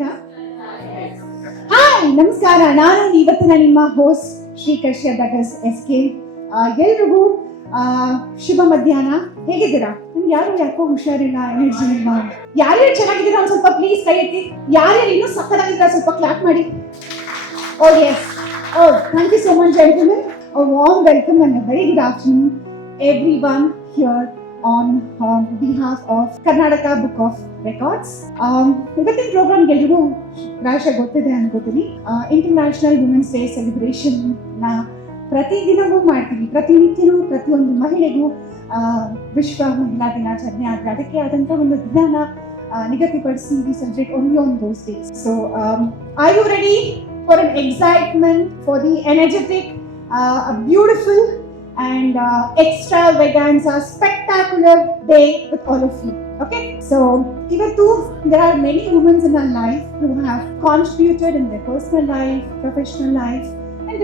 ಚೆನ್ನಾಗಿದ್ದೀರಾ? ಹಾಯ್, ನಮಸ್ಕಾರ. ನಾನು ಇವತ್ತಿನ ನಿಮ್ಮ ಹೋಸ್ಟ್ ಶ್ರೀ ಕಶ್ಯಪ್ SK. ಎಲ್ರಿಗೂ ಶುಭ ಮಧ್ಯಾಹ್ನ. ಹೇಗಿದ್ದೀರಾ? ನಿಮ್ಗೆ ಯಾಕೋ ಹುಷಾರಿಲ್ಲ, ಎನರ್ಜಿ ಇಲ್ಲ. ಯಾರ್ಯಾರು ಚೆನ್ನಾಗಿದ್ದೀರಾ ಒಂದು ಸ್ವಲ್ಪ ಪ್ಲೀಸ್ ಕೈ ಎತ್ತಿ. ಯಾರ್ಯಾರು ಇನ್ನೂ ಸಕ್ಕತ್ತಾಗಿದ್ದೀರಾ ಸ್ವಲ್ಪ ಕ್ಲಾಪ್ ಮಾಡಿ. Oh yes. Oh, thank you so much, gentlemen. A warm welcome and a very good afternoon, everyone here on behalf of Karnataka Book of Records. ಇವತ್ತಿನ ಪ್ರೋಗ್ರಾಮ್ ಎಲ್ರಿಗೂ ಪ್ರಾಯಶಃ ಗೊತ್ತಿದೆ ಅನ್ಕೋತೀನಿ. ಇಂಟರ್ನ್ಯಾಷನಲ್ ವುಮೆನ್ಸ್ ಡೇ ಸೆಲೆಬ್ರೇಷನ್ ನ ಪ್ರತಿದಿನವೂ ಮಾಡ್ತೀವಿ. ಪ್ರತಿನಿತ್ಯನೂ ಪ್ರತಿಯೊಂದು ಮಹಿಳೆಗೂ ವಿಶ್ವ ಮಹಿಳಾ ದಿನಾಚರಣೆ ಆದರೆ ಅದಕ್ಕೆ ಆದಂಥ ಒಂದು ದಿನಾನ ನಿಗದಿಪಡಿಸಿ we celebrate only on those days. So are you ready for an excitement, for the energetic, a beautiful and extravaganza, spectacular day with all of you? Okay, so even though there are many women in our life who have contributed in their personal life, professional life, and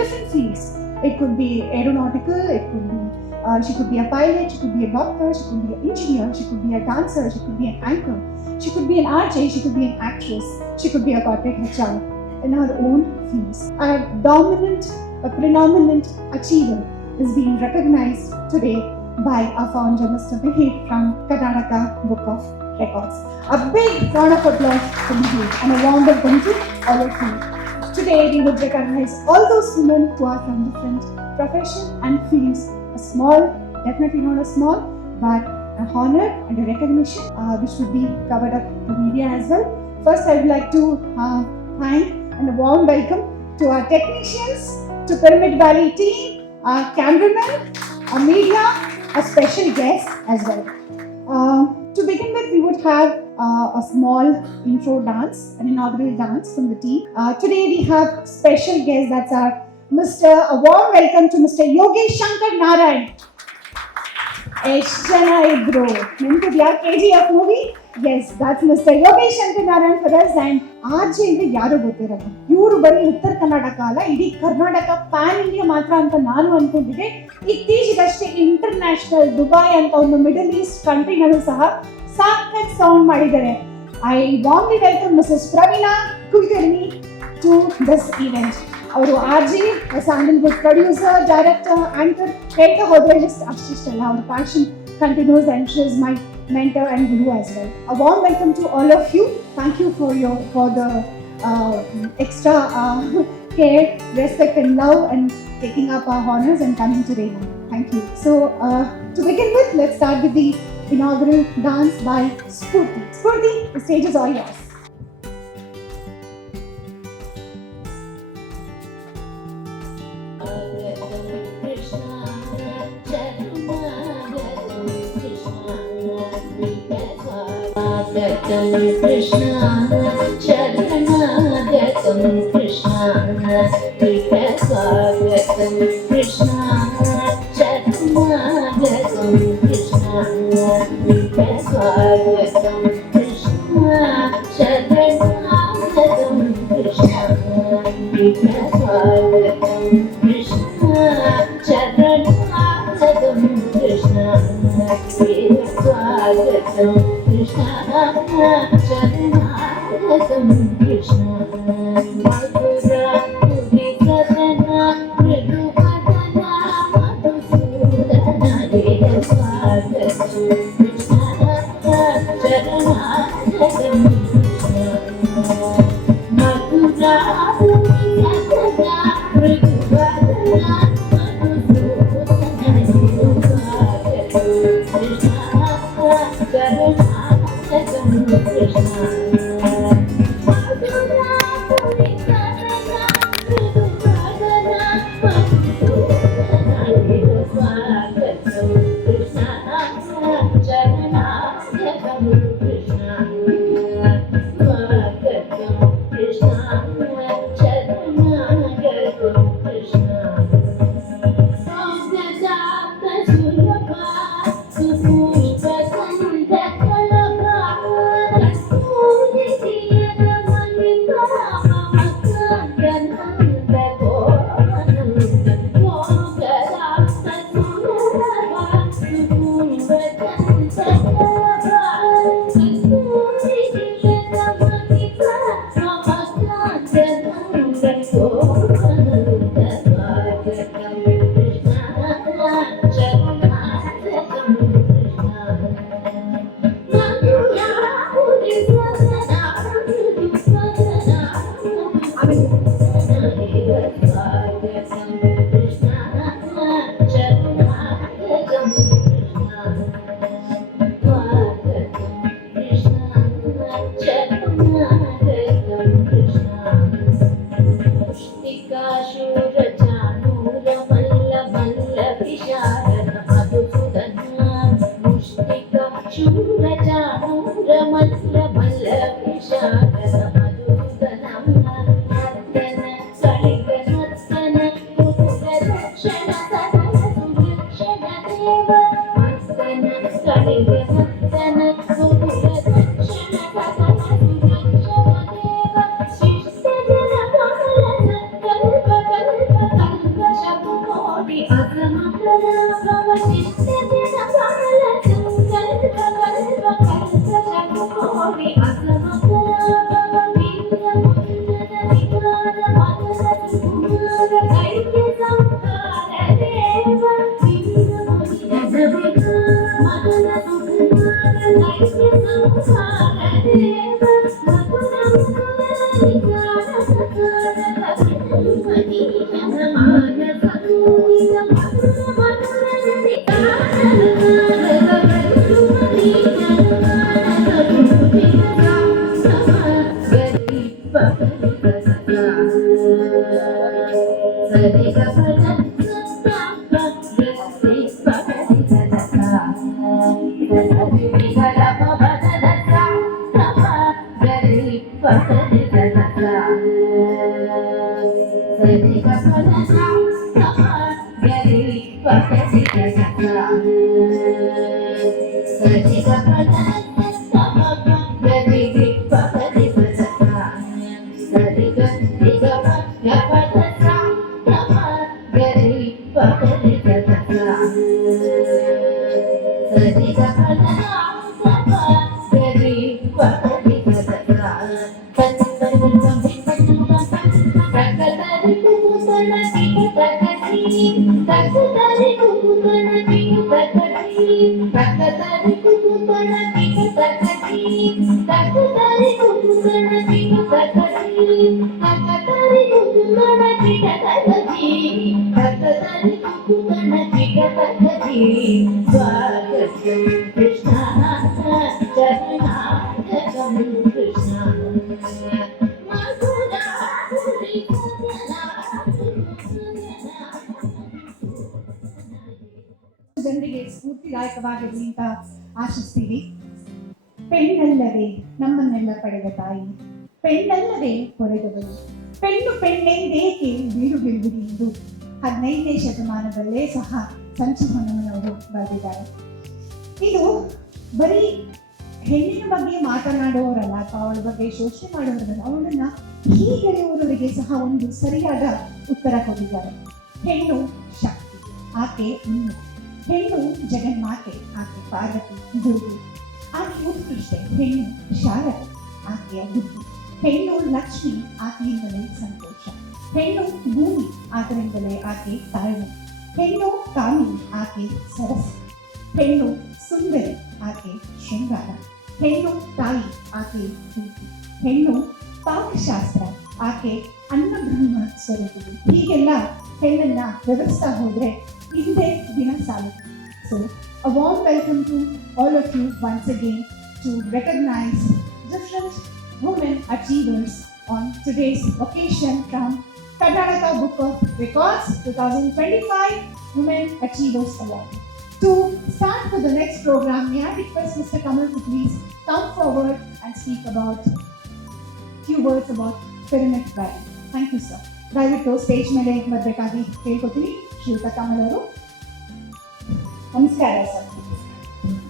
different fields. It could be aeronautical, it could be she could be a pilot, she could be a doctor, she could be an engineer, she could be a dancer, she could be an anchor, she could be an RJ, she could be an actress, she could be a corporate HR in her own fields. A predominant achiever is being recognized today by our founder, Mr. Mihir from Karnataka Book of Records. A big round of applause for Mihir and a warm welcome to all of you. Today we would recognize all those women who are from different professions and fields. A small, definitely not a small, but an honor and a recognition which would be covered up to media as well. First, I would like to thank and a warm welcome to our technicians, to Pyramid Valley team, our cameraman, our media, a special guest as well. To begin with, we would have a small intro dance, an inaugural dance from the team. Today we have special guest, that's our a warm welcome to Mr. Yogesh Shankar Narayan. ಎಷ್ಟು ಜನ ಇದ್ರು ನೆನಪಿದ್ಯಾ KGF movie? Yes, that's Mr. Yogesh Shankar Narayan for us. And RJ ಅಂದ್ರೆ ಯಾರು ಗೊತ್ತಿರಲ್ಲ, ಇವರು ಬರೀ ಉತ್ತರ ಕರ್ನಾಟಕ ಅಲ್ಲ, ಇಡೀ ಕರ್ನಾಟಕ ಪ್ಯಾನ್ ಇಂಡಿಯಾ ಮಾತ್ರ ಅಂತ ನಾನು ಅನ್ಕೊಂಡಿದ್ದೆ. ಇತ್ತೀಚೆಗಷ್ಟೇ ಇಂಟರ್ನ್ಯಾಷನಲ್ ದುಬೈ ಅಂತ ಒಂದು ಮಿಡಲ್ ಈಸ್ಟ್ ಕಂಟ್ರಿನಲ್ಲೂ ಸಹ ಸಾಕಷ್ಟು ಸೌಂಡ್ ಮಾಡಿದ್ದಾರೆ. I warmly welcome Mrs Praveena Kulkarni to this event. ಅವರು RJ, Sandalwood producer, director, anchor ಹೇಳ್ತಾ ಹೋದ್ರೆ ಅಷ್ಟಿಷ್ಟಲ್ಲ, ಅವ್ರ passion continues and she is my mentor and guru as well. A warm welcome to all of you. Thank you for the extra care, respect and love and taking up our honors and coming today. Thank you. So to begin with, let's start with the inaugural dance by Spurti. Spurti, the stage is all yours. Krishna Charanagatam Krishna Swagatam Krishna Charanagatam Krishna Swagatam Krishna Charanagatam Krishna Swagatam Krishna Charanagatam Krishna Swagatam Krishna Charanagatam Krishna Madhura Mudikadana Mridupatana Madhusudana Swagatam Krishna Charanagatam Krishna Madhura Mudikadana Mridupatana Madhusudana Swagatam Krishna Charanagatam Krishna Madhura Mudikadana Mridupatana Madhusudana Swagatam Krishna Charanagatam Krishna Swagatam Krishna Charanagatam Krishna Saudata Sulabha Supushpa Sandhakalabha Rasuli Tiyana Manipama Makandananda Gorananda Yogarapta Sulabha Supushpa Sandhakalabha Rasuli Tiyana Manipama ಶೂರ ಚಾಣೂರ ಮಲ್ಲ ಮಲ್ಲ ವಿಷಾದದ ಮಧುಸೂದನ ನರ್ತನ ಸಳಿಗ ನರ್ತನ ಕುತುಕ ರಕ್ಷಣ ಸಕಲ ಸುರಕ್ಷಣ ದೇವ ಮಸ್ತನ ಸಳಿಗ ನರ್ತನ ಕುತುಕ ರಕ್ಷಣ ಸಕಲ ಸುರಕ್ಷಣ ದೇವ ಶಿಷ್ಟ ಜನ ಕಮಲನ ಕಲ್ಪ ಕಲ್ಪ ಕಲ್ಪ ಶತಕೋಟಿ ಅಸಮಕಲ ಭವ ಶಿಷ್ಟ ಜನ ಕಮಲನ ಕಲ್ಪ ಕಲ್ಪ ಕಲ್ಪ ಶತಕೋಟಿ ಅಸಮಕಲ ಭವ ವೀರ ಮುನ್ನದ ವಿಕಾರ ಮಧುರ ಸುಕುಮಾರ ದೈತ್ಯ ಸಂಹಾರ ದೇವ ವೀರ ಮುನ್ನದ ವಿಕಾರ ಮಧುರ ಸುಕುಮಾರ ದೈತ್ಯ ಸಂಹಾರ ದೇವ ಮಧುರ ಮುನ್ನದ ವಿಕಾರ ಸಕಾರ ಕಪಿಲುಪತಿ ಮಾನ ಸಕೂಲ ಮಧುರ ಮಧುರ ವಿಕಾರ ಕಪಿಲುಪತಿ ಮಾನ ಸಕೂಲ ಗರಿ ಪಕರಿ ಕಸಾ ಸರಿ ಗಪದ ಸಪ್ಪ ಗರಿ ಪಕರಿ ಕಸಾ ಸರಿ ಗಲ ಪಬದ ದಸಾ ಗರಿ ಪಕರಿ ಕಸಾ ಸರಿ ಗಪದ ಸಪ್ಪ ಗರಿ ಪಕರಿ ಕಸಾ ಸರಿ ಗಪದ ಸಪ್ಪ ಗರಿ ಪಕರಿ ಕಸಾ ಸರಿ ಗರಿ ಗಪದ ಸಪ್ಪ ಗರಿ ಪಕರಿ ಕಸಾ ಸರಿ ಗಪದ ಸಪ್ಪ ಗರಿ ಪಕರಿ ಕಸಾ ತಕ್ಕತರಿ ಕುಕುತನ ಕಿಟು ತಕ್ಕತಿ ತಕ್ಕತರಿ ಕುಕುತನ ಕಿಟು ತಕ್ಕತಿ ತಕ್ಕತರಿ ಕುಕುತನ ಕಿಟು ತಕ್ಕತಿ ತಕ್ಕತರಿ ಕುಕುತನ ಕಿಟು ತಕ್ಕತಿ ತಕ್ಕತರಿ ಕುಕುತನ ಕಿಟ ತಕ್ಕತಿ ತಕ್ಕತರಿ ಕುಕುತನ ಕಿಟ ತಕ್ಕತಿ ಸ್ವಾಗತಂ ಕೃಷ್ಣ ಚರಣಾಗತಂ ಕೃಷ್ಣ ಜನರಿಗೆ ಸ್ಫೂರ್ತಿದಾಯಕವಾಗಿರಲಿ ಅಂತ ಆಶಿಸ್ತೀವಿ. ಪೆಣ್ಣಲ್ಲದೆ ನಮ್ಮನ್ನೆಲ್ಲ ಪಡೆದ ತಾಯಿ, ಪೆಣ್ಣಲ್ಲದೆ ಹೊರೆದವರು, ಪೆಣ್ಣು ಪೆಣ್ಣೆಂದೇಕೆ ಬೀಡು ಬಿಡುವಿರಿ ಎಂದು 15ನೇ ಶತಮಾನದಲ್ಲೇ ಸಹ ಸಂಚು ಹೊನ್ನಮ್ಮನವರು ಬರೆದಿದ್ದಾರೆ. ಇದು ಬರೀ ಹೆಣ್ಣಿನ ಬಗ್ಗೆ ಮಾತನಾಡುವವರಲ್ಲ ಅಥವಾ ಅವಳ ಬಗ್ಗೆ ಶೋಷಣೆ ಮಾಡುವವರಲ್ಲ, ಅವಳನ್ನ ಹೀಗೆಳೆಯುವವರಿಗೆ ಸಹ ಒಂದು ಸರಿಯಾದ ಉತ್ತರ ಕೊಟ್ಟಿದ್ದಾರೆ. ಹೆಣ್ಣು ಶಕ್ತಿ, ಆಕೆ ಉಣ್ಣು. ಹೆಣ್ಣು ಜಗನ್ಮಾತೆ, ಆಕೆ ಪಾರ್ವತಿ ದುರ್ಗಿ. ಆಕೆ ಉತ್ಕೃಷ್ಟೆ, ಹೆಣ್ಣು ಶಾರದೆ, ಆಕೆಯ ಬುದ್ಧಿ. ಹೆಣ್ಣು ಲಕ್ಷ್ಮಿ, ಆಕೆಯಿಂದಲೇ ಸಂತೋಷ. ಹೆಣ್ಣು ಭೂಮಿ, ಆದ್ದರಿಂದಲೇ ಆಕೆ ತಾಳ್ಮೆ. ಹೆಣ್ಣು ಕಾಮಿನಿ, ಆಕೆ ಸರಸ್ವತಿ. ಹೆಣ್ಣು ಸುಂದರಿ, ಆಕೆ ಶೃಂಗಾರ. ಹೆಣ್ಣು ತಾಯಿ, ಆಕೆ ಪ್ರೀತಿ. ಹೆಣ್ಣು ಪಾಕಶಾಸ್ತ್ರ, ಆಕೆ ಅನ್ನಬ್ರಹ್ಮ ಸ್ವರೂಪಿಣಿ. ಹೀಗೆಲ್ಲ ಹೆಣ್ಣನ್ನ ವಿವರಿಸ್ತಾ ಹೋದ್ರೆ ಹಿಂದೆ ದಿನ ಸಾಲುತ್ತೆ. So a warm welcome to all of you once again to recognize different women achievers on today's occasion from Karnataka Book of Records 2025 Women Achievers Award. To start with the next program, may I request Mr. Kamal to please come forward and speak about few words about Pyramid Valley. Thank you, sir. ದಯವಿಟ್ಟು ಸ್ಟೇಜ್ ಮೇಲೆ ಬರಬೇಕಾಗಿ ಕೇಳ್ಕೊತೀನಿ. ಶ್ರೀಯುತ ಕಮಲ್ ಅವರು, ನಮಸ್ಕಾರ sir.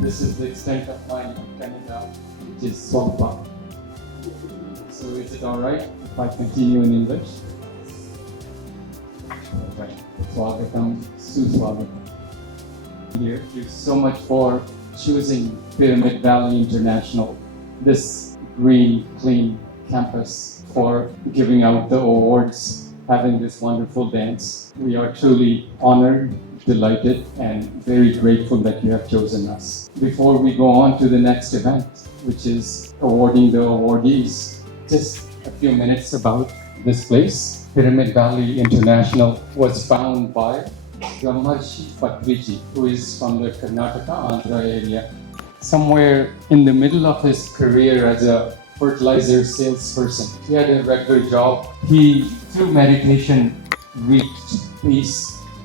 This is the extent of my Kannada, which is Swampa. So is it alright if I continue in English? Right. Swagatam, Suswagatam. Here, thank you so much for choosing Pyramid Valley International, this green, clean campus, for giving out the awards, having this wonderful dance. We are truly honored, delighted, and very grateful that you have chosen us. Before we go on to the next event, which is awarding the awardees, just a few minutes about this place. Pyramid Valley International was founded by Brahmarshi Patriji, who is from the Karnataka, Andhra area. Somewhere in the middle of his career as a fertilizer salesperson, he had a regular job. He, through meditation, reached peace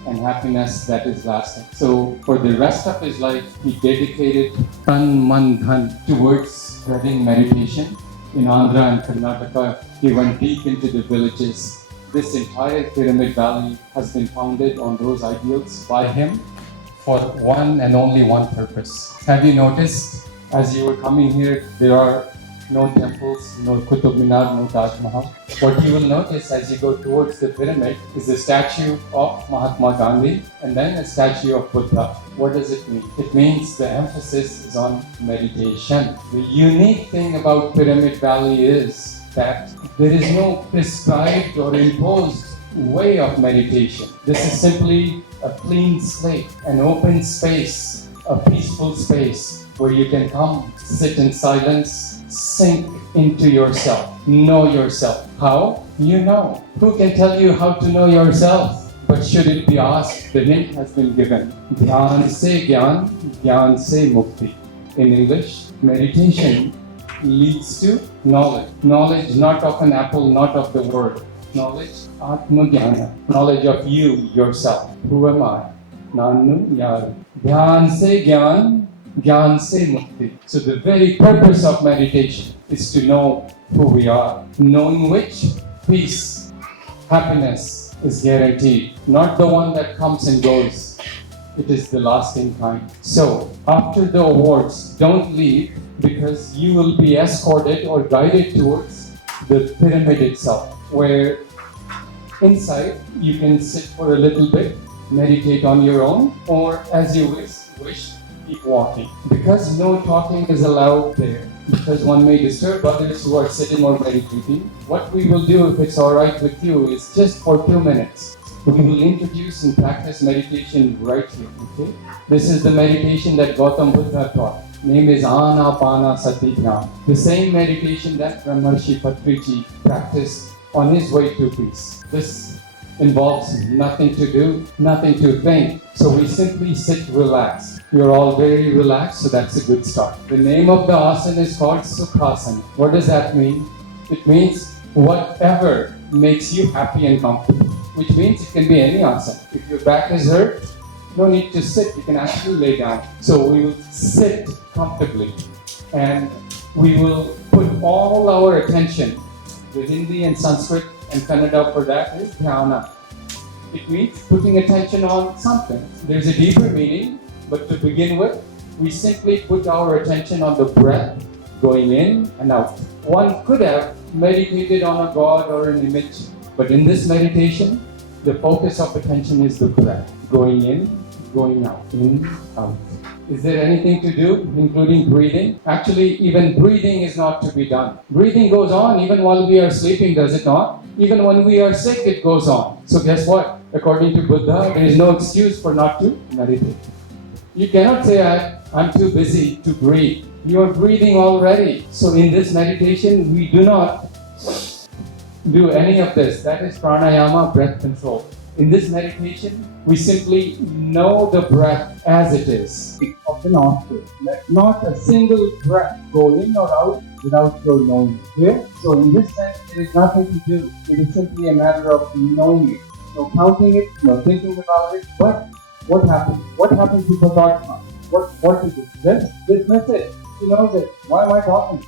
and happiness that is lasting. So for the rest of his life, he dedicated tan, man, dhan towards spreading meditation. In Andhra and Karnataka, he went deep into the villages. This entire Pyramid Valley has been founded on those ideals by him for one and only one purpose. Have you noticed, as you were coming here, there are no temples, no Qutub Minar, no Taj Mahal. What you will notice as you go towards the pyramid is a statue of Mahatma Gandhi and then a statue of Buddha. What does it mean? It means the emphasis is on meditation. The unique thing about Pyramid Valley is that there is no prescribed or imposed way of meditation. This is simply a clean slate, an open space, a peaceful space where you can come, sit in silence, sink into yourself, know yourself. How? You know. Who can tell you how to know yourself? But should it be asked, the hint has been given. Dhyan se gyan, gyan se mukti. In English, meditation leads to knowledge. Knowledge not of an apple, not of the world. Knowledge, Atma Jnana. Knowledge of you, yourself. Who am I? Nanu Yaru. Dhyan se gyan, Gyan se mukti. So the very purpose of meditation is to know who we are, knowing which peace, happiness is guaranteed, not the one that comes and goes. It is the lasting kind. So after the awards, don't leave because you will be escorted or guided towards the pyramid itself, where inside you can sit for a little bit, meditate on your own, or as you wish, keep walking. Because no talking is allowed there, because one may disturb others who are sitting or meditating, what we will do, if it's alright with you, is just for 2 minutes. We will introduce and practice meditation right here, okay? This is the meditation that Gautam Buddha taught. Name is Anapanasati Dhyan. The same meditation that Brahmarshi Patriji practiced on his way to peace. This involves nothing to do, nothing to think. So we simply sit relaxed. You're all very relaxed, so that's a good start. The name of the asana is called Sukhasana. What does that mean? It means whatever makes you happy and comfortable, which means it can be any asana. If your back is hurt, no need to sit, you can actually lay down. So we will sit comfortably and we will put all our attention, the Hindi and Sanskrit and Kannada for that is dhyana. It means putting attention on something. There's a deeper meaning, but to begin with, we simply put our attention on the breath going in and out. One could have meditated on a god or an image, but in this meditation, the focus of attention is the breath going in, going out, in, out. Is there anything to do, including breathing? Actually, even breathing is not to be done. Breathing goes on even while we are sleeping, does it not? Even when we are sick, it goes on. So guess what? According to Buddha, there is no excuse for not to meditate. You cannot say, I'm too busy to breathe. You are breathing already. So in this meditation, we do not do any of this. That is pranayama, breath control. In this meditation, we simply know the breath as it is. Of the nostril. Let not a single breath go in or out without your knowing. Clear? So in this sense, there is nothing to do. It is simply a matter of knowing it. No counting it, no thinking about it. But what happens? What happens if a thought comes? What is it? Just dismiss it. You know it. Why am I talking?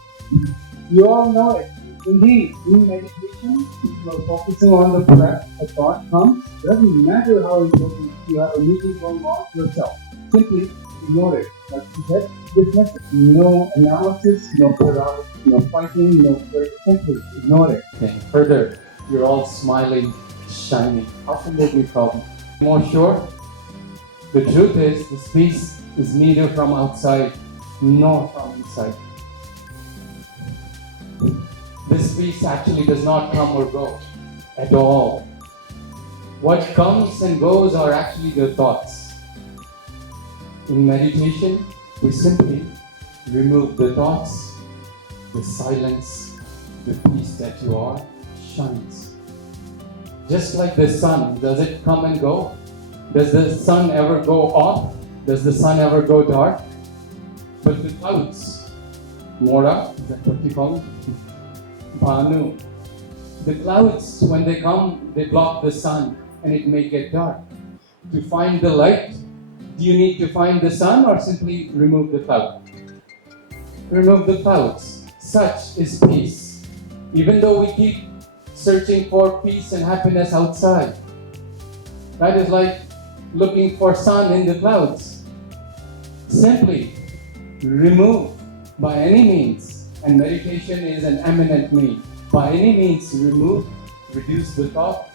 You all know it. Indeed, in meditation, if you are focusing on the breath, a thought comes. Doesn't matter how important you have a meeting going on yourself. Simply ignore it. Like you said, dismiss it. No analysis, no paralysis, no fighting, no prayer. Simply ignore it. Okay. Further, you're all smiling, shining. How can there be problem? More sure? The truth is, this peace is neither from outside nor from inside. This peace actually does not come or go at all. What comes and goes are actually the thoughts. In meditation, we simply remove the thoughts, the silence, the peace that you are shines. Just like the sun, does it come and go? Does the sun ever go off? Does the sun ever go dark? But the clouds, Mora, is that what you call it? Bhanu. The clouds, when they come, they block the sun and it may get dark. to find the light, do you need to find the sun or simply remove the cloud? Remove the clouds. Such is peace. Even though we keep searching for peace and happiness outside, that is like looking for sun in the clouds. Simply remove by any means, and meditation is an eminent means. By any means, remove, reduce the thought,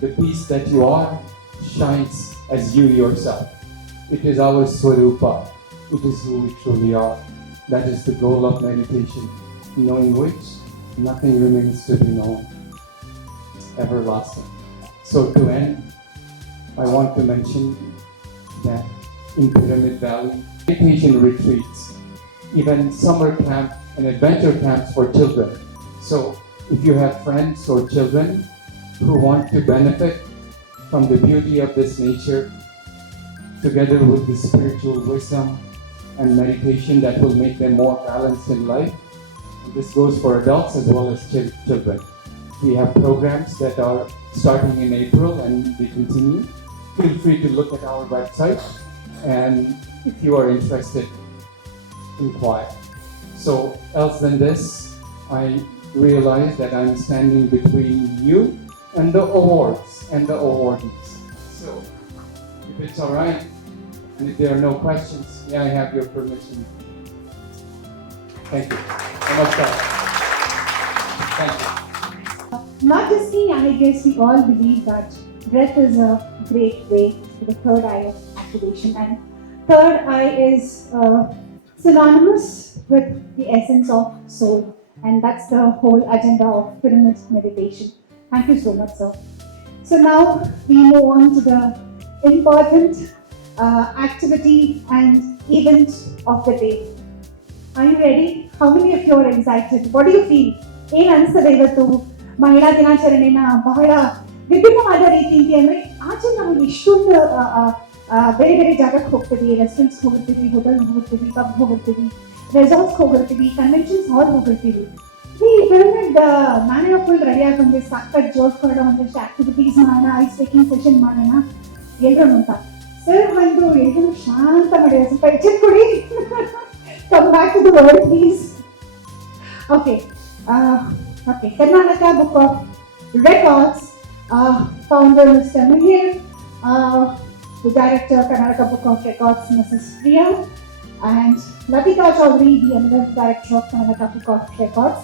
the peace that you are shines as you yourself. It is our Swarupa. It is who we truly are. That is the goal of meditation, knowing which nothing remains to be known. Everlasting. So to end, I want to mention that in Pyramid Valley, meditation retreats, even summer camp and adventure camps for children. So if you have friends or children who want to benefit from the beauty of this nature, together with the spiritual wisdom and meditation that will make them more balanced in life, this goes for adults as well as children. We have programs that are starting in April and they continue. Feel free to look at our website, and if you are interested, inquire. So, else than this, I realize that I'm standing between you and the awards and the awardees. So, if it's all right, and if there are no questions, may I have your permission? Thank you. Namaskar. Thank you. Not just me, I guess we all believe that breath is a great way to the third eye of activation, and third eye is synonymous with the essence of soul, and that's the whole agenda of pyramid meditation. Thank you so much, sir. So now we move on to the important activity and event of the day. Are you ready? How many of you are excited? What do you feel? ಏನು ಅನಿಸ್ತದೆ ಇವತ್ತು ಮಹಿಳಾ ದಿನಾಚರಣೆನ ಬಹಳ ವಿಭಿನ್ನವಾದ ರೀತಿಯಲ್ಲಿ ಅಂದ್ರೆ ಆಚೆ ನಾವು ಎಷ್ಟೊಂದು ಬೇರೆ ಬೇರೆ ಜಾಗಕ್ಕೆ ಹೋಗ್ತೀವಿ, ರೆಸ್ಟೋರೆಂಟ್ಸ್ ಹೋಗಿರ್ತೀವಿ, ಹೋಟೆಲ್ ಹೋಗಿರ್ತೀವಿ, ಪಬ್ ಹೋಗಿರ್ತೀವಿ, ರೆಸಾರ್ಟ್ಸ್ ಹೋಗಿರ್ತೀವಿ, ಕನ್ವೆನ್ಷನ್ಸ್ ಹಾಲ್ ಹೋಗಿರ್ತೀವಿ. ಈ ಪಿರಮಿಡ್ ನಾನೇ ಫುಲ್ ರೆಡಿ ಆಗಿ ಬಂದೆ, ಸಾಕಷ್ಟು ಜೋಡಿಸ್ಕೊಳ್ಳೋ ಒಂದಷ್ಟು ಆಕ್ಟಿವಿಟೀಸ್ ಮಾಡೋಣ, ಐಸ್ ಬ್ರೇಕಿಂಗ್ ಸೆಷನ್ ಮಾಡೋಣ ಎಲ್ಲರೂ ಅಂತ. ಸರ್ ಒಂದು ಎಲ್ಲರೂ ಶಾಂತ ಮಾಡಿ ಸ್ವಲ್ಪ ಎಚ್ಚರಿಕೊಡಿ. Come back to the word, please. Okay. Karnataka Book of Records, founder Mr. Mihir, the director Karnataka Book of Records Mrs. Priya, and Latika Chaudhary, the another director of Karnataka Book of Records.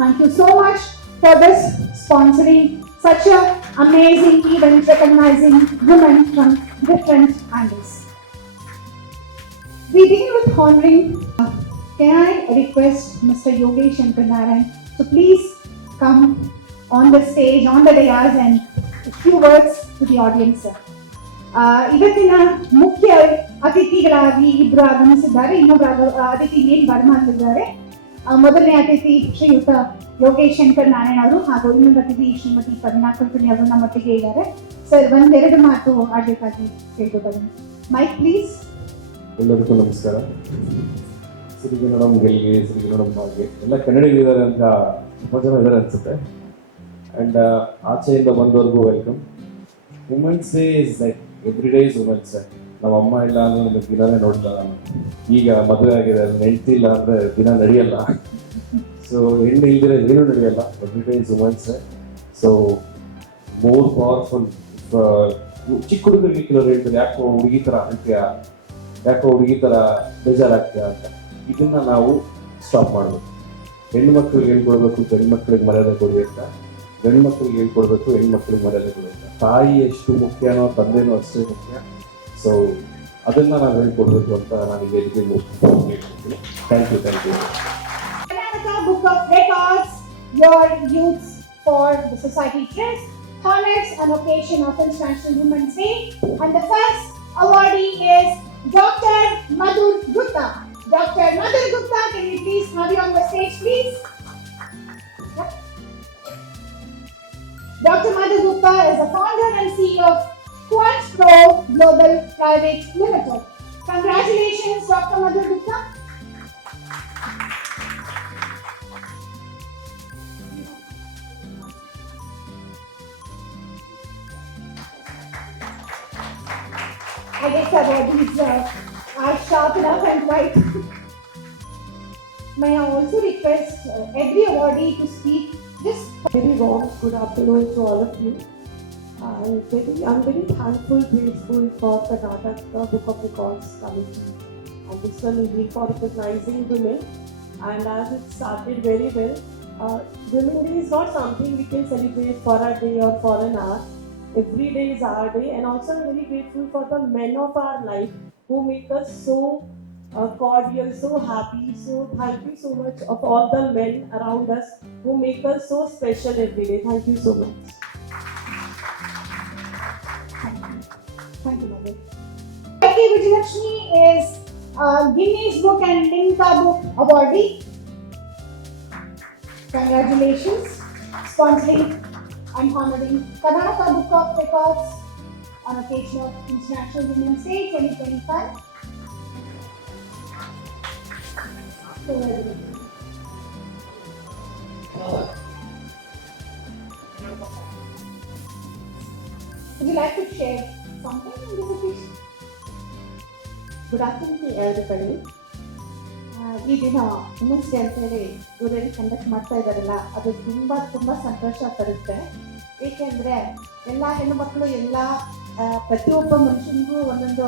Thank you so much for this sponsoring such an amazing event, recognizing women from different angles. We begin with honoring. Can I request Mr. Yogesh Shankar Narayan to please come on the stage, on the dais, and a few words to the audience, sir. ಇವತ್ತಿನ ಮುಖ್ಯ ಅತಿಥಿಗಳಾಗಿ ಇಬ್ಬರು ಆಗಮಿಸಿದ್ದಾರೆ. ಇನ್ನೊಬ್ಬರು ಅತಿಥಿ ಏನು ಬರಮಾಡಿದ್ದಾರೆ. ಮೊದಲನೇ ಅತಿಥಿ ಶ್ರೀಯುತ ಯೋಗೇಶ್ ಶಂಕರ್ ನಾರಾಯಣ್ ಅವರು, ಹಾಗೂ ಇನ್ನೊಂದು ಅತಿಥಿ ಶ್ರೀಮತಿ ಪದ್ಮಾ ಕುಲಕರ್ಣಿ ಅವರು ನಮ್ಮೊಟ್ಟಿಗೆ ಇದ್ದಾರೆ. ಸರ್, ಒಂದೆರಡು ಮಾತು ಆಡಬೇಕಾಗಿ ಕೇಳ್ಕೊತಾರೆ. Mic please. ಎಲ್ಲರಿಗೂ ನಮಸ್ಕಾರ. ಸಿರಿಗನ್ನಡಂ ಗೆಲ್ಗೆ, ಸಿರಿಗನ್ನಡಂ ಬಾಳ್ಗೆ ಎಲ್ಲ ಕನ್ನಡಿಗರಿದ್ದಾರೆ ಅಂತ ತುಂಬ ಜನ ಇದ್ದಾರೆ ಅನ್ಸುತ್ತೆ. ಆ್ಯಂಡ್ ಆಚೆಯಿಂದ ಬಂದವ್ರಿಗೂ welcome. Women's day is like every day is women's day. ನಮ್ಮ ಅಮ್ಮ ಇಲ್ಲ ಅಂದ್ರೆ ನಮಗೆ ದಿನನೇ ನೋಡ್ತಾ ನಾನು. ಈಗ ಮದುವೆ ಆಗಿದೆ, ಹೆಂಡತಿ ಇಲ್ಲ ಅಂದರೆ ದಿನ ನಡೆಯಲ್ಲ. ಸೊ ಹೆಣ್ಣು ಇಲ್ದಿರ ಏನೂ ನಡೆಯಲ್ಲ. Every day is women's day. So more powerful. ಚಿಕ್ಕ ಹುಡುಗರಿಗೆ ಕೆಲವರು ಹೇಳ್ತಾರೆ, ಯಾಕೋ ಹುಡುಗಿ ಥರ ಅಂತ್ಯ, ಯಾಕೋ ಹುಡುಗಿ ಥರ ಬೇಜಾರಾಗ್ತೀಯ ಅಂತ. ಇದನ್ನ ನಾವು ಸ್ಟಾಪ್ ಮಾಡಬೇಕು. ಹೆಣ್ಣು ಮಕ್ಕಳಿಗೆ ಹೇಳ್ಕೊಡ್ಬೇಕು, ಗಂಡು ಮಕ್ಕಳಿಗೆ ಮರ್ಯಾದೆ ಕೊಡಿ ಅಂತ. ಗಂಡು ಮಕ್ಕಳಿಗೆ ಹೇಳ್ಕೊಡ್ಬೇಕು, ಹೆಣ್ಮಕ್ಳಿಗೆ ಮರ್ಯಾದೆ ಕೊಡಿ ಅಂತ. ತಾಯಿ ಎಷ್ಟು ಮುಖ್ಯನೋ ತಂದೆನೂ ಅಷ್ಟೇ ಮುಖ್ಯ. ಸೊ ಅದನ್ನ ನಾವು ಹೇಳ್ಕೊಡ್ಬೇಕು ಅಂತ ನಾನು ವೇದಿಕೆ ಹೇಳ್ತೀನಿ. Thank you. Karnataka Book of Records, your youths for the Society Trust honors an occasion of International Women's Day, and the first awardee is Dr. Madhur Gupta. Dr. Madhur Gupta, can we please have you on the stage, please? Yep. Dr. Madhur Gupta is the founder and CEO of Quant Pro Global Private Limited. Congratulations, Dr. Madhur Gupta. candidates awardees are sharp enough and right. May I also request every awardee to speak just Very warm good afternoon to all of you. I'm very thankful, grateful for Karnataka Book of Records Committee and this one evening for recognizing women. And as it started very well, Women Day is not something we can celebrate for a day or for an hour. Every day is our day, and also I'm very grateful for the men of our life who make us so cordial, so happy. So thank you so much of all the men around us who make us so special every day. Thank you so much. thank you, Mother. K. Vijayalakshmi is Guinness Book and Limca Book awardee. Congratulations, sponsoring and honoring Karnataka Book of Records on occasion of International Women's Day 2025. Would you like to share something on this occasion? Good afternoon to everybody. ಈ ದಿನ women's day ಅಂತೇಳಿ ಇವರೇನು ಕಂಡಕ್ಟ್ ಮಾಡ್ತಾ ಇದ್ದಾರಲ್ಲ ಅದು ತುಂಬ ಸಂತೋಷ ತರುತ್ತೆ. ಏಕೆಂದರೆ ಎಲ್ಲ ಹೆಣ್ಣುಮಕ್ಕಳು ಎಲ್ಲ ಪ್ರತಿಯೊಬ್ಬ ಮನುಷ್ಯನಿಗೂ ಒಂದೊಂದು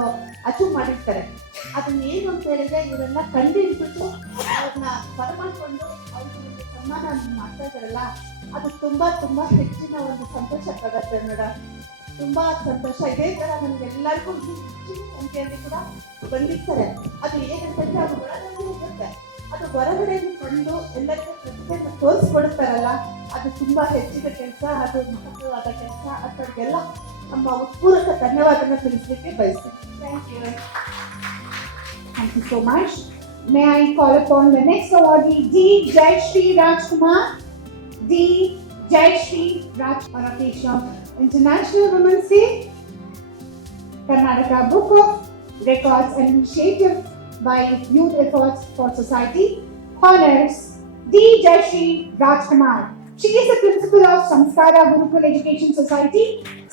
ಅಚೀವ್ ಮಾಡಿರ್ತಾರೆ. ಅದನ್ನ ಏನು ಅಂತ ಹೇಳಿದ್ರೆ ಇವರೆಲ್ಲ ಕಂಡು ಹಿಡಿದ್ಬಿಟ್ಟು ಅವ್ರನ್ನ ಬರಮಾಡಿಕೊಂಡು ಅವ್ರಿಗೆ ಒಂದು ಸನ್ಮಾನ ಮಾಡ್ತಾ ಇದ್ದಾರಲ್ಲ, ಅದು ತುಂಬ ಹೆಚ್ಚಿನ ಒಂದು ಸಂತೋಷ ತಗುತ್ತೆ ಮೇಡಮ್. ತುಂಬ ಸಂತೋಷ. ಇದೇ ಥರ ನಮಗೆಲ್ಲರಿಗೂ ಹೆಚ್ಚಿನ ಸಂಖ್ಯೆಯಲ್ಲಿ ಕೂಡ ಬಂದಿರ್ತಾರೆ. ಅದು ಹೇಗಂತಂದ್ರೆ ಅದು ಒಳಗಡೆ ಇರುತ್ತೆ, ಅದು ಹೊರಗಡೆ ಬಂದು ಎಲ್ಲರಿಗೂ ಪ್ರತಿಭೆಯನ್ನು ತೋರಿಸ್ಕೊಡ್ತಾರಲ್ಲ, ಅದು ತುಂಬ ಹೆಚ್ಚಿನ ಕೆಲಸ, ಅದು ಮಹತ್ವವಾದ ಕೆಲಸ. ಅದಕ್ಕೆಲ್ಲ ನಮ್ಮ ಪೂರಕ ಧನ್ಯವಾದನ ತಿಳಿಸಲಿಕ್ಕೆ ಬಯಸ್ತೇನೆ. Thank you so much. May I call upon the next awardee, D. Jayashree Rajkumar. D. Jayashree Raj on occasion of International Women's Day, Karnataka Book of Records and Initiative by Youth Efforts for Society honors D. Jayashree Rajkumar. She is the principal of Samskara Gurukul Education Society,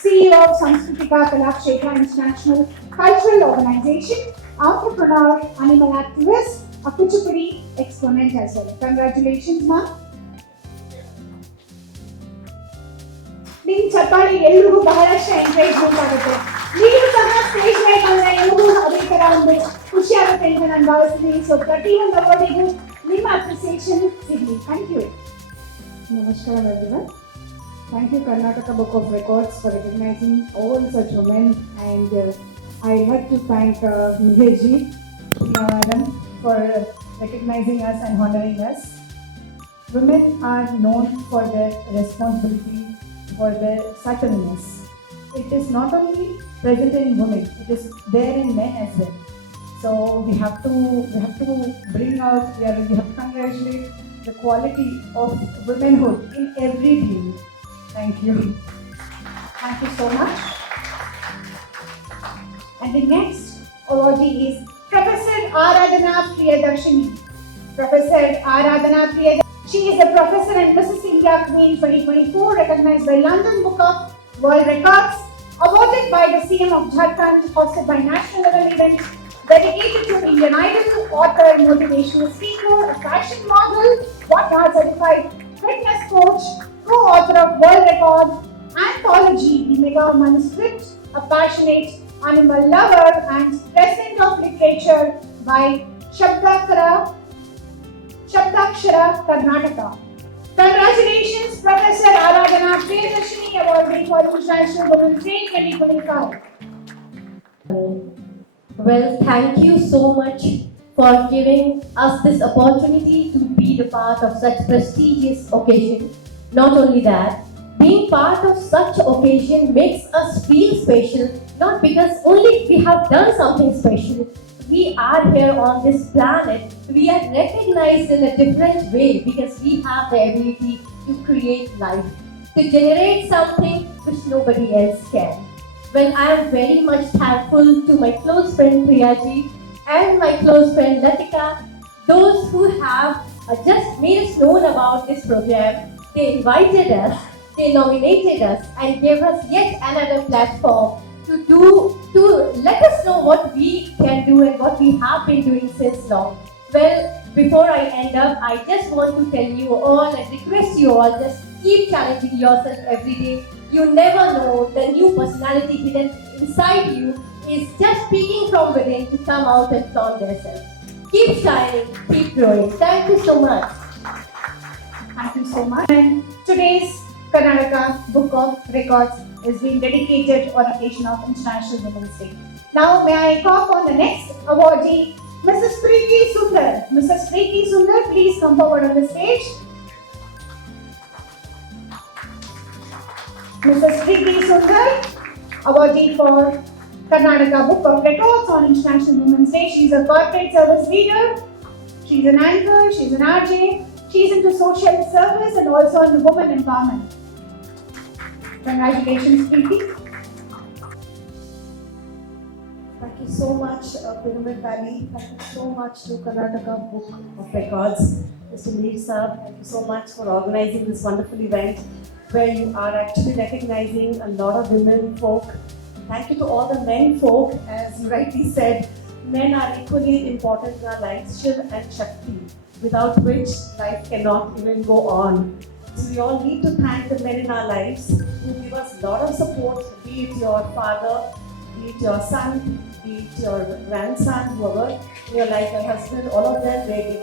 CEO of Sanskritika Kalakshetra International Cultural Organization, entrepreneur, animal activist, a Kuchipudi exponent as well. Congratulations, ma'am. ನಿಮ್ಮ ಚಪ್ಪಾಳಿ ಎಲ್ರಿಗೂ ಬಹಳಷ್ಟು ಎಂಕರೇಜ್ಮೆಂಟ್ ಆಗುತ್ತೆ. ನೀವು ಸಹ ಸ್ಟೇಜ್ ಮೇಲೆ ಬಂದರೆ ಎಲ್ರಿಗೂ ಅದೇ ಥರ ಒಂದು ಖುಷಿ ಆಗುತ್ತೆ ಅಂತ ನಾನು ಭಾವಿಸ್ತೀನಿ. ಸೊ ಪ್ರತಿಯೊಂದು ಅವಾರ್ಡಿಗೂ ನಿಮ್ಮ ಅಪ್ರಿಸಿಯೇಷನ್ ಸಿಗಲಿ. Thank you. Namaskaram everyone. Thank you Karnataka Book of Records for recognizing all such women, and I'd like to thank Miheji Madam for recognizing us and honoring us. Women are known for their responsibility, for their subtleness. It is not only present in women, it is there in men as well. So we have to bring out, we have to congratulate the quality of womanhood in every field. Thank you. Thank you so much. And the next awardee is Professor Aradhana Priyadarshini. Professor Aradhana Priyadarshini. She is a professor and Mrs. India Queen 2024, recognized by London Book of World Records, awarded by the CM of Jharkhand, hosted by national level event, dedicated to Indian Idol, author, motivational speaker, a fashion model, Whatnot certified fitness coach, co-author of World Record Anthology, The Mega Manuscript, a passionate animal lover and president of literature by Shabdakshara Karnataka. Congratulations, Professor Aradhana Priyadarshini, awardee for International Women's Day 2025. Well, thank you so much for giving us this opportunity to be the part of such prestigious occasion. Not only that, being part of such occasion makes us feel special, not because only we have done something special. We are here on this planet. We are recognized in a different way because we have the ability to create life, to generate something which nobody else can. Well, I am very much thankful to my close friend Priyaji and my close friend Latika, those who have just made us known about this program. They invited us, they nominated us and gave us yet another platform to let us know what we can do and what we have been doing since long. Well, before I end up, I just want to tell you all and request you all, just keep challenging yourself every day. You never know, the new personality hidden inside you is just speaking from within to come out and flaunt themselves. Keep shining, keep growing. Thank you so much. Thank you so much. And today's Karnataka Book of Records is being dedicated on occasion of International Women's Day. Now, may I call on the next awardee, Mrs. Preeti Sundar. Mrs. Preeti Sundar, please come forward on the stage. Mrs. Preeti Sundar, awardee for Karnataka Book of Records on International Women's Day. She's a corporate service leader, she's an anchor, she's an RJ, she's into social service and also into women empowerment. Congratulations, Preeti. Thank you so much, Pyramid Valley. Thank you so much to Karnataka Book of Records. Mr. Mir Saab, thank you so much for organizing this wonderful event where you are actually recognizing a lot of women folk. Thank you to all the men folk. As you rightly said, men are equally important in our lives, Shiv and Shakti, without which life cannot even go on. So we all need to thank the men in our lives who give us a lot of support, be it your father, be it your son, be it your grandson, whoever in your life, your husband, all of them, they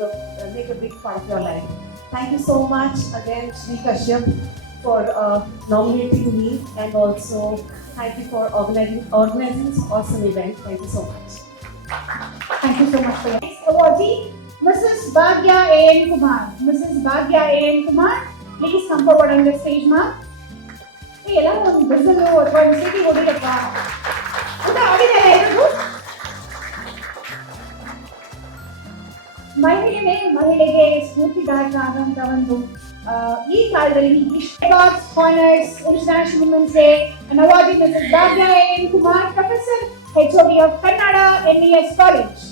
make a big part of your life. Thank you so much again, Shri Kashyap, for nominating me, and also thank you for organizing this awesome event. Thank you so much. Thank you so much for your next awardee, Mrs. Bhagya A.N. Kumar. Mrs. Bhagya A.N. Kumar, please come forward on the stage, ma'am. Hey, ಎಲ್ಲ ಒಂದು ಬಿಸಿಲು ಅಥವಾ ಒಂದು ಸಿಟಿ ಹೊಡಿಯಪ್ಪ ಊಟ ಆಗಿದೆ ಎಲ್ಲರಿಗೂ. ಮಹಿಳೆಗೆ ಸ್ಫೂರ್ತಿದಾಯಕ ಆದಂತ ಒಂದು ಈ ಕಾಲದಲ್ಲಿ Records honors International Women's Day and awarding Mrs. Bhagya A.N. Kumar, Professor, HOD of Kannada NES College.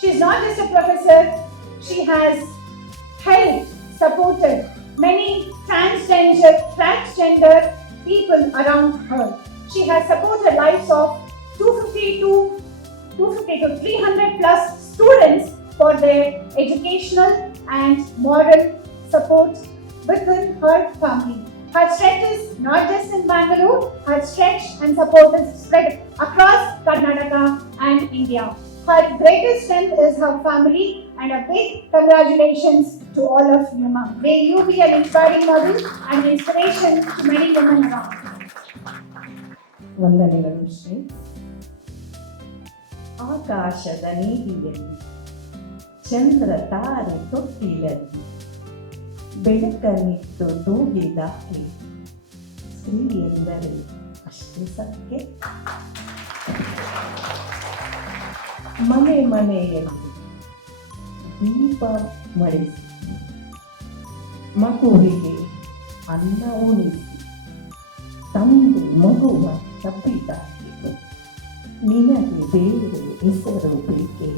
She is not just a professor, she has helped, supported many transgender people around her. She has supported lives of 250 to 300 plus students for their educational and moral support within her family. Her stretch is not just in Bangalore, her stretch and support is spread across Karnataka and India. Her greatest strength is her family, and a big congratulations to all of you, ma'am. May you be an inspiring model and an inspiration to many women around. ವಂದನೆಗಳು ಶ್ರೀ. ಆಕಾಶದ ನೀಲಿಯಲ್ಲಿ ಚಂದ್ರ ತಾರೆ ತೊಟ್ಟಿಲಲ್ಲಿ ಬೆಳಕನ್ನಿಟ್ಟು ತೂಗಿದಾಕೆ ಸ್ತ್ರೀ ಎಂದರೆ ಅಷ್ಟೇ ಸತ್ಯ. ಮನೆ ಮನೆಯಲ್ಲಿ ದೀಪ ಮಡಿಸಿ ಮಗುವಿಗೆ ಅನ್ನ ಉಣಿಸಿ ತಂದೆ ಮಗುವ ತಪ್ಪಿದಾಕಿತು. ನಿನಗೆ ಬೇರೆ ಹೆಸರು ಬೇಕೆ,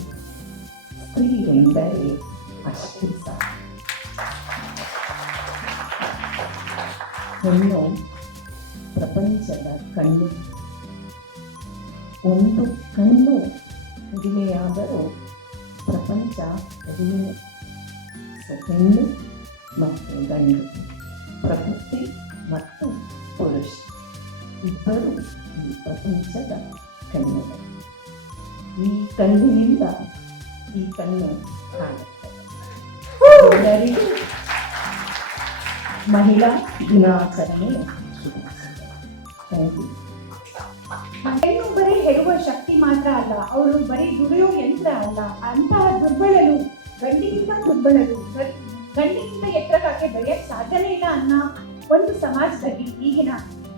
ಸ್ತ್ರೀ ಎಂದರೆ ಅಷ್ಟೇ ಸಾಕು. ಹೆಣ್ಣು ಪ್ರಪಂಚದ ಕಣ್ಣು. ಒಂದು ಕಣ್ಣು ಕಡಿಮೆಯಾದರೂ ಪ್ರಪಂಚ ಕಡಿಮೆ. ಹೆಣ್ಣು ಮತ್ತು ಗಂಡು, ಪ್ರಕೃತಿ ಮತ್ತು ಪುರುಷ ಇಬ್ಬರು ಈ ಪ್ರಪಂಚದ ಕಣ್ಣುಗಳು. ಈ ಕಣ್ಣಿನಿಂದ ಈ ಕಣ್ಣು ಕಾಣುತ್ತದೆ. ಎಲ್ಲರಿಗೂ ಮಹಿಳಾ ದಿನಾಚರಣೆ ಶುಭಾಶಯಗಳು. Thank you. ಹೆಣ್ಣು ಬರೀ ಹೆರುವ ಶಕ್ತಿ ಮಾತ್ರ ಅಲ್ಲ, ಅವಳು ಬರೀ ದುಡಿಯೋ ಯಂತ್ರ ಅಲ್ಲ. ಅಂತಹ ದುರ್ಬಲರು, ಗಂಡಿಗಿಂತ ದುರ್ಬಲರು, ಗಂಡಿಗಿಂತ ಎತ್ತರಕ್ಕೆ ಬೆಳೆಯಕ್ಕೆ ಸಾಧ್ಯನೇ ಇಲ್ಲ ಅನ್ನೋ ಒಂದು ಸಮಾಜದಲ್ಲಿ ಈಗಿನ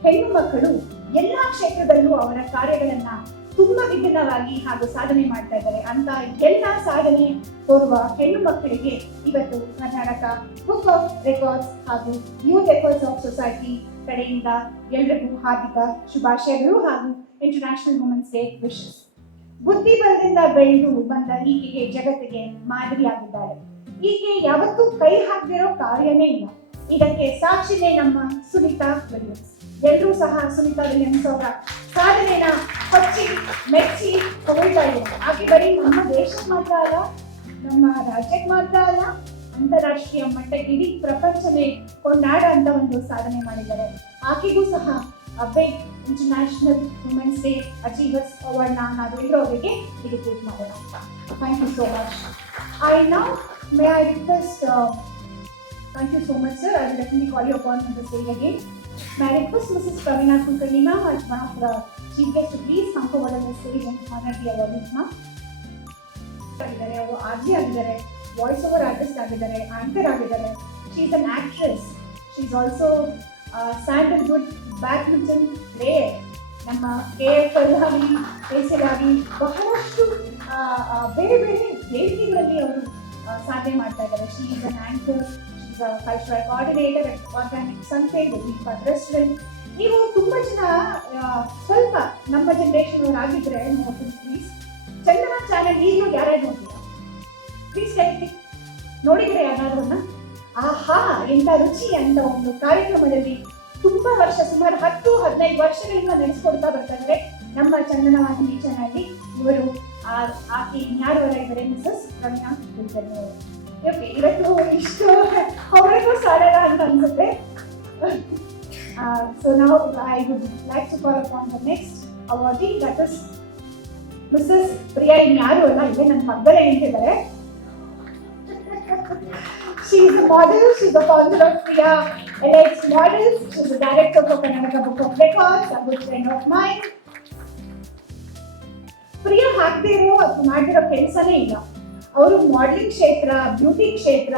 ಹೆಣ್ಣು ಮಕ್ಕಳು ಎಲ್ಲಾ ಕ್ಷೇತ್ರದಲ್ಲೂ ಅವರ ಕಾರ್ಯಗಳನ್ನ ತುಂಬಾ ವಿಭಿನ್ನವಾಗಿ ಹಾಗೂ ಸಾಧನೆ ಮಾಡ್ತಾ ಇದ್ದಾರೆ. ಅಂತ ಎಲ್ಲ ಸಾಧನೆ ತೋರುವ ಹೆಣ್ಣು ಮಕ್ಕಳಿಗೆ ಇವತ್ತು ಕರ್ನಾಟಕ ಬುಕ್ ಆಫ್ ರೆಕಾರ್ಡ್ಸ್ ಹಾಗೂ ಯೂತ್ ಎಫರ್ಟ್ಸ್ ಆಫ್ ಸೊಸೈಟಿ ಕಡೆಯಿಂದ ಎಲ್ರಿಗೂ ಹಾರ್ದಿಕ ಶುಭಾಶಯಗಳು ಹಾಗೂ ಇಂಟರ್ನ್ಯಾಷನಲ್ ವುಮೆನ್ಸ್ ಡೇ ವಿಶಸ್. ಬುದ್ಧಿಬಲದಿಂದ ಬೆಳೆದು ಬಂದ ಈಕೆಗೆ ಜಗತ್ತಿಗೆ ಮಾದರಿಯಾಗಿದ್ದಾರೆ. ಈಕೆ ಯಾವತ್ತೂ ಕೈ ಹಾಕದಿರೋ ಕಾರ್ಯನೇ ಇಲ್ಲ. ಇದಕ್ಕೆ ಸಾಕ್ಷಿನೇ ನಮ್ಮ ಸುನೀತಾ ವಿಲಿಯಮ್ಸ್. ಎಲ್ಲರೂ ಸಹ ಸುನೀತಾ ವಿಲಿಯಮ್ಸ್ ಅವರ ಸಾಧನೆನ ಹೊಚ್ಚಿ ಮೆಚ್ಚಿ ಹೊಗಳ್ತಾ ಇದ್ದಾರೆ. ಆಕೆ ಬರೀ ನಮ್ಮ ದೇಶಕ್ಕೆ ಮಾತ್ರ ಅಲ್ಲ, ನಮ್ಮ ರಾಜ್ಯಕ್ಕೆ ಮಾತ್ರ ಅಲ್ಲ, ಅಂತಾರಾಷ್ಟ್ರೀಯ ಮಟ್ಟಕ್ಕೆ ಇಡೀ ಪ್ರಪಂಚನೇ ಕೊಂಡಾಡ ಅಂತ ಒಂದು ಸಾಧನೆ ಮಾಡಿದ್ದಾರೆ. ಆಕೆಗೂ ಸಹ big international women's day achievers award ನಾವೆಲ್ಲರೂ ಅವರಿಗೆ ಡೆಡಿಕೇಟ್ ಮಾಡೋಣ. Thank you so much. May I request, thank you so much, sir. I will definitely call you upon on the stage again. May I request Mrs. Pravina Kulkarni ma'am as one of the chief guests to please come forward on the stage and honor the award ma'am. ಅವರು ಆರ್ಜಿ ಆಗಿದ್ದಾರೆ, voice over artist ಆಗಿದ್ದಾರೆ, ಆಂಕರ್ ಆಗಿದ್ದಾರೆ. She is an actress. She is also Sandalwood badminton player. ನಮ್ಮ KFL ಆಗಲಿ KCL ಆಗಲಿ ಬಹಳಷ್ಟು ಬೇರೆ ಬೇರೆ ವೇದಿಕೆಗಳಲ್ಲಿ ಅವರು ಸಾಧನೆ ಮಾಡ್ತಾ ಇದ್ದಾರೆ. She is an anchor, she is a 5-star coordinator at Organic Sunday, the Deep Path Restaurant. ನೀವು ತುಂಬ ಜನ ಸ್ವಲ್ಪ ನಮ್ಮ ಜನರೇಷನ್ ಅವ್ರು ಆಗಿದ್ರೆ ನೋಡ್ತೀನಿ ಪ್ಲೀಸ್. ಚಂದನ ಚಾನೆಲ್ ಈಗಲೂ ಯಾರ್ಯಾರು ನೋಡ್ತೀರಾ? ಪ್ಲೀಸ್ ನೋಡಿದ್ರೆ ಯಾರಾದ್ರನ್ನ? ಆಹಾ ಎಂತ ರುಚಿ ಅಂತ ಒಂದು ಕಾರ್ಯಕ್ರಮದಲ್ಲಿ ತುಂಬಾ ವರ್ಷ, ಸುಮಾರು 10-15 ವರ್ಷಗಳಿಂದ ನೆನೆಸ್ಕೊಡ್ತಾ ಬರ್ತಾ ಇದ್ದಾರೆ ನಮ್ಮ ಚಂದನ ವಾಹಿನಿ ಚಾನಲ್. ಇವರು ಆಕೆ ಯಾರವರ ಇದ್ದಾರೆ, ಮಿಸಸ್ ಪ್ರವೀಣಾ ಕುಲಕರ್ಣಿ ಅವರು. ಓಕೆ, ಇವತ್ತು ಇಷ್ಟು ಅವರಿಗೂ ಸಾಲಲ್ಲ ಅಂತ ಅನ್ಸುತ್ತೆ. ಸೊ ನಾವು I would like to call upon the next awardee, that is Mrs Priya. ಇನ್ಯಾರು ಅಲ್ಲ, ಇದೆ ನನ್ನ ಪಕ್ಕದಲ್ಲೇ ನಿಂತಿದ್ದಾರೆ. She is a model. She is the founder of Priya LX Models. She is the director for Karnataka Book of Records, a good friend of mine. Priya ಹಾಕದೇ ಇರೋ ಅದು ಮಾಡಿರೋ ಕೆಲಸನೇ ಇಲ್ಲ. ಅವರು ಮಾಡೆಲಿಂಗ್ ಕ್ಷೇತ್ರ, ಬ್ಯೂಟಿ ಕ್ಷೇತ್ರ,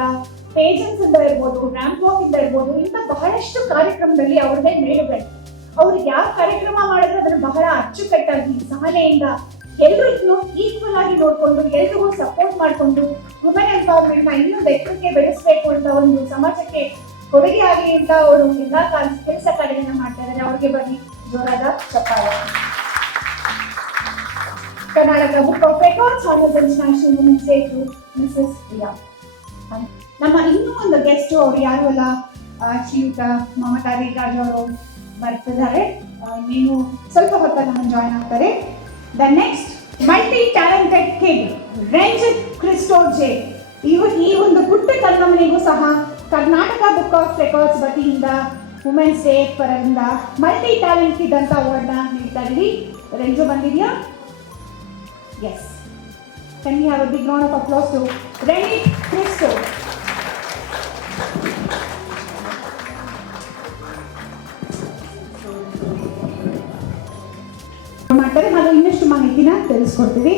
ಪೇಜೆಂಟ್ಸ್ ಇಂದ ಇರ್ಬೋದು, ರ್ಯಾಂಪ್ ವಾಕ್ ಇಂದ ಇರ್ಬೋದು, ಇಂಥ ಬಹಳಷ್ಟು ಕಾರ್ಯಕ್ರಮದಲ್ಲಿ ಅವ್ರದ್ದೇ ಮೇಲುಗಡೆ. ಅವ್ರು ಯಾವ ಕಾರ್ಯಕ್ರಮ ಮಾಡಿದ್ರೆ ಅದನ್ನು ಬಹಳ ಅಚ್ಚುಕಟ್ಟಾಗಿ ಸಹನೆಯಿಂದ ಎಲ್ಲರೂ ಈಕ್ವಲ್ ಆಗಿ ನೋಡ್ಕೊಂಡು ಎಲ್ರಿಗೂ ಸಪೋರ್ಟ್ ಮಾಡಿಕೊಂಡು ವುಮೆನ್ ಎಂಪವರ್ಮೆಂಟ್ ನ ಇನ್ನೊಂದು ಎತ್ತರಕ್ಕೆ ಬೆಳೆಸಬೇಕು ಅಂತ ಒಂದು ಸಮಾಜಕ್ಕೆ ಕೊಡುಗೆ ಆಗಲಿ ಅಂತ ಅವರು ಎಲ್ಲಾ ಕೆಲಸ ಕಾರ್ಯಗಳನ್ನ ಮಾಡ್ತಾ ಇದ್ದಾರೆ. ಅವ್ರಿಗೆ ಬನ್ನಿ ಜೋರಾದ ಚಪ್ಪಾಳೆ. Karnataka book of records honours international women's day to Mrs Priya. ನಮ್ಮ ಇನ್ನೂ ಒಂದು ಗೆಸ್ಟ್ ಅವ್ರು ಯಾರು ಅಲ್ಲ, ಶ್ರೀಯುತ ಮಮತಾ ರೇಖಾಜ್ ಅವರು ಬರ್ತಿದ್ದಾರೆ. ನೀನು ಸ್ವಲ್ಪ ಹೊತ್ತ ನಮ್ಮನ್ನು ಜಾಯ್ನ್ ಆಗ್ತಾರೆ. The next multi-talented kid, Ranjit Christo J. ಈ ಒಂದು ಪುಟ್ಟ ಕನ್ನಮನಿಗೂ ಸಹ ಕರ್ನಾಟಕ ಬುಕ್ ಆಫ್ ರೆಕಾರ್ಡ್ಸ್ ವತಿಯಿಂದ ವುಮೆನ್ಸ್ ಡೇ ಪರದಿಂದ ಮಲ್ಟಿ ಟ್ಯಾಲೆಂಟ್ ಕಿಡ್ ಅಂತ ಅವಾರ್ಡ್ನ ನೀಡ್ತಾ ಇದ್ದೀವಿ. ರಂಜು ಬಂದಿದೆಯಾ? Yes. Can we have a big round of applause to Ranjit Christo? ಮಾಡ್ತಾರೆ. ನಾವು ಇನ್ನಷ್ಟು ಮಾಹಿತಿನ ತಿಳಿಸ್ಕೊಡ್ತೀವಿ.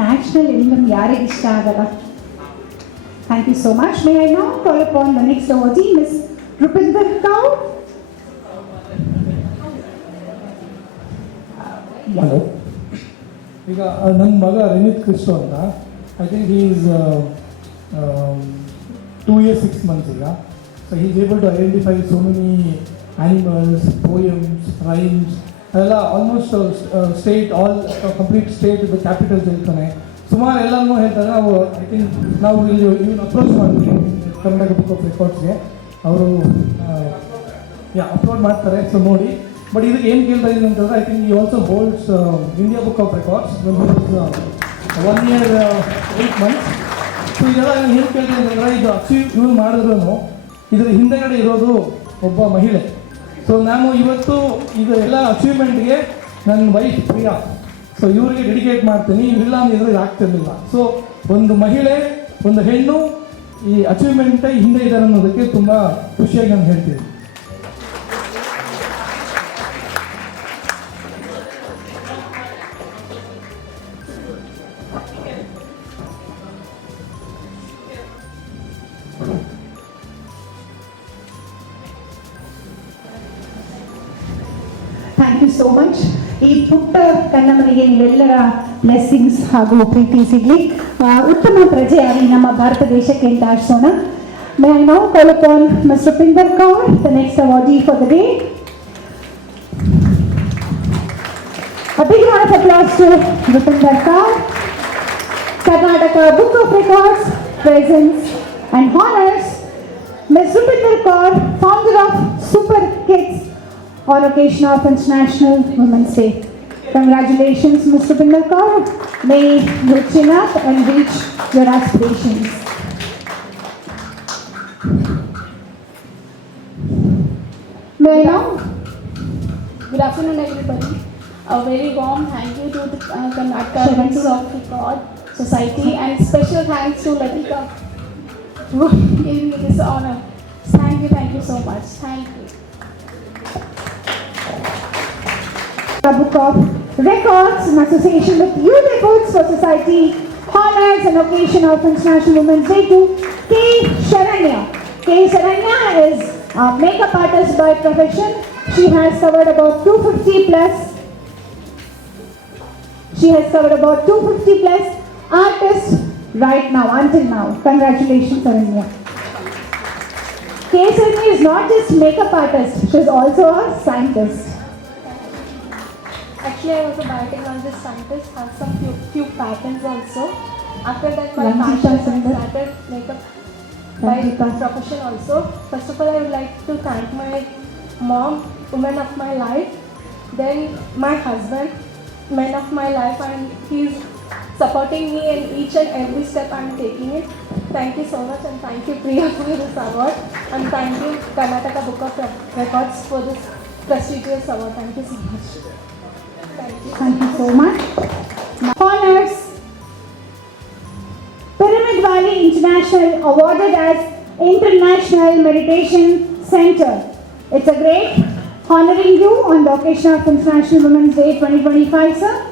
ನ್ಯಾಷನಲ್ ಇನ್ಕಮ್ ಯಾರಿಗೆ ಇಷ್ಟ ಆಗಲ್ಲ? Thank you so much. May I now call upon the next awardee, miss Rupinder Kaur. Hello. ಈಗ ನನ್ನ ಮಗ ರೆನಿತ್ ಕ್ರಿಸ್ಟೋ ಅಂತ, I think he is 2 years 6 months ಈಗ. So he is able to identify so many animals, poems, rhymes ಅದೆಲ್ಲ almost state complete state ಇದು capitals ಹೇಳ್ತಾನೆ. ಸುಮಾರು ಎಲ್ಲನೂ ಹೇಳ್ತಾರೆ. ನಾವು ಐ ಥಿಂಕ್ ನಾವು ಇಲ್ಲಿ ಇವನ್ನ ಅಪ್ರೋಚ್ ಮಾಡಿದ್ವಿ ಕರ್ನಾಟಕ ಬುಕ್ ಆಫ್ ರೆಕಾರ್ಡ್ಸ್ಗೆ. ಅವರು ಅಪ್ಲೋಡ್ ಮಾಡ್ತಾರೆ, ಸೊ ನೋಡಿ. ಬಟ್ ಇದಕ್ಕೆ ಏನು ಕೇಳ್ತಾ ಇದ್ದೀನಿ ಅಂತಂದರೆ, ಐ ಥಿಂಕ್ ಈ also holds India book of records 1 year 8 months. ಸೊ ಇದೆಲ್ಲ ಏನು ಕೇಳ್ತೀನಿ ಅಂತಂದರೆ, ಇದು ಅಚೀವ್ ಮಾಡಿದ್ರು ಇದ್ರ ಹಿಂದೆಗಡೆ ಇರೋದು ಒಬ್ಬ ಮಹಿಳೆ. ಸೊ ನಾನು ಇವತ್ತು ಇದು ಎಲ್ಲ ಅಚೀವ್ಮೆಂಟ್ಗೆ ನನ್ನ ವೈಫ್ ಪ್ರಿಯಾ, ಸೊ ಇವರಿಗೆ ಡೆಡಿಕೇಟ್ ಮಾಡ್ತೀನಿ. ಇವಿಲ್ಲ ಅಂದರೆ ಇದು ಆಗ್ತಿರ್ಲಿಲ್ಲ. ಸೊ ಒಂದು ಮಹಿಳೆ, ಒಂದು ಹೆಣ್ಣು ಈ ಅಚೀವ್ಮೆಂಟ್ ಹಿಂದೆ ಇದ್ದಾರೆ ಅನ್ನೋದಕ್ಕೆ ತುಂಬ ಖುಷಿಯಾಗಿ ನಾನು ಹೇಳ್ತೀನಿ. Thank you so much. ಈ ಪುಟ್ಟ ಕಣ್ಣಮ್ಮನಿಗೆ ನೀವೆಲ್ಲರ ಬ್ಲೆಸ್ಸಿಂಗ್ಸ್ ಹಾಗೂ ಪ್ರೀತಿ ಸಿಗಲಿ. ಉತ್ತಮ ಪ್ರಜೆಯಾಗಿ ನಮ್ಮ ಭಾರತ ದೇಶಕ್ಕೆ ಅಂತ ಆರಿಸೋಣ. May I now call upon Mr. Pinder Kaur, the next awardee for the day. A big round of applause to Rupinder Kaur. Karnataka Book of Records presents and honors Ms. Rupinder Kaur, founder of Super Kids on occasion of International Women's Day. Congratulations, Ms. Rupinder Kaur. May you chin up and reach your aspirations. May I now? Good afternoon, everybody. A very warm thank you to the Karnataka Women's of Record Society, and special thanks to Latika for giving me this honor. Thank you so much. Thank you. The Book of Records in association with Youth Efforts for Society honors an occasion of International Women's Day to K. Sharanya. K. Sharanya is a makeup artist by profession. She has covered about 250 plus artists right now, until now. Congratulations, Sharanya. K. Sharanya is not just makeup artist, she is also a scientist. Actually, I was a biotechnologist scientist, have some few patents also. After that, my Ranjita passion, I Sundar. started makeup by Ranjita. profession also. First of all, I would like to thank my mom, woman of my life. Then my husband, man of my life, and he's supporting me in each and every step I'm taking it. Thank you so much, and thank you Priya for this award, and thank you Karnataka Book of Records for this prestigious award. Thank you so much. Thank you so much. Honors Pyramid Valley International, awarded as International Meditation Center. It's a great honoring you on the occasion of International Women's Day 2025, sir.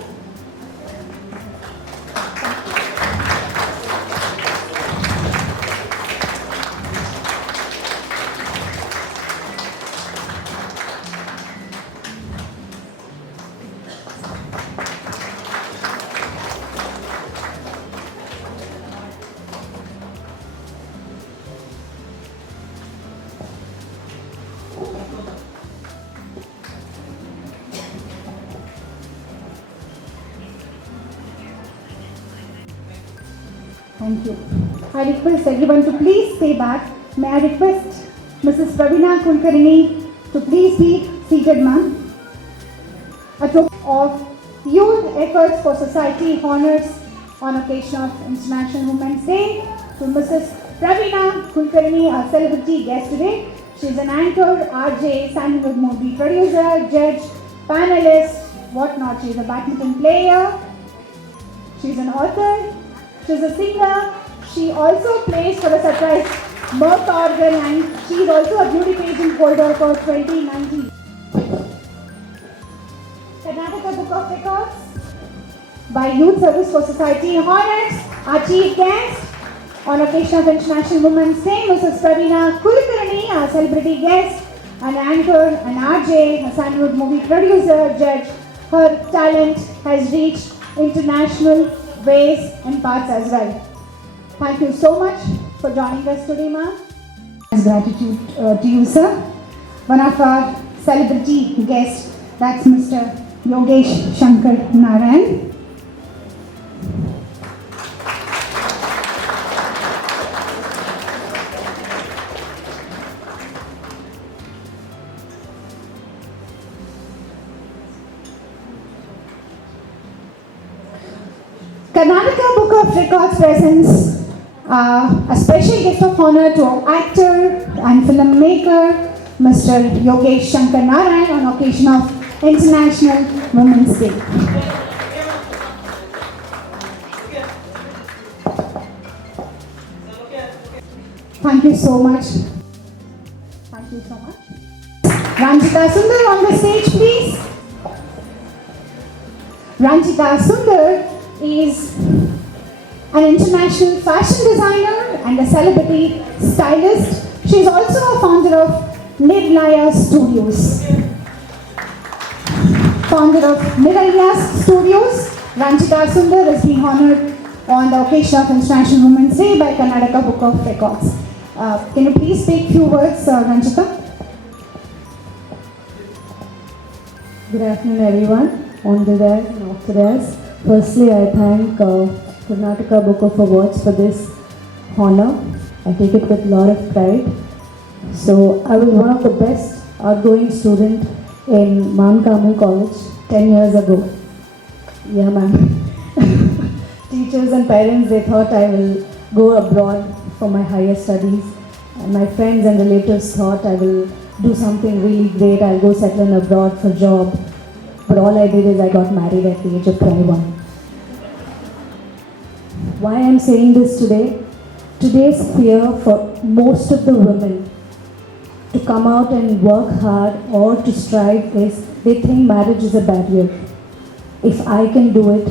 Thank you. I request everyone to please stay back. May I request Mrs. Pravina Kulkarni to please be seated, ma'am. A token of Youth Efforts for Society honors on occasion of International Women's Day to Mrs. Pravina Kulkarni, our celebrity guest today. She is an anchor, RJ, Sandalwood movie producer, judge, panelist, whatnot. She is a badminton player. She is an author. She is a singer. She also plays for a surprise mouth organ, and she is also a beauty pageant holder for 2019. Karnataka Book of Records by Youth Service for Society honors our chief guest on occasion of International Women's Day, Mrs. Pravina Kulkarni, our celebrity guest, an anchor, an RJ, a Sandalwood movie producer, judge. Her talent has reached international ways and parts as well. Thank you so much for joining us today, ma'am. Gratitude to you, sir. One of our celebrity guests, that's Mr. Yogesh Shankar Narayan. Karnataka Book of Records presents a special guest of honor to actor and filmmaker Mr. Yogesh Shankar Narayan on occasion of International Women's Day. Thank you so much. Thank you so much. Ranjita Sundar on the stage, please. Ranjita Sundar is an international fashion designer and a celebrity stylist. She is also a founder of Nirlaya Studios. Founder of Nirlaya Studios, Ranjita Sundar is being honored on the occasion of International Women's Day by Karnataka Book of Records. Can you please speak few words, Ranjita? Good afternoon, everyone. On the day and after this, firstly, I thank Karnataka Book of Awards for this honor. I take it with a lot of pride. So, I was one of the best outgoing student in Mount Carmel College 10 years ago. Yeah, ma'am. Teachers and parents, they thought I will go abroad for my higher studies. And my friends and relatives thought I will do something really great. I'll go settle in abroad for job. But all I did is I got married at the age of 21. Why I'm saying this today? Today's fear for most of the women to come out and work hard or to strive is they think marriage is a barrier. If I can do it,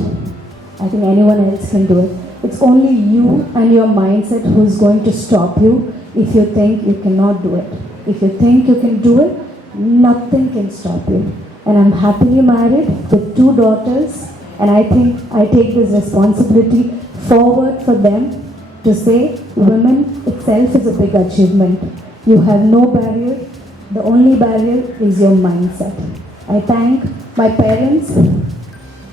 I think anyone else can do it. It's only you and your mindset who's going to stop you if you think you cannot do it. If you think you can do it, nothing can stop you. And I'm happily married with 2 daughters, and I think I take this responsibility forward for them to say women itself is a big achievement. You have no barrier. The only barrier is your mindset. I thank my parents.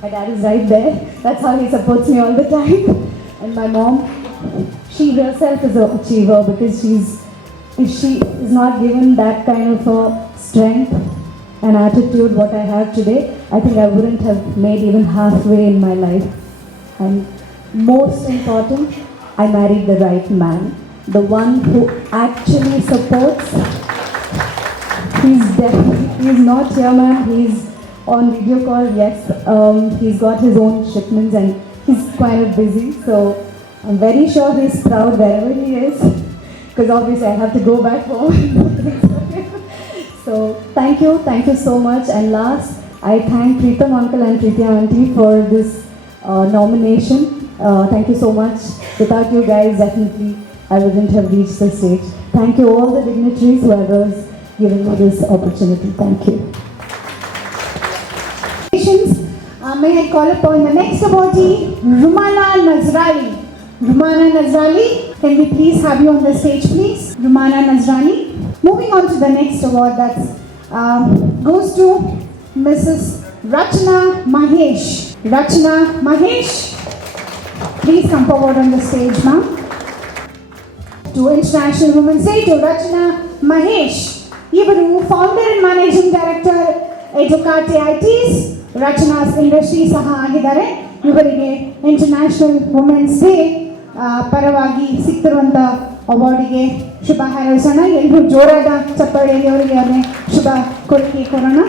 My dad is right there. That's how he supports me all the time. And my mom, she herself is an achiever because if she is not given that kind of a strength and attitude what I have today, I think I wouldn't have made even halfway in my life. And most important, I married the right man. The one who actually supports. He's not here, ma'am. He's on video call, yes. He's got his own shipments and he's kind of busy. So I'm very sure he's proud wherever he is. Because obviously I have to go back home. So thank you so much. And last, I thank Preetham uncle and Preeti auntie for this nomination. Thank you so much. Without you guys, definitely I wouldn't have reached this stage. Thank you all the dignitaries, whoever's given me this opportunity. Thank you. May I call upon the next awardee, Rumana Nazrali. Rumana Nazrali, can we please have you on the stage, please? Rumana Nazrali. Moving on to the next award, that goes to Mrs. Rachna Mahesh. Rachna Mahesh, please come forward on the stage, ma'am. To International Women's Day, to Rachna Mahesh. Ivaru, founder and managing director, Educate ITs, Rachanas industry ಸಹ ಆಗಿದ್ದಾರೆ. ಇವರಿಗೆ international women's day ಪರವಾಗಿ ಸಿಕ್ತಿರುವಂಥ ಅವಾರ್ಡಿಗೆ ಶುಭ ಹಾರೈಸೋಣ. ಎಲ್ಲರೂ ಜೋರಾದ ಚಪ್ಪಾಳೆಯಲ್ಲಿ ಅವರಿಗೆ ಶುಭ ಕೋರೋಣ.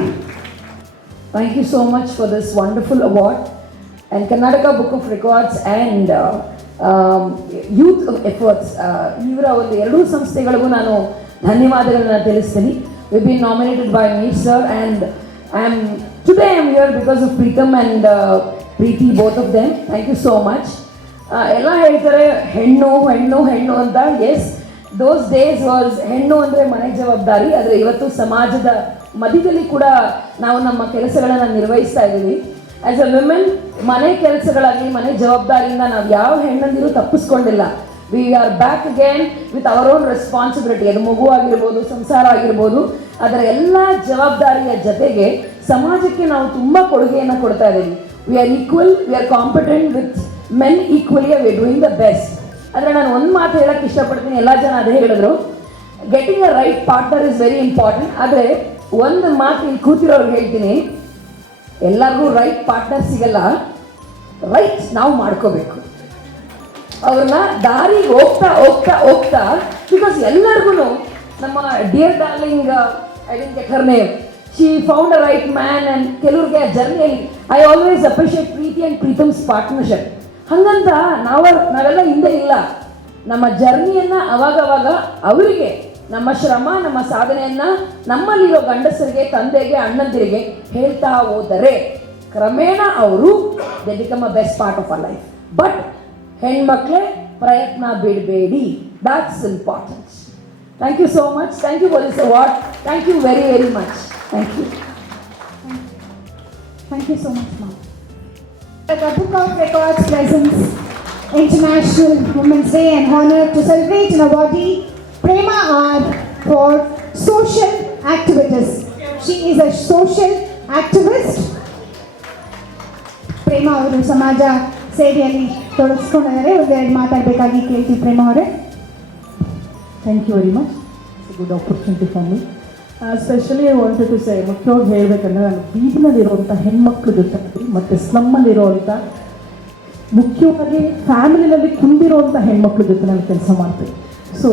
Thank you so much for this wonderful award. And Karnataka Book of Records and Youth Efforts, ಇವರ ಒಂದು 2 ಸಂಸ್ಥೆಗಳಿಗೂ ನಾನು ಧನ್ಯವಾದಗಳನ್ನು ತಿಳಿಸ್ತೀನಿ. We've been nominated by me, sir, and today I'm here because of Preetham and Preeti, both of them. Thank you so much. ಎಲ್ಲ ಹೇಳ್ತಾರೆ ಹೆಣ್ಣು ಹೆಣ್ಣು ಹೆಣ್ಣು ಅಂತ. ಎಸ್, ದೋಸ್ ಡೇಸ್ ವಾಸ್ ಹೆಣ್ಣು ಅಂದರೆ ಮನೆ ಜವಾಬ್ದಾರಿ. ಆದರೆ ಇವತ್ತು ಸಮಾಜದ ಮಧ್ಯದಲ್ಲಿ ಕೂಡ ನಾವು ನಮ್ಮ ಕೆಲಸಗಳನ್ನು ನಿರ್ವಹಿಸ್ತಾ ಇದ್ದೀವಿ. ಆ್ಯಸ್ ಅ ವಿಮೆನ್, ಮನೆ ಕೆಲಸಗಳಾಗಲಿ ಮನೆ ಜವಾಬ್ದಾರಿಯಿಂದ ನಾವು ಯಾವ ಹೆಣ್ಣಂದಿರೂ ತಪ್ಪಿಸ್ಕೊಂಡಿಲ್ಲ. We are back again with our own responsibility. ಅದು ಮಗು ಆಗಿರ್ಬೋದು, ಸಂಸಾರ ಆಗಿರ್ಬೋದು, ಅದರ ಎಲ್ಲ ಜವಾಬ್ದಾರಿಯ ಜೊತೆಗೆ ಸಮಾಜಕ್ಕೆ ನಾವು ತುಂಬ ಕೊಡುಗೆಯನ್ನು ಕೊಡ್ತಾ ಇದ್ದೀವಿ. We are equal, we are competent with men equally, we are doing the best. ಆದರೆ ನಾನು ಒಂದು ಮಾತು ಹೇಳಕ್ಕೆ ಇಷ್ಟಪಡ್ತೀನಿ, ಎಲ್ಲ ಜನ ಅದೇ ಹೇಳಿದ್ರು, getting a right partner is very important. ಆದರೆ ಒಂದು ಮಾತು ಇಲ್ಲಿ ಕೂತಿರೋರ್ಗೆ ಹೇಳ್ತೀನಿ, ಎಲ್ಲರಿಗೂ ರೈಟ್ ಪಾರ್ಟ್ನರ್ ಸಿಗಲ್ಲ, ರೈಟ್ ನಾವು ಮಾಡ್ಕೋಬೇಕು. ಅವ್ರನ್ನ ದಾರಿಗೆ ಹೋಗ್ತಾ ಹೋಗ್ತಾ ಹೋಗ್ತಾ, ಬಿಕಾಸ್ ಎಲ್ಲರಿಗೂ ನಮ್ಮ dear darling I didn't get her name, she found a right man. And ಕೆಲವ್ರಿಗೆ ಆ ಜರ್ನಿಯಲ್ಲಿ I always appreciate Preethi and Preetham's partnership. ಹಾಗಂತ ನಾವೆಲ್ಲ ಹಿಂದೆ ಇಲ್ಲ. ನಮ್ಮ ಜರ್ನಿಯನ್ನು ಅವಾಗವಾಗ ಅವರಿಗೆ ನಮ್ಮ ಶ್ರಮ, ನಮ್ಮ ಸಾಧನೆಯನ್ನು ನಮ್ಮಲ್ಲಿರೋ ಗಂಡಸರಿಗೆ, ತಂದೆಗೆ, ಅಣ್ಣಂದಿರಿಗೆ ಹೇಳ್ತಾ ಹೋದರೆ ಕ್ರಮೇಣ ಅವರು they become a best part of a life. But ಹೆಣ್ಮಕ್ಳೇ ಪ್ರಯತ್ನ ಬಿಡಬೇಡಿ, that's important. Thank you so much. Thank you for this award. Thank you very very much. Thank you. Thank you so much, ma'am. The Book of Records presents International Women's Day and honor to celebrate an awardee Prema R for social activities. She is a social activist. Prema ಅವರು ಸಮಾಜ ಸೇವೆಯಲ್ಲಿ ತೊಡಗಿಸ್ಕೊಂಡಿದ್ದಾರೆ. ಒಂದೆರಡು ಮಾತಾಡಬೇಕಾಗಿ ಕೇಳ್ತೀವಿ ಪ್ರೇಮ ಅವರೇ. Thank you very much. It's good opportunity for me. Specially I wanted to say, ಮುಖ್ಯವಾಗಿ ಹೇಳಬೇಕಂದ್ರೆ ನಾನು ಬೀದಿನಲ್ಲಿರುವಂಥ ಹೆಣ್ಮಕ್ಳ ಜೊತೆ ಮತ್ತು ಸ್ಲಮ್ಮಲ್ಲಿರುವಂಥ ಮುಖ್ಯವಾಗಿ ಫ್ಯಾಮಿಲಿನಲ್ಲಿ ಕುಂದಿರುವಂಥ ಹೆಣ್ಮಕ್ಳ ಜೊತೆ ನಾನು ಕೆಲಸ ಮಾಡ್ತೀನಿ. So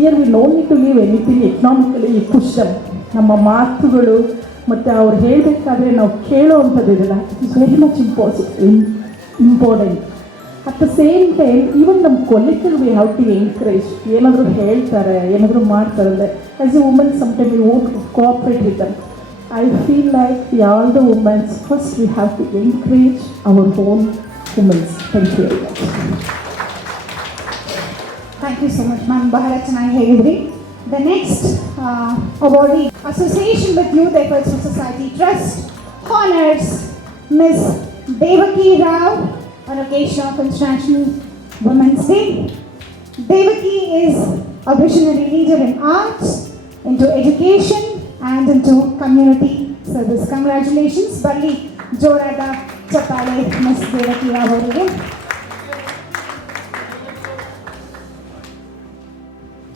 year we no need to leave anything economically cushion. ನಮ್ಮ ಮಾತುಗಳು ಮತ್ತು ಅವ್ರು ಹೇಳಬೇಕಾದ್ರೆ ನಾವು ಕೇಳೋವಂಥದ್ದು ಇದೆಲ್ಲ it is very much important. At the same time even ನಮ್ಮ ಕೊಲಿಕಲ್ ವಿ ಹ್ಯಾವ್ ಟು ಎನ್ಕರೇಜ್. ಏನಾದರೂ ಹೇಳ್ತಾರೆ, ಏನಾದರೂ ಮಾಡ್ತಾರೆ ಅಂದರೆ as a woman sometime we won't cooperate with them. I feel like we all the women's first we have to encourage our own women's. Thank you very much. Thank you so much ma'am, ಬಹಳ ಚೆನ್ನಾಗಿ ಹೇಳಿದ್ರಿ. The next awardee, Association with Youth Efforts for Society Trust honors Ms. Devaki Rao on occasion of International Women's Day. Devaki is a visionary leader in arts, into education and into community service. Congratulations. Balli Jorada Chapale Ms. Devaki Rao avರಿಗೆ.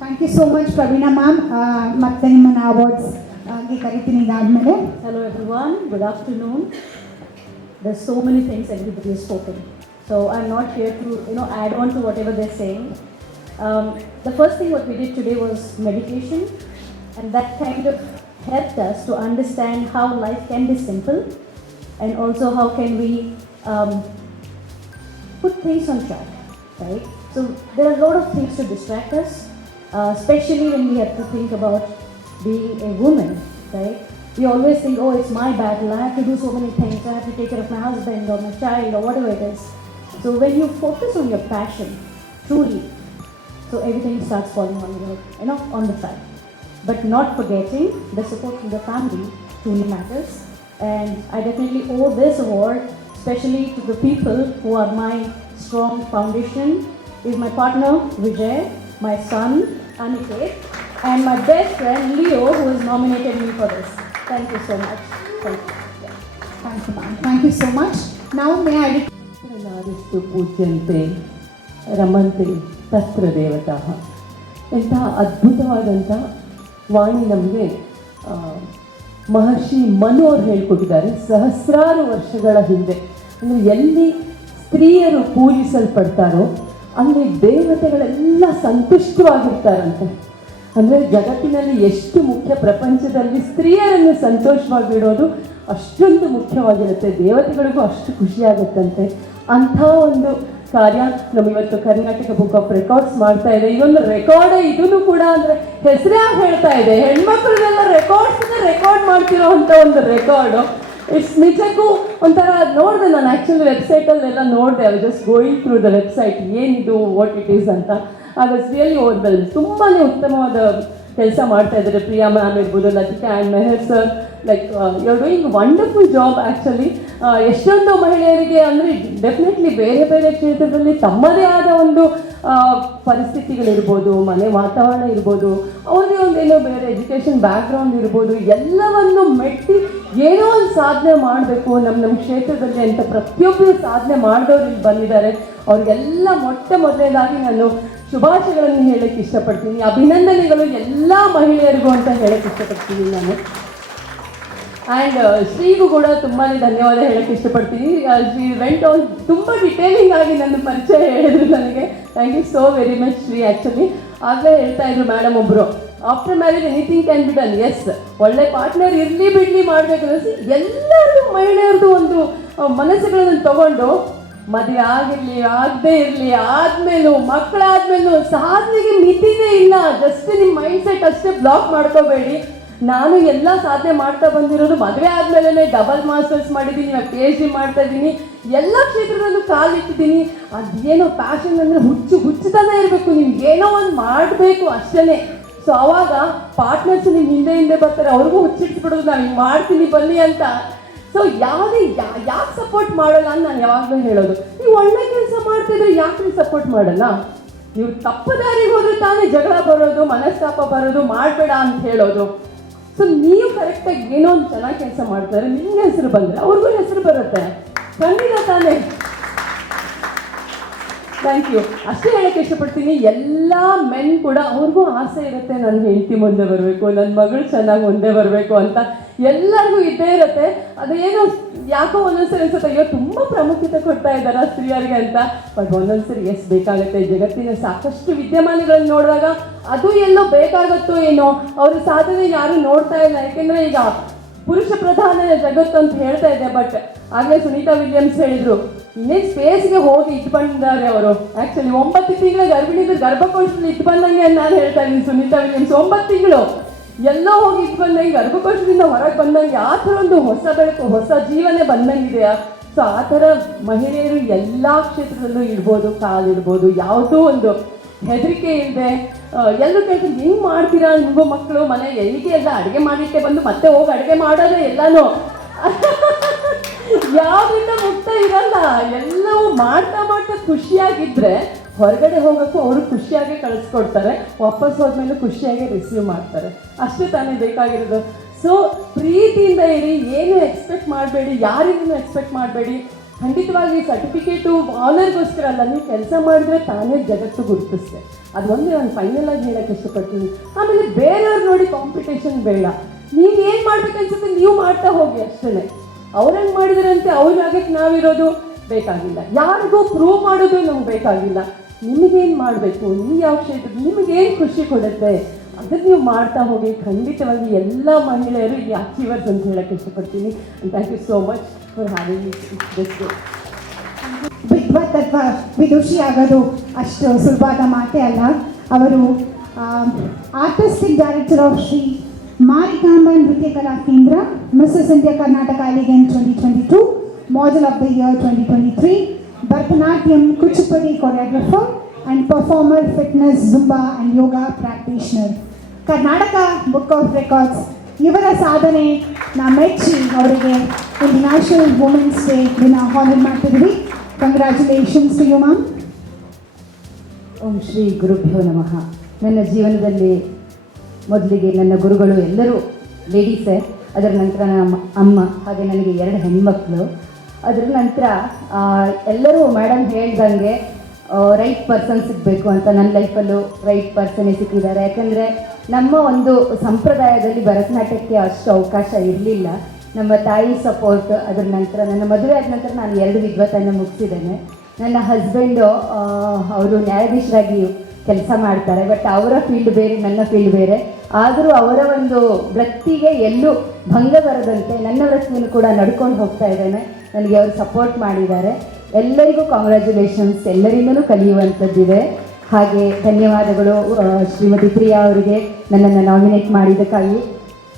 Thank you so much Pravina ma'am. ಮತ್ತೆ ನಿಮ್ಮನ್ನ ಅವಾರ್ಡ್ಸ್ಗೆ ಕರಿತೀನಿ ಇದಾದಮೇಲೆ. Hello everyone, good afternoon. There's so many things everybody has spoken. So I'm not here to add on to whatever they're saying. The first thing what we did today was meditation, and that kind of helped us to understand how life can be simple, and also how can we put things on track, right? So there are a lot of things to distract us, especially when we have to think about being a woman, right? We always think, oh, it's my battle, I have to do so many things, I have to take care of my husband or my child or whatever it is. So when you focus on your passion, truly, so everything starts falling on on the side. But not forgetting the support from the family truly matters. And I definitely owe this award, especially to the people who are my strong foundation, is my partner Vijay, my son Aniket, and my best friend Leo, who has nominated me for this. Thank you so much. Thank you. Yeah. Thank you ma'am. Thank you so much. Now may I ನಾರಿಸ್ತು ಪೂಜ್ಯಂತೆ ರಮಂತೆ ತತ್ರ ದೇವತಾಃ. ಎಂಥ ಅದ್ಭುತವಾದಂಥ ವಾಣಿ ನಮಗೆ ಮಹರ್ಷಿ ಮನು ಅವರು ಹೇಳ್ಕೊಟ್ಟಿದ್ದಾರೆ ಸಹಸ್ರಾರು ವರ್ಷಗಳ ಹಿಂದೆ. ಅಂದರೆ ಎಲ್ಲಿ ಸ್ತ್ರೀಯರು ಪೂಜಿಸಲ್ಪಡ್ತಾರೋ ಅಲ್ಲಿ ದೇವತೆಗಳೆಲ್ಲ ಸಂತುಷ್ಟವಾಗಿರ್ತಾರಂತೆ. ಅಂದರೆ ಜಗತ್ತಿನಲ್ಲಿ ಎಷ್ಟು ಮುಖ್ಯ, ಪ್ರಪಂಚದಲ್ಲಿ ಸ್ತ್ರೀಯರನ್ನು ಸಂತೋಷವಾಗಿಡೋದು ಅಷ್ಟೊಂದು ಮುಖ್ಯವಾಗಿರುತ್ತೆ, ದೇವತೆಗಳಿಗೂ ಅಷ್ಟು ಖುಷಿಯಾಗುತ್ತಂತೆ. ಅಂಥ ಒಂದು ಕಾರ್ಯ ನಮ್ಮಿವತ್ತು ಕರ್ನಾಟಕ ಬುಕ್ ಆಫ್ ರೆಕಾರ್ಡ್ಸ್ ಮಾಡ್ತಾ ಇದೆ. ಇದೊಂದು ರೆಕಾರ್ಡೇ, ಇದನ್ನು ಕೂಡ ಅಂದರೆ ಹೆಸರೇ ಹೇಳ್ತಾ ಇದೆ, ಹೆಣ್ಮಕ್ಳನ್ನೆಲ್ಲ ರೆಕಾರ್ಡ್ ಮಾಡ್ತಿರೋ ಅಂಥ ಒಂದು ರೆಕಾರ್ಡು. ಇಟ್ಸ್ ನಿಜಕ್ಕೂ ಒಂಥರ ನೋಡಿದೆ ನಾನು ಆ್ಯಕ್ಚುಲಿ ವೆಬ್ಸೈಟಲ್ಲೆಲ್ಲ ನೋಡಿದೆ. I was just going through the website, ಏನಿದು ವಾಟ್ ಇಟ್ ಈಸ್ ಅಂತ. I was really overwhelm. ತುಂಬಾ ಉತ್ತಮವಾದ ಕೆಲಸ ಮಾಡ್ತಾ ಇದ್ದಾರೆ. ಪ್ರಿಯಾ ಮ್ಯಾಮ್ ಇರ್ಬೋದು, Latika and Meher sir, like you are doing wonderful job actually. ಎಷ್ಟೊಂದು ಮಹಿಳೆಯರಿಗೆ ಅಂದರೆ ಡೆಫಿನೆಟ್ಲಿ ಬೇರೆ ಬೇರೆ ಕ್ಷೇತ್ರದಲ್ಲಿ ತಮ್ಮದೇ ಆದ ಒಂದು ಪರಿಸ್ಥಿತಿಗಳಿರ್ಬೋದು, ಮನೆ ವಾತಾವರಣ ಇರ್ಬೋದು, ಅವ್ರದೇ ಒಂದೇನೋ ಬೇರೆ ಎಜುಕೇಷನ್ ಬ್ಯಾಕ್ಗ್ರೌಂಡ್ ಇರ್ಬೋದು, ಎಲ್ಲವನ್ನು ಮೆಟ್ಟಿ ಏನೋ ಒಂದು ಸಾಧನೆ ಮಾಡಬೇಕು ನಮ್ಮ ಕ್ಷೇತ್ರದಲ್ಲಿ ಅಂತ ಪ್ರತಿಯೊಬ್ಬರು ಸಾಧನೆ ಮಾಡಿದವ್ರು ಇಲ್ಲಿ ಬಂದಿದ್ದಾರೆ. ಅವ್ರಿಗೆಲ್ಲ ಮೊದಲನೇದಾಗಿ ನಾನು ಶುಭಾಶಯಗಳನ್ನು ಹೇಳೋಕ್ಕೆ ಇಷ್ಟಪಡ್ತೀನಿ. ಅಭಿನಂದನೆಗಳು ಎಲ್ಲ ಮಹಿಳೆಯರಿಗೂ ಅಂತ ಹೇಳೋಕ್ಕೆ ಇಷ್ಟಪಡ್ತೀನಿ ನಾನು. ಆ್ಯಂಡ್ ಶ್ರೀಗೂ ಕೂಡ ತುಂಬಾ ಧನ್ಯವಾದ ಹೇಳೋಕ್ಕೆ ಇಷ್ಟಪಡ್ತೀನಿ. ಶ್ರೀ ವೆಂಟ್ ಆನ್ ತುಂಬ ಡಿಟೇಲಿಂಗ್ ಆಗಿ ನನ್ನ ಪರಿಚಯ ಹೇಳಿದ್ರು ನನಗೆ. Thank you so very much Shri. Actually ಆಗಲೇ ಹೇಳ್ತಾ ಇದ್ರು ಮೇಡಮ್ ಒಬ್ಬರು, after marriage anything can be done. Yes, ಒಳ್ಳೆ ಪಾರ್ಟ್ನರ್ ಇರಲಿ ಬಿಡಲಿ ಮಾಡಬೇಕು ಅನ್ನಿಸಿ ಎಲ್ಲರಿಗೂ ಮಹಿಳೆಯರದು ಒಂದು ಮನಸ್ಸುಗಳನ್ನು ತಗೊಂಡು ಮದುವೆ ಆಗಿರಲಿ ಆಗದೇ ಇರಲಿ ಆದಮೇಲೂ ಮಕ್ಕಳಾದ್ಮೇಲೂ ಸಾಧನೆಗೆ ಮಿತಿನೇ ಇಲ್ಲ. ಜಸ್ಟ್ ನಿಮ್ಮ ಮೈಂಡ್ ಸೆಟ್ ಅಷ್ಟೇ ಬ್ಲಾಕ್ ಮಾಡ್ಕೋಬೇಡಿ. ನಾನು ಎಲ್ಲ ಸಾಧನೆ ಮಾಡ್ತಾ ಬಂದಿರೋದು ಮದುವೆ ಆದಮೇಲೆ ಡಬಲ್ ಮಾಸ್ಟರ್ಸ್ ಮಾಡಿದ್ದೀನಿ, ಇವಾಗ PhD ಮಾಡ್ತಾ ಇದ್ದೀನಿ, ಎಲ್ಲ ಕ್ಷೇತ್ರದಲ್ಲೂ ಕಾಲಿಟ್ಟಿದ್ದೀನಿ. ಅದೇನೋ ಪ್ಯಾಷನ್ ಅಂದರೆ ಹುಚ್ಚುತನ ಇರಬೇಕು, ನಿಮ್ಗೆ ಏನೋ ಒಂದು ಮಾಡಬೇಕು ಅಷ್ಟೇ. ಸೊ ಆವಾಗ ಪಾರ್ಟ್ನರ್ಸ್ ನಿಮ್ಮ ಹಿಂದೆ ಬರ್ತಾರೆ, ಅವ್ರಿಗೂ ಹುಚ್ಚಿಟ್ಬಿಡೋದು ನಾನು ಹಿಂಗೆ ಮಾಡ್ತೀನಿ ಬನ್ನಿ ಅಂತ. ಸೊ ಯಾಕೆ ಸಪೋರ್ಟ್ ಮಾಡೋಲ್ಲ ಅಂತ ನಾನು ಯಾವಾಗಲೂ ಹೇಳೋದು. ನೀವು ಒಳ್ಳೆ ಕೆಲಸ ಮಾಡ್ತಿದ್ರೆ ಯಾಕೆ ನೀವು ಸಪೋರ್ಟ್ ಮಾಡಲ್ಲ? ನೀವು ತಪ್ಪು ದಾರಿಗೆ ಹೋದ್ರೆ ತಾನೇ ಜಗಳ ಬರೋದು, ಮನಸ್ತಾಪ ಬರೋದು, ಮಾಡಬೇಡ ಅಂತ ಹೇಳೋದು. ಸೊ ನೀವು ಕರೆಕ್ಟಾಗಿ ಏನೋ ಒಂದು ಚೆನ್ನಾಗಿ ಕೆಲಸ ಮಾಡ್ತಾರೆ, ನಿಮ್ಗೆ ಹೆಸರು ಬಂದರೆ ಅವ್ರಿಗೂ ಹೆಸರು ಬರುತ್ತೆ, ಖಂಡಿತ ತಾನೇ. Thank you. ಅಷ್ಟೇ ಹೇಳಕ್ಕೆ ಇಷ್ಟಪಡ್ತೀನಿ, ಎಲ್ಲ ಮೆನ್ ಕೂಡ ಅವ್ರಿಗೂ ಆಸೆ ಇರುತ್ತೆ, ನನ್ನ ಹೆಂಡತಿ ಮುಂದೆ ಬರಬೇಕು, ನನ್ನ ಮಗಳು ಚೆನ್ನಾಗಿ ಮುಂದೆ ಬರಬೇಕು ಅಂತ ಎಲ್ಲರಿಗೂ ಇದ್ದೇ ಇರುತ್ತೆ. ಅದೇನೋ ಯಾಕೋ ಒಂದೊಂದ್ಸರಿ ಅನ್ಸುತ್ತೆ, ಅಯ್ಯೋ ತುಂಬ ಪ್ರಾಮುಖ್ಯತೆ ಕೊಡ್ತಾ ಇದ್ದಾರೆ ಸ್ತ್ರೀಯರಿಗೆ ಅಂತ. ಬಟ್ ಒಂದೊಂದ್ಸರಿ ಎಸ್ ಬೇಕಾಗುತ್ತೆ. ಜಗತ್ತಿನ ಸಾಕಷ್ಟು ವಿದ್ಯಮಾನಗಳನ್ನು ನೋಡಿದಾಗ ಅದು ಎಲ್ಲೋ ಬೇಕಾಗುತ್ತೋ ಏನೋ, ಅವ್ರ ಸಾಧನೆ ಯಾರು ನೋಡ್ತಾ ಇಲ್ಲ. ಯಾಕೆಂದರೆ ಈಗ ಪುರುಷ ಪ್ರಧಾನ ಜಗತ್ತು ಅಂತ ಹೇಳ್ತಾ ಇದೆ. ಬಟ್ ಆಗಲೇ ಸುನೀತಾ ವಿಲಿಯಮ್ಸ್ ಹೇಳಿದ್ರು, ಇನ್ನೇನು ಸ್ಪೇಸ್ಗೆ ಹೋಗಿ ಇಟ್ಟು ಬಂದಿದ್ದಾರೆ ಅವರು. ಆ್ಯಕ್ಚುಲಿ 9 ತಿಂಗಳ ಗರ್ಭಿಣಿದ್ರು ಗರ್ಭಕೋಶದಲ್ಲಿ ಇಟ್ಟು ಬಂದಂಗೆ ನಾನು ಹೇಳ್ತಾ ಇದ್ದೀನಿ. ಸುನೀತಾ ವಿಲಿಯಮ್ಸ್ 9 ತಿಂಗಳು ಎಲ್ಲೋ ಹೋಗಿ ಇಟ್ಟು ಬಂದಂಗೆ, ಗರ್ಭಕೋಶದಿಂದ ಹೊರಗೆ ಬಂದಂಗೆ, ಆ ಥರ ಒಂದು ಹೊಸ ಬೆಳಕು, ಹೊಸ ಜೀವನೇ ಬಂದಂಗಿದೆಯಾ. ಸೊ ಆ ಥರ ಮಹಿಳೆಯರು ಎಲ್ಲ ಕ್ಷೇತ್ರದಲ್ಲೂ ಇಡ್ಬೋದು, ಕಾಲಿಡ್ಬೋದು, ಯಾವುದೋ ಒಂದು ಹೆದರಿಕೆ ಇಲ್ಲದೆ. ಎಲ್ಲರೂ ಕೇಳ್ತಾರೆ, ಹೆಂಗೆ ಮಾಡ್ತೀರಾ ನಿಮಗೂ ಮಕ್ಕಳು, ಮನೆ ಎಲ್ಲಿಗೆ ಎಲ್ಲ ಅಡುಗೆ ಮಾಡಿಟ್ಟೆ ಬಂದು ಮತ್ತೆ ಹೋಗಿ ಅಡುಗೆ ಮಾಡೋದೇ ಎಲ್ಲನೂ ಯಾವುದರಿಂದ ಮುಕ್ತ ಇರಲ್ಲ. ಎಲ್ಲವೂ ಮಾಡ್ತಾ ಮಾಡ್ತಾ ಖುಷಿಯಾಗಿದ್ದರೆ ಹೊರಗಡೆ ಹೋಗೋಕ್ಕೂ ಅವರು ಖುಷಿಯಾಗಿ ಕಳಿಸ್ಕೊಡ್ತಾರೆ, ವಾಪಸ್ ಹೋದ್ಮೇಲೆ ಖುಷಿಯಾಗಿ ರಿಸೀವ್ ಮಾಡ್ತಾರೆ. ಅಷ್ಟೇ ತಾನೇ ಬೇಕಾಗಿರೋದು. ಸೊ ಪ್ರೀತಿಯಿಂದ ಇರಿ, ಏನು ಎಕ್ಸ್ಪೆಕ್ಟ್ ಮಾಡಬೇಡಿ, ಯಾರಿಂದನೂ ಎಕ್ಸ್ಪೆಕ್ಟ್ ಮಾಡಬೇಡಿ. ಖಂಡಿತವಾಗಿ ಸರ್ಟಿಫಿಕೇಟು ಆನರ್ಗೋಸ್ಕರ ಅಲ್ಲ, ನೀವು ಕೆಲಸ ಮಾಡಿದ್ರೆ ತಾನೇ ಜಗತ್ತು ಗುರುತಿಸುತ್ತೆ. ಅದು ಒಂದು ನಾನು ಫೈನಲ್ ಆಗಿ ಹೇಳೋಕ್ಕೆ ಇಷ್ಟಪಡ್ತೀನಿ. ಆಮೇಲೆ ಬೇರೆಯವ್ರು ನೋಡಿ ಕಾಂಪಿಟೇಷನ್ ಬೇಡ. ನೀವು ಏನು ಮಾಡ್ಬೇಕನ್ಸುತ್ತೆ ನೀವು ಮಾಡ್ತಾ ಹೋಗಿ ಅಷ್ಟೇ. ಅವ್ರಂಗೆ ಮಾಡಿದ್ರಂತೆ ಅವ್ರಾಗಕ್ಕೆ ನಾವಿರೋದು ಬೇಕಾಗಿಲ್ಲ, ಯಾರಿಗೂ ಪ್ರೂವ್ ಮಾಡೋದು ನಮ್ಗೆ ಬೇಕಾಗಿಲ್ಲ. ನಿಮಗೇನು ಮಾಡಬೇಕು, ನೀವು ಯಾವ ಕ್ಷೇತ್ರ ನಿಮಗೇನು ಖುಷಿ ಕೊಡುತ್ತೆ ಅದನ್ನು ನೀವು ಮಾಡ್ತಾ ಹೋಗಿ. ಖಂಡಿತವಾಗಿ ಎಲ್ಲ ಮಹಿಳೆಯರು ಇಲ್ಲಿ ಅಚೀವರ್ಸ್ ಅಂತ ಹೇಳೋಕ್ಕೆ ಇಷ್ಟಪಡ್ತೀನಿ. And thank you so much for having this day. ವಿದ್ವತ್ ಅಥವಾ ವಿದುಷಿ ಆಗೋದು ಅಷ್ಟು ಸುಲಭವಾದ ಮಾತೇ ಅಲ್ಲ. ಅವರು artistic director of Shri Marikamba Nritya Kala Kendra, Mrs India Karnataka elegant 2022, Model of the Year 2023, Bharatanatyam Kuchipudi choreographer and performer, fitness, Zumba and yoga practitioner. Karnataka book of records ಇವರ ಸಾಧನೆ ಮೆಚ್ಚಿ ಅವರಿಗೆ ಇಂಟರ್ನ್ಯಾಷನಲ್ ವುಮೆನ್ಸ್ ಡೇ ದಿನ ಹಾನರ್ ಮಾಡ್ತಿದ್ವಿ. Congratulations to you ma'am. ಓಂ ಶ್ರೀ ಗುರುಭ್ಯೋ ನಮಃ. ನನ್ನ ಜೀವನದಲ್ಲಿ ಮೊದಲಿಗೆ ನನ್ನ ಗುರುಗಳು ಎಲ್ಲರೂ ಲೇಡೀಸೇ. ಅದರ ನಂತರ ನಮ್ಮ ಅಮ್ಮ, ಹಾಗೆ ನನಗೆ 2 ಹೆಣ್ಮಕ್ಳು. ಅದರ ನಂತರ ಎಲ್ಲರೂ ಮೇಡಮ್ ಹೇಳ್ದಂಗೆ ರೈಟ್ ಪರ್ಸನ್ ಸಿಗಬೇಕು ಅಂತ ನನ್ನ ಲೈಫಲ್ಲೂ ರೈಟ್ ಪರ್ಸನೇ ಸಿಕ್ಕಿದ್ದಾರೆ. ಯಾಕಂದರೆ ನಮ್ಮ ಒಂದು ಸಂಪ್ರದಾಯದಲ್ಲಿ ಭರತನಾಟ್ಯಕ್ಕೆ ಅಷ್ಟು ಅವಕಾಶ ಇರಲಿಲ್ಲ. ನಮ್ಮ ತಾಯಿ ಸಪೋರ್ಟ್, ಅದರ ನಂತರ ನನ್ನ ಮದುವೆ ಆದ ನಂತರ ನಾನು 2 ವಿದ್ವತ್ತನ್ನು ಮುಗಿಸಿದ್ದೇನೆ. ನನ್ನ ಹಸ್ಬೆಂಡು ಅವರು ನ್ಯಾಯಾಧೀಶರಾಗಿ ಕೆಲಸ ಮಾಡ್ತಾರೆ. ಬಟ್ ಅವರ ಫೀಲ್ಡ್ ಬೇರೆ, ನನ್ನ ಫೀಲ್ಡ್ ಬೇರೆ. ಆದರೂ ಅವರ ಒಂದು ವೃತ್ತಿಗೆ ಎಲ್ಲೂ ಭಂಗ ಬರದಂತೆ ನನ್ನ ವೃತ್ತಿಯನ್ನು ಕೂಡ ನಡ್ಕೊಂಡು ಹೋಗ್ತಾ ಇದ್ದೇನೆ. ನನಗೆ ಅವರು ಸಪೋರ್ಟ್ ಮಾಡಿದ್ದಾರೆ. ಎಲ್ಲರಿಗೂ ಕಾಂಗ್ರ್ಯಾಚುಲೇಷನ್ಸ್, ಎಲ್ಲರಿಂದಲೂ ಕಲಿಯುವಂಥದ್ದಿದೆ. ಹಾಗೆ ಧನ್ಯವಾದಗಳು ಶ್ರೀಮತಿ ಪ್ರಿಯಾ ಅವರಿಗೆ ನನ್ನನ್ನು ನಾಮಿನೇಟ್ ಮಾಡಿದ್ದಕ್ಕಾಗಿ.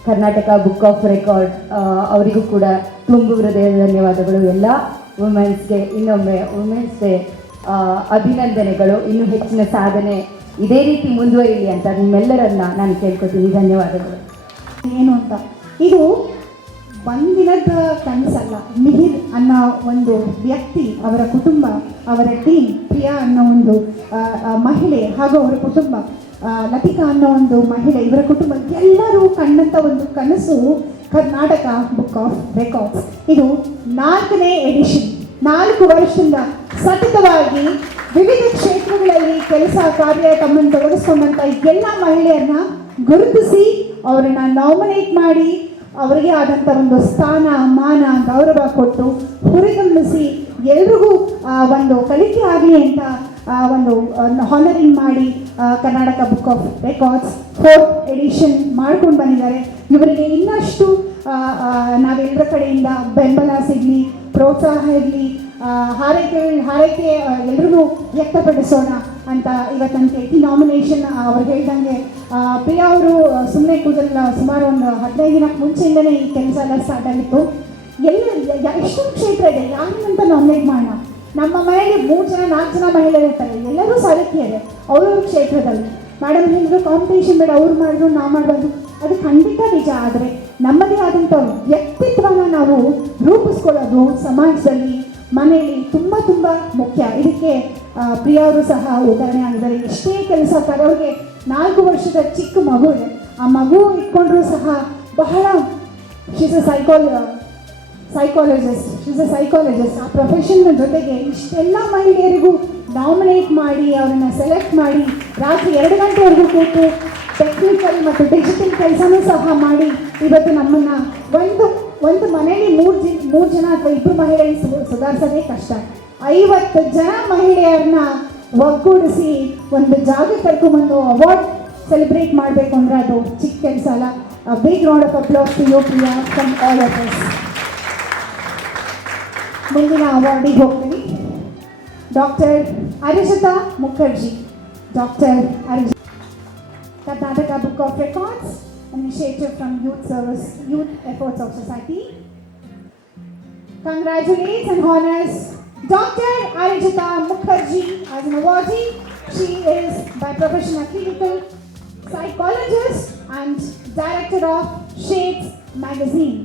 ಕರ್ನಾಟಕ ಬುಕ್ ಆಫ್ ರೆಕಾರ್ಡ್ ಅವರಿಗೂ ಕೂಡ ತುಂಬು ಹೃದಯದ ಧನ್ಯವಾದಗಳು. ಎಲ್ಲ ವುಮೆನ್ಸ್ಗೆ ಇನ್ನೊಮ್ಮೆ ವುಮೆನ್ಸ್ ಡೇ ಅಭಿನಂದನೆಗಳು. ಇನ್ನೂ ಹೆಚ್ಚಿನ ಸಾಧನೆ ಇದೇ ರೀತಿ ಮುಂದುವರಿಲಿ ಅಂತ ನಿಮ್ಮೆಲ್ಲರನ್ನ ನಾನು ಕೇಳ್ಕೊತೀನಿ. ಧನ್ಯವಾದಗಳು. ಏನು ಅಂತ, ಇದು ಒಂದಿನದ ಕನಸಲ್ಲ. ಮಿಹಿರ್ ಅನ್ನೋ ಒಂದು ವ್ಯಕ್ತಿ, ಅವರ ಕುಟುಂಬ, ಅವರ ಟೀಮ್, ಪ್ರಿಯಾ ಅನ್ನೋ ಒಂದು ಮಹಿಳೆ ಹಾಗೂ ಅವರ ಕುಟುಂಬ, ಲತಿಕಾ ಅನ್ನೋ ಒಂದು ಮಹಿಳೆ, ಇವರ ಕುಟುಂಬ ಎಲ್ಲರೂ ಕಂಡಂಥ ಒಂದು ಕನಸು ಕರ್ನಾಟಕ ಬುಕ್ ಆಫ್ ರೆಕಾರ್ಡ್ಸ್. ಇದು 4ನೇ ಎಡಿಷನ್. 4 ವರ್ಷದಿಂದ ಸತತವಾಗಿ ವಿವಿಧ ಕ್ಷೇತ್ರಗಳಲ್ಲಿ ಕೆಲಸ ಕಾರ್ಯ ತಮ್ಮನ್ನು ತೊಡಗಿಸ್ಕೊಂಡಂಥ ಎಲ್ಲ ಮಹಿಳೆಯರನ್ನ ಗುರುತಿಸಿ ಅವರನ್ನು ನಾಮಿನೇಟ್ ಮಾಡಿ ಅವರಿಗೆ ಆದಂಥ ಒಂದು ಸ್ಥಾನ, ಮಾನ, ಗೌರವ ಕೊಟ್ಟು ಹುರಿದುಂಬಿಸಿ ಎಲ್ರಿಗೂ ಒಂದು ಕಲಿಕೆ ಆಗಲಿ ಅಂತ ಒಂದು ಹಾನರಿಂಗ್ ಮಾಡಿ Karnataka book of records 4th edition ಮಾಡ್ಕೊಂಡು ಬಂದಿದ್ದಾರೆ. ಇವರಿಗೆ ಇನ್ನಷ್ಟು ನಾವೆಲ್ಲರ ಕಡೆಯಿಂದ ಬೆಂಬಲ ಸಿಗಲಿ, ಪ್ರೋತ್ಸಾಹ ಇರಲಿ, ಹಾರೈಕೆ ಎಲ್ರಿಗೂ ವ್ಯಕ್ತಪಡಿಸೋಣ ಅಂತ ಇವತ್ತಂತೆ ಈ ನಾಮಿನೇಷನ್ ಅವ್ರು ಹೇಳ್ದಂಗೆ ಪ್ರಿಯಾ ಅವರು ಸುಮ್ಮನೆ ಕೂದಲ್ಲ ಸುಮಾರು ಒಂದು 15 ದಿನಕ್ಕೆ ಮುಂಚೆಯಿಂದಲೇ ಈ ಕೆಲಸ ಎಲ್ಲ ಸ್ಟಾರ್ಟ್ ಆಗಿತ್ತು. ಎಷ್ಟೊಂದು ಕ್ಷೇತ್ರ ಇದೆ, ಯಾರನ್ನಂತ ನಾಮಿನೇಟ್ ಮಾಡೋಣ. ನಮ್ಮ ಮನೆಯಲ್ಲಿ 3 ಜನ 4 ಜನ ಮಹಿಳೆಯರು ಇರ್ತಾರೆ, ಎಲ್ಲರೂ ಸಾರಥಿಯರೇ ಅವ್ರವ್ರ ಕ್ಷೇತ್ರದಲ್ಲಿ. ಮೇಡಮ್ ಹೇಳಿದ್ರು ಕಾಂಪಿಟೇಷನ್ ಬೇಡ, ಅವ್ರು ಮಾಡಿದ್ರು ನಾವು ಮಾಡಬಾರ್ದು. ಅದು ಖಂಡಿತ ನಿಜ. ಆದರೆ ನಮ್ಮದೇ ಆದಂಥ ವ್ಯಕ್ತಿತ್ವನ ನಾವು ರೂಪಿಸ್ಕೊಳ್ಳೋದು ಸಮಾಜದಲ್ಲಿ, ಮನೆಯಲ್ಲಿ ತುಂಬ ತುಂಬ ಮುಖ್ಯ. ಇದಕ್ಕೆ ಪ್ರಿಯಾ ಅವರು ಸಹ ಉದಾಹರಣೆ ಆಗಿದ್ದಾರೆ. ಎಷ್ಟೇ ಕೆಲಸ ಅವ್ರಿಗೆ 4 ವರ್ಷದ ಚಿಕ್ಕ ಮಗು ಇದೆ. ಆ ಮಗು ಇಟ್ಕೊಂಡ್ರೂ ಸಹ ಬಹಳ ಶೀಸ್ ಅ ಸೈಕಾಲಜಿಸ್ಟ್. ಆ ಪ್ರೊಫೆಷನ್ ಜೊತೆಗೆ ಇಷ್ಟೆಲ್ಲ ಮಹಿಳೆಯರಿಗೂ ನಾಮಿನೇಟ್ ಮಾಡಿ ಅವರನ್ನು ಸೆಲೆಕ್ಟ್ ಮಾಡಿ ರಾತ್ರಿ 2 ಗಂಟೆವರೆಗೂ ಕೂತು ಟೆಕ್ನಿಕಲ್ ಮತ್ತು ಡಿಜಿಟಲ್ ಕೆಲಸನೂ ಸಹ ಮಾಡಿ ಇವತ್ತು ನಮ್ಮನ್ನು ಒಂದು ಮನೆಯಲ್ಲಿ 3 ಜನ ಅಥವಾ 2 ಮಹಿಳೆಯರು ಸುಧಾರಿಸೋದೇ ಕಷ್ಟ. 50 ಜನ ಮಹಿಳೆಯರನ್ನ ಒಗ್ಗೂಡಿಸಿ ಒಂದು ಜಾಗಕ್ಕೆ ಕರ್ಕೊಂಡ್ಬಂದು ಅವಾರ್ಡ್ ಸೆಲೆಬ್ರೇಟ್ ಮಾಡಬೇಕು ಅಂದರೆ ಅದು ಚಿಕ್ಕ ಕೆಲಸ ಅಲ್ಲ. Big round of applause to you Priya from all of us. ಮುಂದಿನ ಅವಾರ್ಡಿಗೆ ಹೋಗ್ತೀನಿ. Doctor Arijita Mukherjee. Karnataka Book of Records, initiative from Youth Efforts of Society. Congratulates and honors Dr. Arijita Mukherjee as an awardee. She is by profession a clinical psychologist and director of Shades Magazine.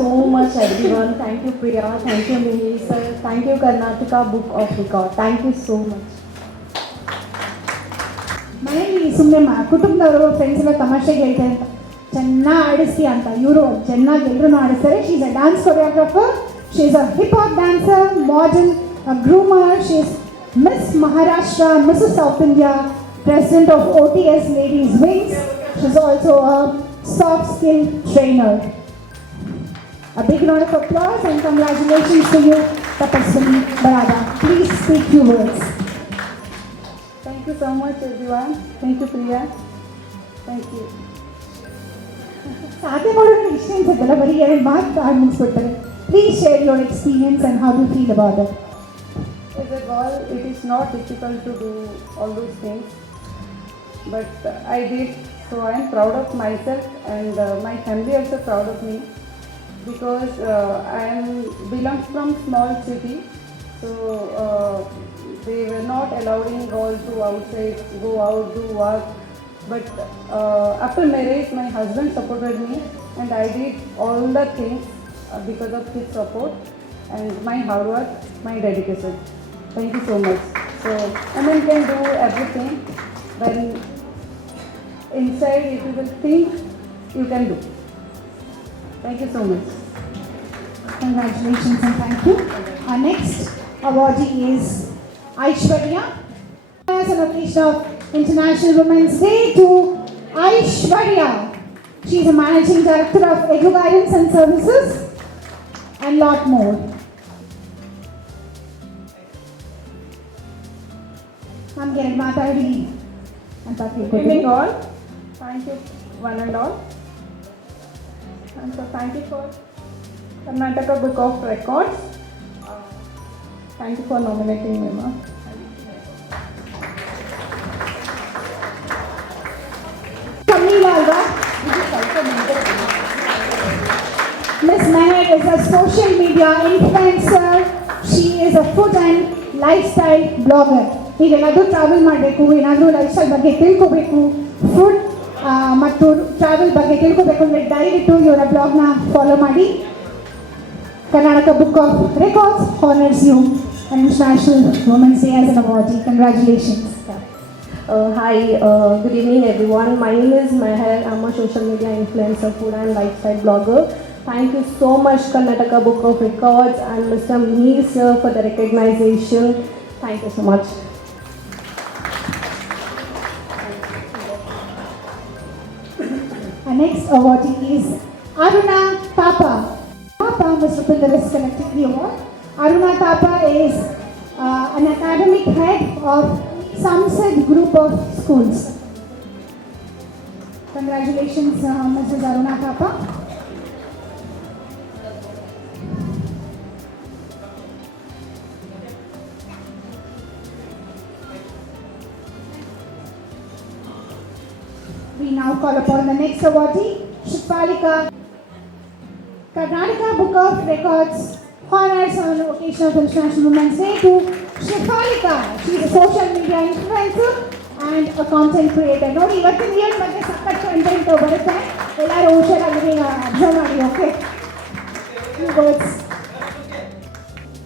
So much everyone. Thank you Priya, thank you Mini sir, thank you Karnataka Book of Record. Thank you so much. ಮನೆಯಲ್ಲಿ ಸುಮ್ಮನೆ ಕುಟುಂಬದವರು ಫ್ರೆಂಡ್ಸ್ ಎಲ್ಲ ತಮಾಷೆಗೆ ಹೇಳ್ತಾರೆ ಅಂತ ಚೆನ್ನಾಗಿ ಆಡಿಸ್ತೀಯ ಅಂತ. ಇವರು ಚೆನ್ನಾಗಿ ಎಲ್ಲರೂ ಆಡಿಸ್ತಾರೆ. She is a dance choreographer, she is a hip hop dancer, model, groomer. She is miss Maharashtra, Mrs South India, president of OTS Ladies Wings. She is also a soft skill trainer. A big round of applause and congratulations to you, Tapaswini Barada. Please speak few words. Thank you so much everyone. Thank you Priya. Thank you. ಸಾಧ್ಯ ಮಾಡೋದು ಇಷ್ಟ ಅನ್ಸುತ್ತಲ್ಲ, ಬರೀ 2 ಮಾತು ಆಡಿ ಮುಗಿಸ್ಬಿಡ್ತಾರೆ. Please share your experience and how do feel about it. As a girl, it is not difficult to do all those things, but I did. So I am proud of myself, and my family also proud of me, because I belongs from small city. So they were not allowing girls to outside, go out, do work. But after marriage, my husband supported me, and I did all the things because of his support and my hard work, my dedication. Thank you so much. So women can do everything, when inside if you will think, you can do. Thank you so much. Congratulations and thank you. Our next awardee is Aishwarya. As an occasion of International Women's Day to Aishwarya. She is a managing director of Edu Guidance and Services and lot more. ನಮಗೆ ಮಾತಾಡಿ ಅಂತ Evening all. Thank you one and all. And so thank you for Karnataka Book of Records. Thank you for nominating me, ma'am. ಕಮ್ಮೀಲ ಅಲ್ವಾ? Miss Meher is a social media influencer. She is a food and lifestyle blogger. ನೀವೆಲ್ಲಾದರೂ travel ಮಾಡಬೇಕು, ಏನಾದರೂ life style ಬಗ್ಗೆ ತಿಳ್ಕೋಬೇಕು, ಫುಡ್ ಮತ್ತು ಟ್ರಾವೆಲ್ ಬಗ್ಗೆ ತಿಳ್ಕೋಬೇಕು ಅಂದರೆ ದಯವಿಟ್ಟು ಇವರ ಬ್ಲಾಗ್ನ ಫಾಲೋ ಮಾಡಿ. Karnataka book of records honors you on International Women's Day as an awardee. Congratulations. Hi, good evening everyone. My name is Meher. I'm a social media influencer, food and lifestyle blogger. Thank you so much Karnataka Book of Records and Mr. Mir sir for the recognition. Thank you so much. Our next awardee is Aruna Thapa. Mr. Pindar is collecting the award. Aruna Thapa is an academic head of Samsad Group of Schools. Congratulations, Mrs. Aruna Thapa. We now call upon the next awardee, Shipalika. Karnataka Book of Records honors on the occasion of International Women's Day to Shipalika. She is a social media influencer and a content creator. ನೋಡಿ ಇವತ್ತಿನ ಇಯರ್ ಬಗ್ಗೆ ಸಾಕಷ್ಟು ಕಂಟೆಂಟ್ ಬರುತ್ತೆ, ಎಲ್ಲರೂ ಹುಷಾರಾಗಿ observe ಮಾಡಿ. Okay,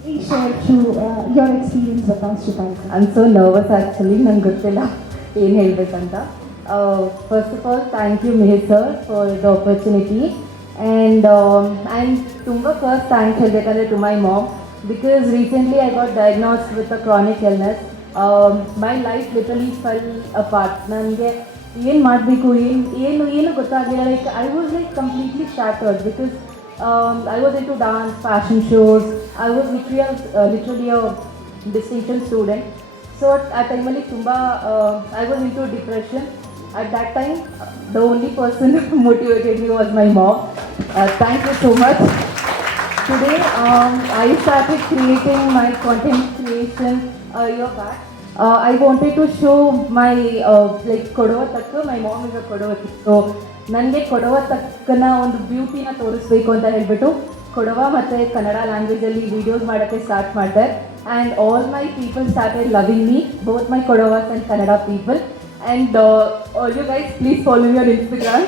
Please share through your experience with us, Shipalika. I am so nervous actually, ನಂಗೆ ಗೊತ್ತಿಲ್ಲ ಏನು ಹೇಳಬೇಕಂತ. First of all thank you Mihir sir for the opportunity. And ತುಂಬ ಫಸ್ಟ್ ಥ್ಯಾಂಕ್ಸ್ ಹೇಳಬೇಕಂದ್ರೆ to my mom, because recently I got diagnosed with a chronic illness. My life literally fell apart. ನನಗೆ ಏನು ಮಾಡಬೇಕು ಏನು ಗೊತ್ತಾಗಲಿಲ್ಲ. Like I was like completely shattered because I was into dance, fashion shows. I was literally a distinction student. So at time ಅಲ್ಲಿ ತುಂಬ I was into depression. At that time, the only person who motivated me was my mom. Thank you so much. Today, I started creating my content creation a year back. I wanted to show my like Kodava ತಕ್ಕ. My mom is a Kodava ತಕ್ಕ. So ನನಗೆ ಕೊಡವ ತಕ್ಕನ ಒಂದು ಬ್ಯೂಟಿನ ತೋರಿಸ್ಬೇಕು ಅಂತ ಹೇಳ್ಬಿಟ್ಟು ಕೊಡವ ಮತ್ತು ಕನ್ನಡ ಲ್ಯಾಂಗ್ವೇಜಲ್ಲಿ ವೀಡಿಯೋಸ್ ಮಾಡೋಕ್ಕೆ ಸ್ಟಾರ್ಟ್ ಮಾಡಿದೆ. And all my people started loving me, both my Kodavas and Kannada people. And all you guys please follow me on Instagram.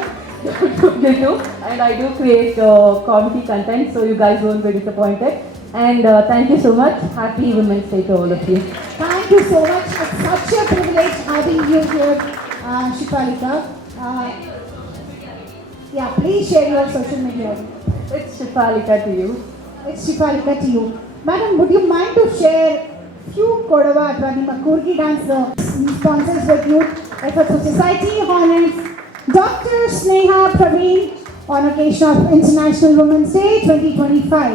And I do create comedy content, so you guys won't be disappointed. And thank you so much. Happy Women's Day to all of you. Thank you so much. It's such a privilege having you here, Shipalika. Yeah, please share your social media. It's Shipalika to you. It's Shipalika to you. Madam, would you mind to share few Kodava athwa nimma Kurgi dance sponsors with you? Efforts of Society honors Dr. Sneha Praveen on occasion of International Women's Day 2025.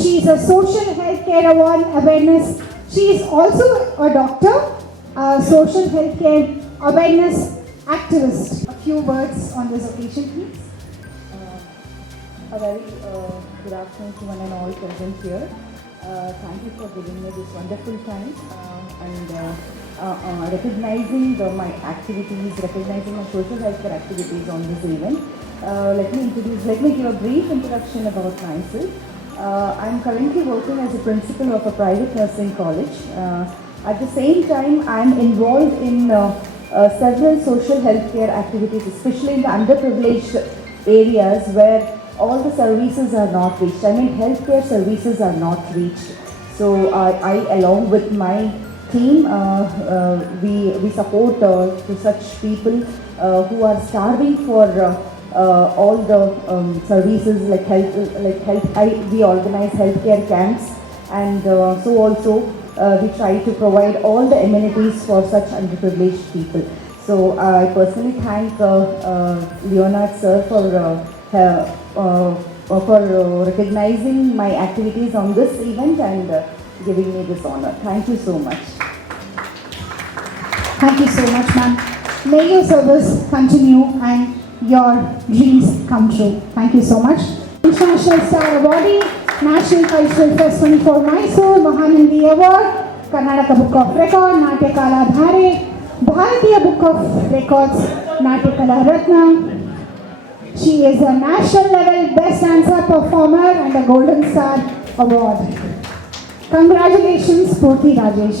She is a social healthcare award awareness. She is also a doctor, a social healthcare awareness activist. A few words on this occasion, please. A very good afternoon to one and all present here. Thank you for giving me this wonderful time and recognizing my activities, recognizing my social healthcare activities on this event. Let me give a brief introduction about myself. I'm currently working as a principal of a private nursing college. At the same time, I'm involved in several social healthcare activities, especially in the underprivileged areas where all the services are not reached. I mean, healthcare services are not reached. So I along with my team, we support to such people who are starving for all the services like health. We organize healthcare camps, and so also we try to provide all the amenities for such underprivileged people. So I personally thank Leonard sir for recognizing my activities on this event and giving me this honor. Thank you so much. Thank you so much, ma'am. May your service continue and your dreams come true. Thank you so much. International Star Awardee, National Cultural Fest 24 Mysore, Mahanandi Award, Karnataka Book of Records, Natyakala Dhare, Bharatiya Book of Records, Natyakala Ratna. She is a national level best dancer performer and a Golden Star Award. Congratulations, Purti Rajesh.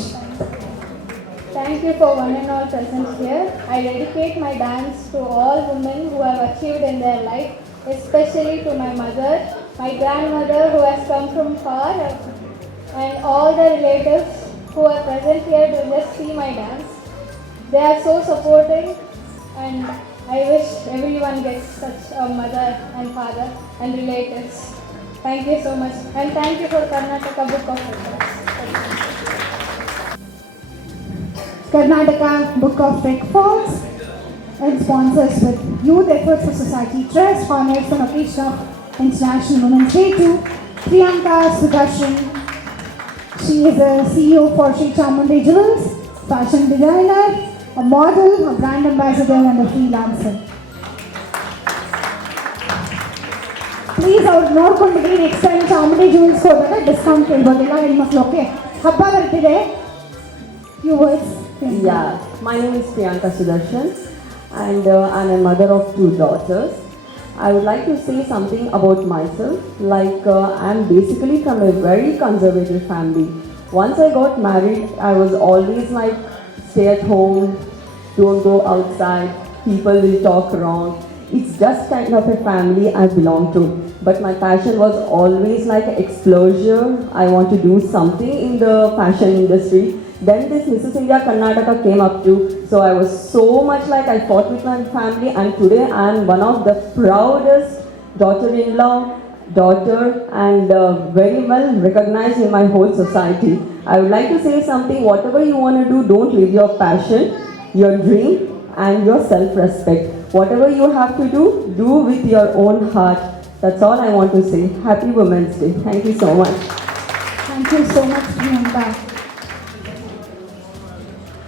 Thank you for one and all present here. I dedicate my dance to all women who have achieved in their life, especially to my mother, my grandmother who has come from far, and all the relatives who are present here to just see my dance. They are so supporting, and I wish everyone gets such a mother and father and relatives. Thank you so much, and thank you for Karnataka Book of Records. Karnataka Book of Records and sponsors with Youth Efforts of Society Trust honors on occasion of International Women's Day to Priyanka Sudarshan. She is a CEO for Sri Chamundi Jewels, fashion designer, a model, a brand ambassador and a freelancer. Please ಅವ್ರು ನೋಡ್ಕೊಂಡ್ಬಿಡಿ next time Chamundi ಜುವೆಲ್ಸ್ಗೆ ಹೋದಾಗ ಡಿಸ್ಕೌಂಟ್ ಕೇಳ್ಬೋದಿಲ್ಲ ಹೆಣ್ಮಕ್ಳು. ಹಬ್ಬ ಬರ್ತಿದೆ. Few words. Yeah, my name is Priyanka Sudarshan and I'm a mother of 2 daughters. I would like to say something about myself. I'm basically from a very conservative family. Once I got married, I was always stay at home, don't go outside, people will talk wrong. it's just kind of a family I belong to. But my passion was always like an explosion. I want to do something in the fashion industry. Then this Mrs. India Karnataka came up too. So I was so much like I fought with my family, and today I am one of the proudest daughter-in-law, daughter, and very well recognized in my whole society. I would like to say something, whatever you want to do, don't leave your passion, your dream, and your self-respect. Whatever you have to do with your own heart. That's all I want to say. Happy Women's Day. Thank you so much. Thank you so much, Priyanka.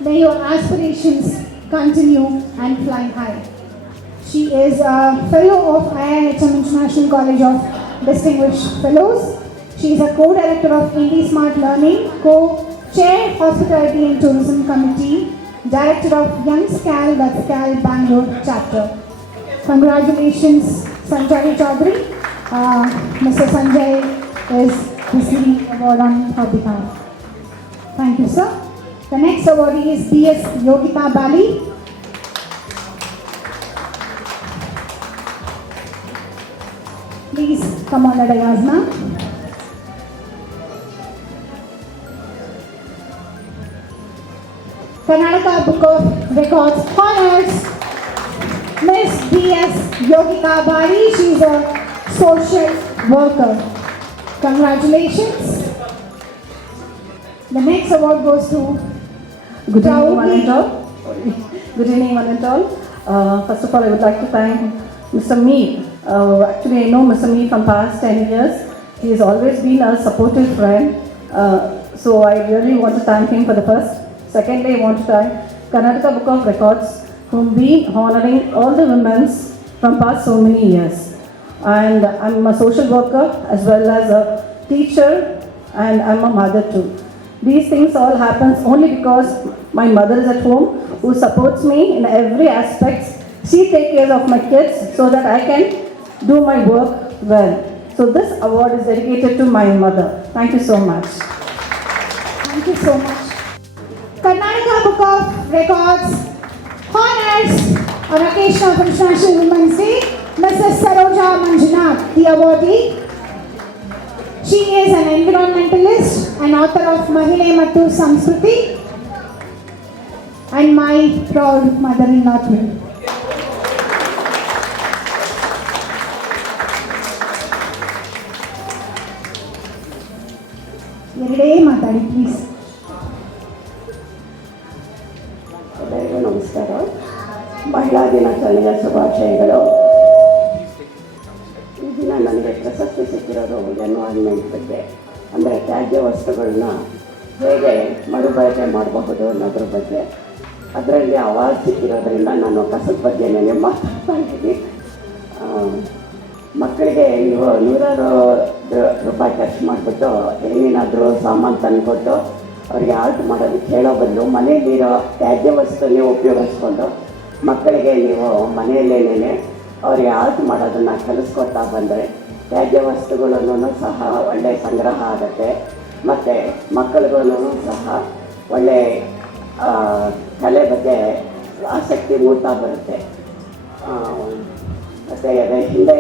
May your aspirations continue and fly high. She is a fellow of IIHM International College of Distinguished Fellows. She is a co-director of IndiSmart Learning, co-chair Hospitality and Tourism Committee, director of Young Scal, that's Scal Bangalore chapter. Congratulations, Sanjay Chaudhary. Mr. Sanjay is receiving the award on her behalf. Thank you, sir. The next awardee is B.S. Yogita Bali. Please come on the dais, ma'am. Karnataka Book of Records honors Miss B.S. Yogita Bali. She is a social worker. Congratulations. The next award goes to Good evening, one and all. Good evening, one and all. First of all, I would like to thank Mr. Mead. Actually, I know Mr. Mead from past 10 years. He has always been a supportive friend. So I really want to thank him for the first. Secondly, I want to thank Karnataka Book of Records, whom been honoring all the women from past so many years. And I'm a social worker as well as a teacher, and I'm a mother too. These things all happens only because my mother is at home, who supports me in every aspect. She takes care of my kids so that I can do my work well. So this award is dedicated to my mother. Thank you so much. Thank you so much. Karnataka Book of Records honors on occasion of International Women's Day Mrs. Saroja Manjunath, the awardee. She is an environmentalist and author of Mahile Mattu Samskruti and my proud mother-in-law too. ಎರಡೇ ಮಾತಾಡಿ ಪ್ಲೀಸ್. ಎಲ್ಲರಿಗೂ ನಮಸ್ಕಾರ. ಮಹಿಳಾ ದಿನಾಚರಣೆಯ ಶುಭಾಶಯಗಳು. ಈ ದಿನ ನನಗೆ ಪ್ರಶಸ್ತಿ ಸಿಕ್ಕಿರೋದು ಎನ್ವೈರ್ಮೆಂಟ್ ಬಗ್ಗೆ, ಅಂದರೆ ತ್ಯಾಜ್ಯ ವಸ್ತುಗಳನ್ನ ಹೇಗೆ ಮರುಬಳಕೆ ಮಾಡಬಹುದು ಅನ್ನೋದ್ರ ಬಗ್ಗೆ. ಅದರಲ್ಲಿ ಅವಾರ್ಡ್ ಸಿಕ್ಕಿರೋದ್ರಿಂದ ನಾನು ಕಸದ ಬಗ್ಗೆ ನನಗೆ ಮಾತಾಡ್ತಾ ಇದ್ದೀನಿ. ಮಕ್ಕಳಿಗೆ ನೀವು 100 ರೂಪಾಯಿ ಖರ್ಚು ಮಾಡಿಬಿಟ್ಟು ಏನೇನಾದರೂ ಸಾಮಾನು ತಂದುಕೊಟ್ಟು ಅವರಿಗೆ ಆರ್ಟ್ ಮಾಡೋದಕ್ಕೆ ಹೇಳೋ ಬದಲು ಮನೆಯಲ್ಲಿರೋ ತ್ಯಾಜ್ಯ ವಸ್ತುನೇ ಉಪಯೋಗಿಸ್ಕೊಂಡು ಮಕ್ಕಳಿಗೆ ನೀವು ಮನೆಯಲ್ಲೇನೇ ಅವರಿಗೆ ಆರ್ಟ್ ಮಾಡೋದನ್ನು ಕಲಿಸ್ಕೊಡ್ತಾ ಬಂದರೆ ತ್ಯಾಜ್ಯ ವಸ್ತುಗಳನ್ನು ಸಹ ಒಳ್ಳೆಯ ಸಂಗ್ರಹ ಆಗುತ್ತೆ. ಮತ್ತು ಮಕ್ಕಳಿಗೂ ಸಹ ಒಳ್ಳೆಯ ಕಲೆ ಬಗ್ಗೆ ಆಸಕ್ತಿ ಮೂಡ್ತಾ ಬರುತ್ತೆ. ಮತ್ತು ಅದೇ ಹಿಂದೆ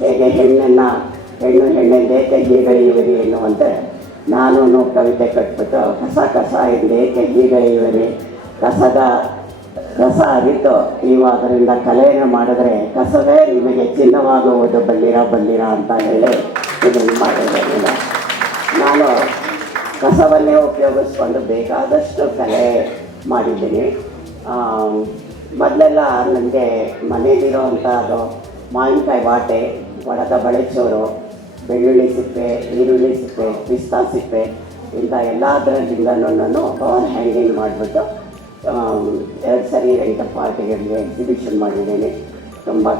ಹೇಗೆ ಹೆಣ್ಣೆಂದೇಕೆ ಹೀಗಳೆಯುವರಿ ಎನ್ನುವಂತೆ ನಾನು ಕವಿತೆ ಕಟ್ಬಿಟ್ಟು ಕಸ ಎಂದೇಕೆ ಹೀಗಳೆಯುವರಿ, ಕಸದ ರಸ ಅರಿತು ನೀವು ಅದರಿಂದ ಕಲೆಯನ್ನು ಮಾಡಿದ್ರೆ ಕಸವೇ ನಿಮಗೆ ಚಿನ್ನವಾಗುವುದು ಬಲ್ಲಿರ ಅಂತ ಹೇಳಿ ಇದನ್ನು ಮಾಡಿರೋದಿಲ್ಲ. ನಾನು ಕಸವನ್ನೇ ಉಪಯೋಗಿಸ್ಕೊಂಡು ಬೇಕಾದಷ್ಟು ಕಲೆ ಮಾಡಿದ್ದೀನಿ. ಮೊದಲೆಲ್ಲ ನನಗೆ ಮನೆಯಲ್ಲಿರೋವಂಥ ಅದು ಮಾವಿನಕಾಯಿ ವಾಟೆ, ಒಣದ ಬಳೆಚೋರು, ಬೆಳ್ಳುಳ್ಳಿ ಸಿಪ್ಪೆ, ಈರುಳ್ಳಿ ಸಿಪ್ಪೆ, ಪಿಸ್ತಾ ಸಿಪ್ಪೆ ಇಂಥ ಎಲ್ಲದರಿಂದನೂ ಪವರ್ ಹ್ಯಾಂಗಿಂಗ್ ಮಾಡಿಬಿಟ್ಟು 2 ಸರಿ ರಂಗಪ್ಪ ಆರ್ಟಿಗಳಿಗೆ ಎಕ್ಸಿಬಿಷನ್ ಮಾಡಿದ್ದೀನಿ. ತುಂಬ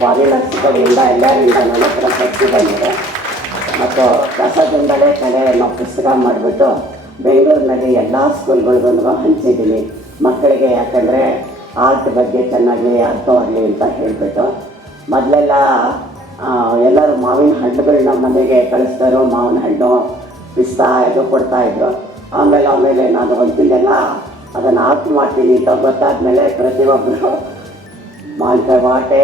ಫಾರಿನರ್ಸ್ಗಳಿಂದ ಎಲ್ಲರಿಂದನೂ ಪ್ರಶಸ್ತಿ ಬಂದಿದೆ. ಮತ್ತು ಕಸದಿಂದಲೇ ಕಲೆ ಅನ್ನೋ ಪುಸ್ತಕ ಮಾಡಿಬಿಟ್ಟು ಬೆಂಗಳೂರಿನಲ್ಲಿ ಎಲ್ಲ ಸ್ಕೂಲ್ಗಳಿಗೂ ಹಂಚಿದ್ದೀನಿ ಮಕ್ಕಳಿಗೆ. ಯಾಕಂದರೆ ಆರ್ಟ್ ಬಗ್ಗೆ ಚೆನ್ನಾಗಿ ಅರ್ಥವಾಗಲಿ ಅಂತ ಹೇಳಿಬಿಟ್ಟು. ಮೊದಲೆಲ್ಲ ಎಲ್ಲರೂ ಮಾವಿನ ಹಣ್ಣುಗಳನ್ನ ಮನೆಗೆ ಕಳಿಸ್ತಾರೋ, ಮಾವಿನ ಹಣ್ಣು, ಪಿಸ್ತಾ ಇದು ಕೊಡ್ತಾಯಿದ್ರು. ಆಮೇಲೆ ನಾನು ಒಂದಿನೆಲ್ಲ ಅದನ್ನು ಆರ್ಟ್ ಮಾಡ್ತೀನಿ ಅಂತ ಗೊತ್ತಾದಮೇಲೆ ಪ್ರತಿಯೊಬ್ಬರು ಮಾವಿನಕಾಯಿ ವಾಟೆ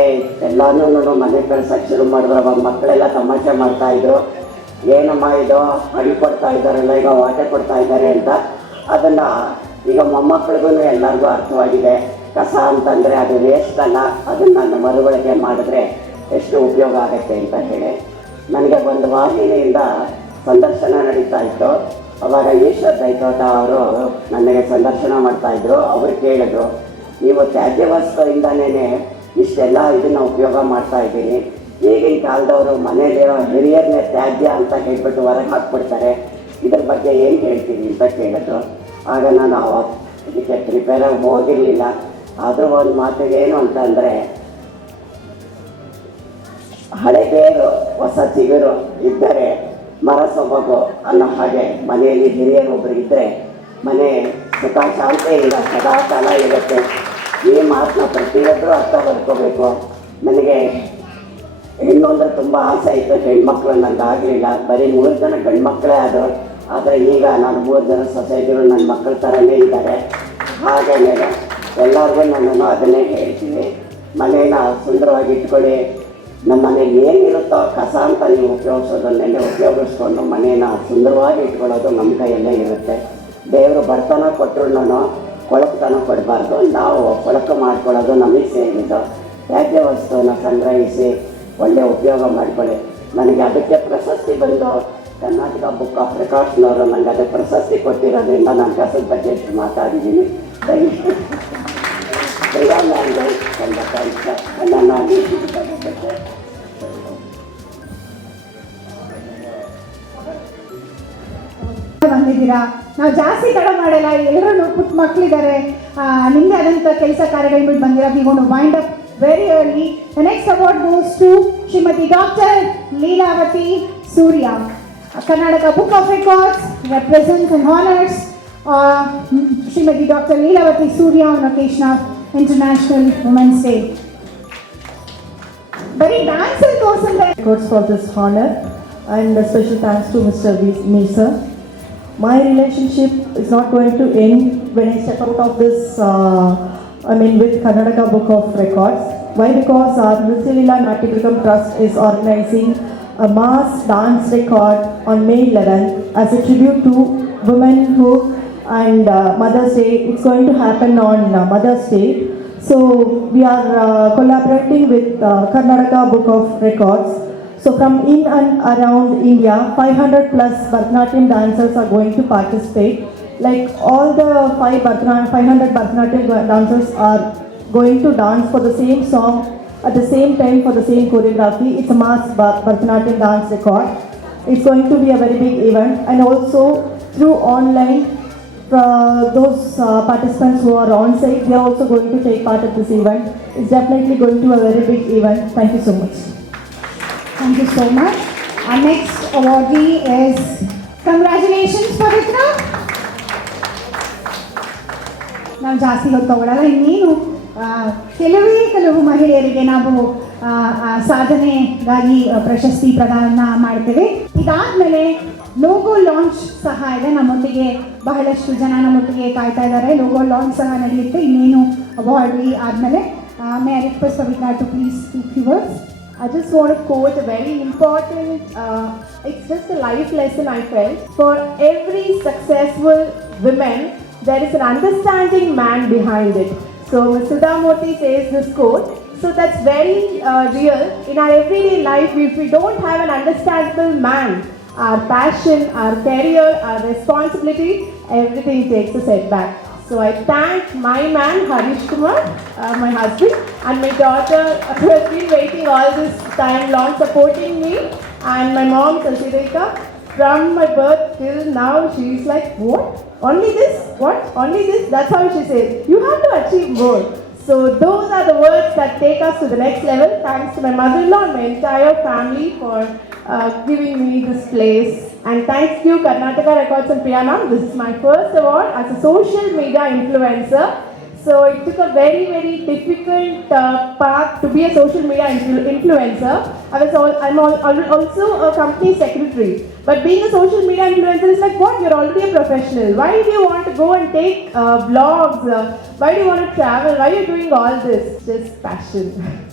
ಎಲ್ಲನೂ ಮನೆ ಕಳ್ಸಕ್ಕೆ ಶುರು ಮಾಡಿದ್ರು. ಅವಾಗ ಮಕ್ಕಳೆಲ್ಲ ತಮಾಷೆ ಮಾಡ್ತಾಯಿದ್ರು, ಏನಮ್ಮ ಇದು ಹಣ್ಣು ಕೊಡ್ತಾ ಇದ್ದಾರಲ್ಲ, ಈಗ ವಾಟೆ ಕೊಡ್ತಾ ಇದ್ದಾರೆ ಅಂತ. ಅದನ್ನು ಈಗ ಮೊಮ್ಮಕ್ಕಳಿಗೂ ಎಲ್ಲರಿಗೂ ಅರ್ಥವಾಗಿದೆ. ಕಸ ಅಂತಂದರೆ ಅದು ವೇಸ್ಟ್ ಅಲ್ಲ, ಅದನ್ನು ಮರುಬಳಕೆ ಮಾಡಿದ್ರೆ ಎಷ್ಟು ಉಪಯೋಗ ಆಗುತ್ತೆ ಅಂತ ಹೇಳಿ. ನನಗೆ ಒಂದು ವಾಹಿನಿಯಿಂದ ಸಂದರ್ಶನ ನಡೀತಾ ಇತ್ತು. ಅವಾಗ ಈಶ್ವರ್ ದೈತೋಟ ಅವರು ನನಗೆ ಸಂದರ್ಶನ ಮಾಡ್ತಾಯಿದ್ರು. ಅವರು ಕೇಳಿದ್ರು, ನೀವು ತ್ಯಾಜ್ಯ ವಸ್ತುವಿಂದನೇ ಇಷ್ಟೆಲ್ಲ ಇದನ್ನು ಉಪಯೋಗ ಮಾಡ್ತಾ ಇದ್ದೀನಿ, ಈಗಿನ ಕಾಲದವರು ಮನೇಲಿರೋ ಹಿರಿಯರನ್ನೇ ತ್ಯಾಜ್ಯ ಅಂತ ಹೇಳ್ಬಿಟ್ಟು ಹೊರಗೆ ಹಾಕ್ಬಿಡ್ತಾರೆ, ಇದ್ರ ಬಗ್ಗೆ ಏನು ಹೇಳ್ತೀನಿ ಅಂತ ಕೇಳಿದ್ರು. ಆಗ ನಾನು ಇದಕ್ಕೆ ಪ್ರಿಪೇರಾಗಿ ಹೋಗಿರಲಿಲ್ಲ. ಆದರೂ ಒಂದು ಮಾತಿಗೆ ಏನು ಅಂತಂದರೆ, ಹಳೆ ಬೇರು ಹೊಸ ಚಿಗುರು ಇದ್ದರೆ ಮರ ಸೊಬಗು ಅನ್ನೋ ಹಾಗೆ ಮನೆಯಲ್ಲಿ ಹಿರಿಯರೊಬ್ಬರು ಇದ್ದರೆ ಮನೆ ಸುಖ ಶಾಂತಿಯಿಂದ ಸದಾ ಕಾಲ ಇರುತ್ತೆ. ಈ ಮಾತನ್ನ ಪ್ರತಿಯೊಬ್ಬರು ಅರ್ಥ ಮಾಡ್ಕೋಬೇಕು. ನನಗೆ ಹೆಣ್ಣು ಅಂದರೆ ತುಂಬ ಆಸೆ ಇತ್ತು, ಹೆಣ್ಮಕ್ಳು ನನಗೆ ಆಗಲಿಲ್ಲ. ಬರೀ 3 ಜನ ಗಂಡು ಮಕ್ಕಳೇ ಆದರು. ಆದರೆ ಈಗ ನಾನು 3 ಜನ ಸೊಸೈಟಿಗಳು ನನ್ನ ಮಕ್ಕಳ ಥರನೇ ಇದ್ದಾರೆ. ಹಾಗೆಯೇ ಎಲ್ಲರಿಗೂ ನಾನು ಅದನ್ನೇ ಹೇಳ್ತೀನಿ, ಮನೇನ ಸುಂದರವಾಗಿ ಇಟ್ಕೊಳ್ಳಿ. ನಮ್ಮ ಮನೇಲಿ ಏನಿರುತ್ತೋ ಕಸ ಅಂತ ನೀವು ಉಪಯೋಗಿಸೋದನ್ನೇ ಉಪಯೋಗಿಸ್ಕೊಂಡು ಮನೇನ ಸುಂದರವಾಗಿ ಇಟ್ಕೊಳ್ಳೋದು ನಮ್ಮ ಕೈಯಲ್ಲೇ ಇರುತ್ತೆ. ದೇವರು ಬಡತನ ಕೊಟ್ಟರು ನಾನು ಕೊಳಕುತನ ಕೊಡಬಾರ್ದು. ನಾವು ಕೊಳಕು ಮಾಡ್ಕೊಳ್ಳೋದು ನಮಗೆ ಸೇರಿದ್ದು. ತ್ಯಾಜ್ಯ ವಸ್ತುವನ್ನು ಸಂಗ್ರಹಿಸಿ ಒಳ್ಳೆಯ ಉಪಯೋಗ ಮಾಡಿಕೊಳ್ಳಿ. ನನಗೆ ಅದಕ್ಕೆ ಪ್ರಶಸ್ತಿ ಬಂದು ಕರ್ನಾಟಕ ಬುಕ್ ಆಫ್ ರೆಕಾರ್ಡ್ಸ್ನವರು ನನಗೆ ಅದಕ್ಕೆ ಪ್ರಶಸ್ತಿ ಕೊಟ್ಟಿರೋದ್ರಿಂದ ನಾನು ಕಸದ ಬಗ್ಗೆ ಎಷ್ಟು ಮಾತಾಡಿದ್ದೀನಿ. ದಯವಿಟ್ಟು ಬಂದಿದ್ದೀರಾ. ನಾವು ಜಾಸ್ತಿ ತಡ ಮಾಡಲ್ಲ, ಎಲ್ಲರೂ ಪುಟ್ಟ ಮಕ್ಕಳಿದ್ದಾರೆ, ನಿಮ್ಮದೇ ಆದಂಥ ಕೆಲಸ ಕಾರ್ಯಗಳು ಬಿಟ್ಟು ಬಂದಿರಾ. We gone to wind up very early. The next award goes to Shrimati doctor Leelavathi Surya. Karnataka Book of Records represents and honors Srimati Dr. Leelavati Surya on occasion of International Women's Day. Very dance and course Records for this honor, and a special thanks to Mr. Mesa. My relationship is not going to end when I step out of this, with Karnataka Book of Records. Why? Because our Nritya Natyagruham Trust is organizing a mass dance record on May 11th as a tribute to womanhood and Mother's Day. It's going to happen on Mother's Day. So we are collaborating with Karnataka Book of Records. So from in and around India, 500 plus Bharatanatyam dancers are going to participate. Like all the 500 Bharatanatyam dancers are going to dance for the same song at the same time for the same choreography. It's a mass Bharatanatyam dance record. It's going to be a very big event, and also through online, those participants who are on site, they are also going to take part of this event. It's definitely going to be a very big event. Thank you so much. Thank you so much. Our next awardee is, congratulations Pavitra. ನಾವು ಜಾಸ್ತಿ ಹೊತ್ತು ತಗೊಳ್ಳಲ್ಲ. ಇನ್ನೇನು ಕೆಲವು ಮಹಿಳೆಯರಿಗೆ ನಾವು ಸಾಧನೆಗಾಗಿ ಪ್ರಶಸ್ತಿ ಪ್ರದಾನ ಮಾಡ್ತೇವೆ. ಇದಾದಮೇಲೆ ಲೋಗೋ ಲಾಂಚ್ ಸಹ ಇದೆ. ನಮ್ಮೊಟ್ಟಿಗೆ ಬಹಳಷ್ಟು ಜನ ನಮ್ಮೊಟ್ಟಿಗೆ ಕಾಯ್ತಾ ಇದ್ದಾರೆ. ಲೋಗೋ ಲಾಂಚ್ ಸಹ ನಡೆಯುತ್ತೆ ಇನ್ನೇನು ಅವಾರ್ಡ್ ಆದಮೇಲೆ. May I request Pavitra to please speak few words. I just want to quote a very important, it's just a life lesson I felt. For every successful woman, there is an understanding man behind it. So Sudha Murthy says this quote. So that's very real. In our everyday life, if we don't have an understandable man, our passion, our career, our responsibility, everything takes a setback. So I thank my man Harish Kumar, my husband, and my daughter who has been waiting all this time long supporting me, and my mom Sanchideka. From my birth till now, she's like, what? Only this? What? Only this? That's how she says. You have to achieve more. So those are the words that take us to the next level. Thanks to my mother-in-law and my entire family for giving me this place. And thanks to Karnataka Records and Priya ma'am. This is my first award as a social media influencer. So it took a very, very difficult path to be a social media influencer. I'm also a company secretary. But being a social media influencer is like, what? You're already a professional. Why do you want to go and take vlogs? Why do you want to travel? Why are you doing all this? Just passion.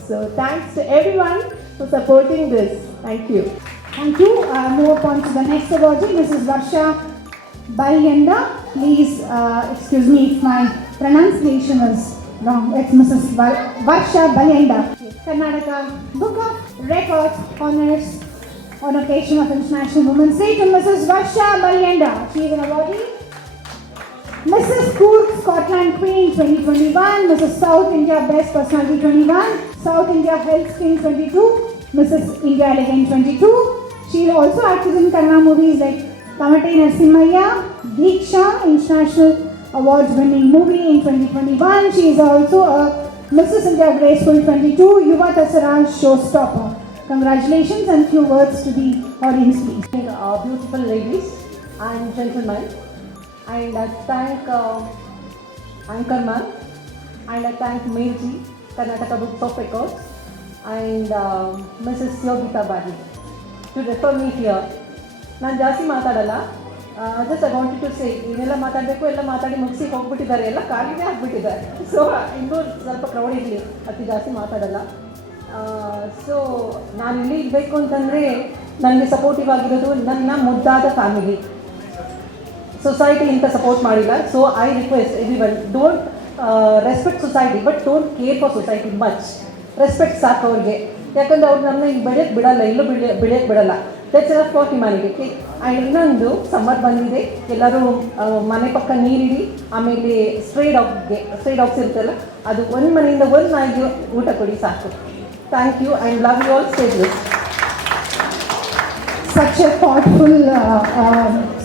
So thanks to everyone for supporting this. Thank you. Thank you. Move on to the next awardee, Mrs. Varsha Balyenda. Please excuse me if my pronunciation is wrong. It's Mrs. Varsha Balyenda. Karnataka Book of Records honors on occasion of International Women's Day to Mrs. Varsha Balyenda. She is an awardee. Mrs. Cook Scotland Queen 2021, Mrs. South India Best Personality 21, South India Health King 22, Mrs. India Elegant 22. She also acted in Kannada movies like Tamate Narsimhaya, Diksha, International Awards winning movie in 2021. She is also a Mrs. India Graceful 22, Yuva Dasara Showstopper. Congratulations and few words to the audience, please. Beautiful ladies and gentlemen, and I thank Anchorman, and I thank Mirji, Karnataka Book of Records, and Mrs. Yogita Badi to refer me here. ನಾನು ಜಾಸ್ತಿ ಮಾತಾಡಲ್ಲ, just I wanted to say ಏನೆಲ್ಲ ಮಾತಾಡಬೇಕು ಎಲ್ಲ ಮಾತಾಡಿ ಮುಗಿಸಿ ಹೋಗ್ಬಿಟ್ಟಿದ್ದಾರೆ, ಎಲ್ಲ ಖಾಲಿನೇ ಆಗಿಬಿಟ್ಟಿದ್ದಾರೆ. ಸೊ ಇನ್ನೂ ಸ್ವಲ್ಪ ಕ್ರೌಡ್ ಇರಲಿ, ಅತಿ ಜಾಸ್ತಿ ಮಾತಾಡಲ್ಲ. ಸೊ ನಾನು ಇಲ್ಲಿ ಇರಬೇಕು ಅಂತಂದರೆ ನನಗೆ ಸಪೋರ್ಟಿವ್ ಆಗಿರೋದು ನನ್ನ ಮುದ್ದಾದ ಫ್ಯಾಮಿಲಿ. ಸೊಸೈಟಿ ಇಂಥ ಸಪೋರ್ಟ್ ಮಾಡಿಲ್ಲ. So I request every one, don't respect society but don't care for society much. Respect ಸಾಕು ಅವ್ರಿಗೆ, ಯಾಕಂದರೆ ಅವ್ರು ನಮ್ಮನ್ನ ಈಗ ಬೆಳೆಯೋಕ್ಕೆ ಬಿಡಲ್ಲ, ಎಲ್ಲೂ ಬೆಳೆಯೋಕ್ಕೆ ಬಿಡಲ್ಲ. That's enough for humanity. And ಇನ್ನೊಂದು ಸಮ್ಮರ್ ಬಂದಿದೆ, ಎಲ್ಲರೂ ಮನೆ ಪಕ್ಕ ನೀರಿಡಿ, ಆಮೇಲೆ ಸ್ಟ್ರೇ ಡಾಗ್ಸ್ ಇರುತ್ತಲ್ಲ, ಅದು ಒಂದು ಮನೆಯಿಂದ ಒಂದು ನಾಯಿಗೆ ಊಟ ಕೊಡಿ ಸಾಕು. Thank you and love you all. Stay blessed. Such a thoughtful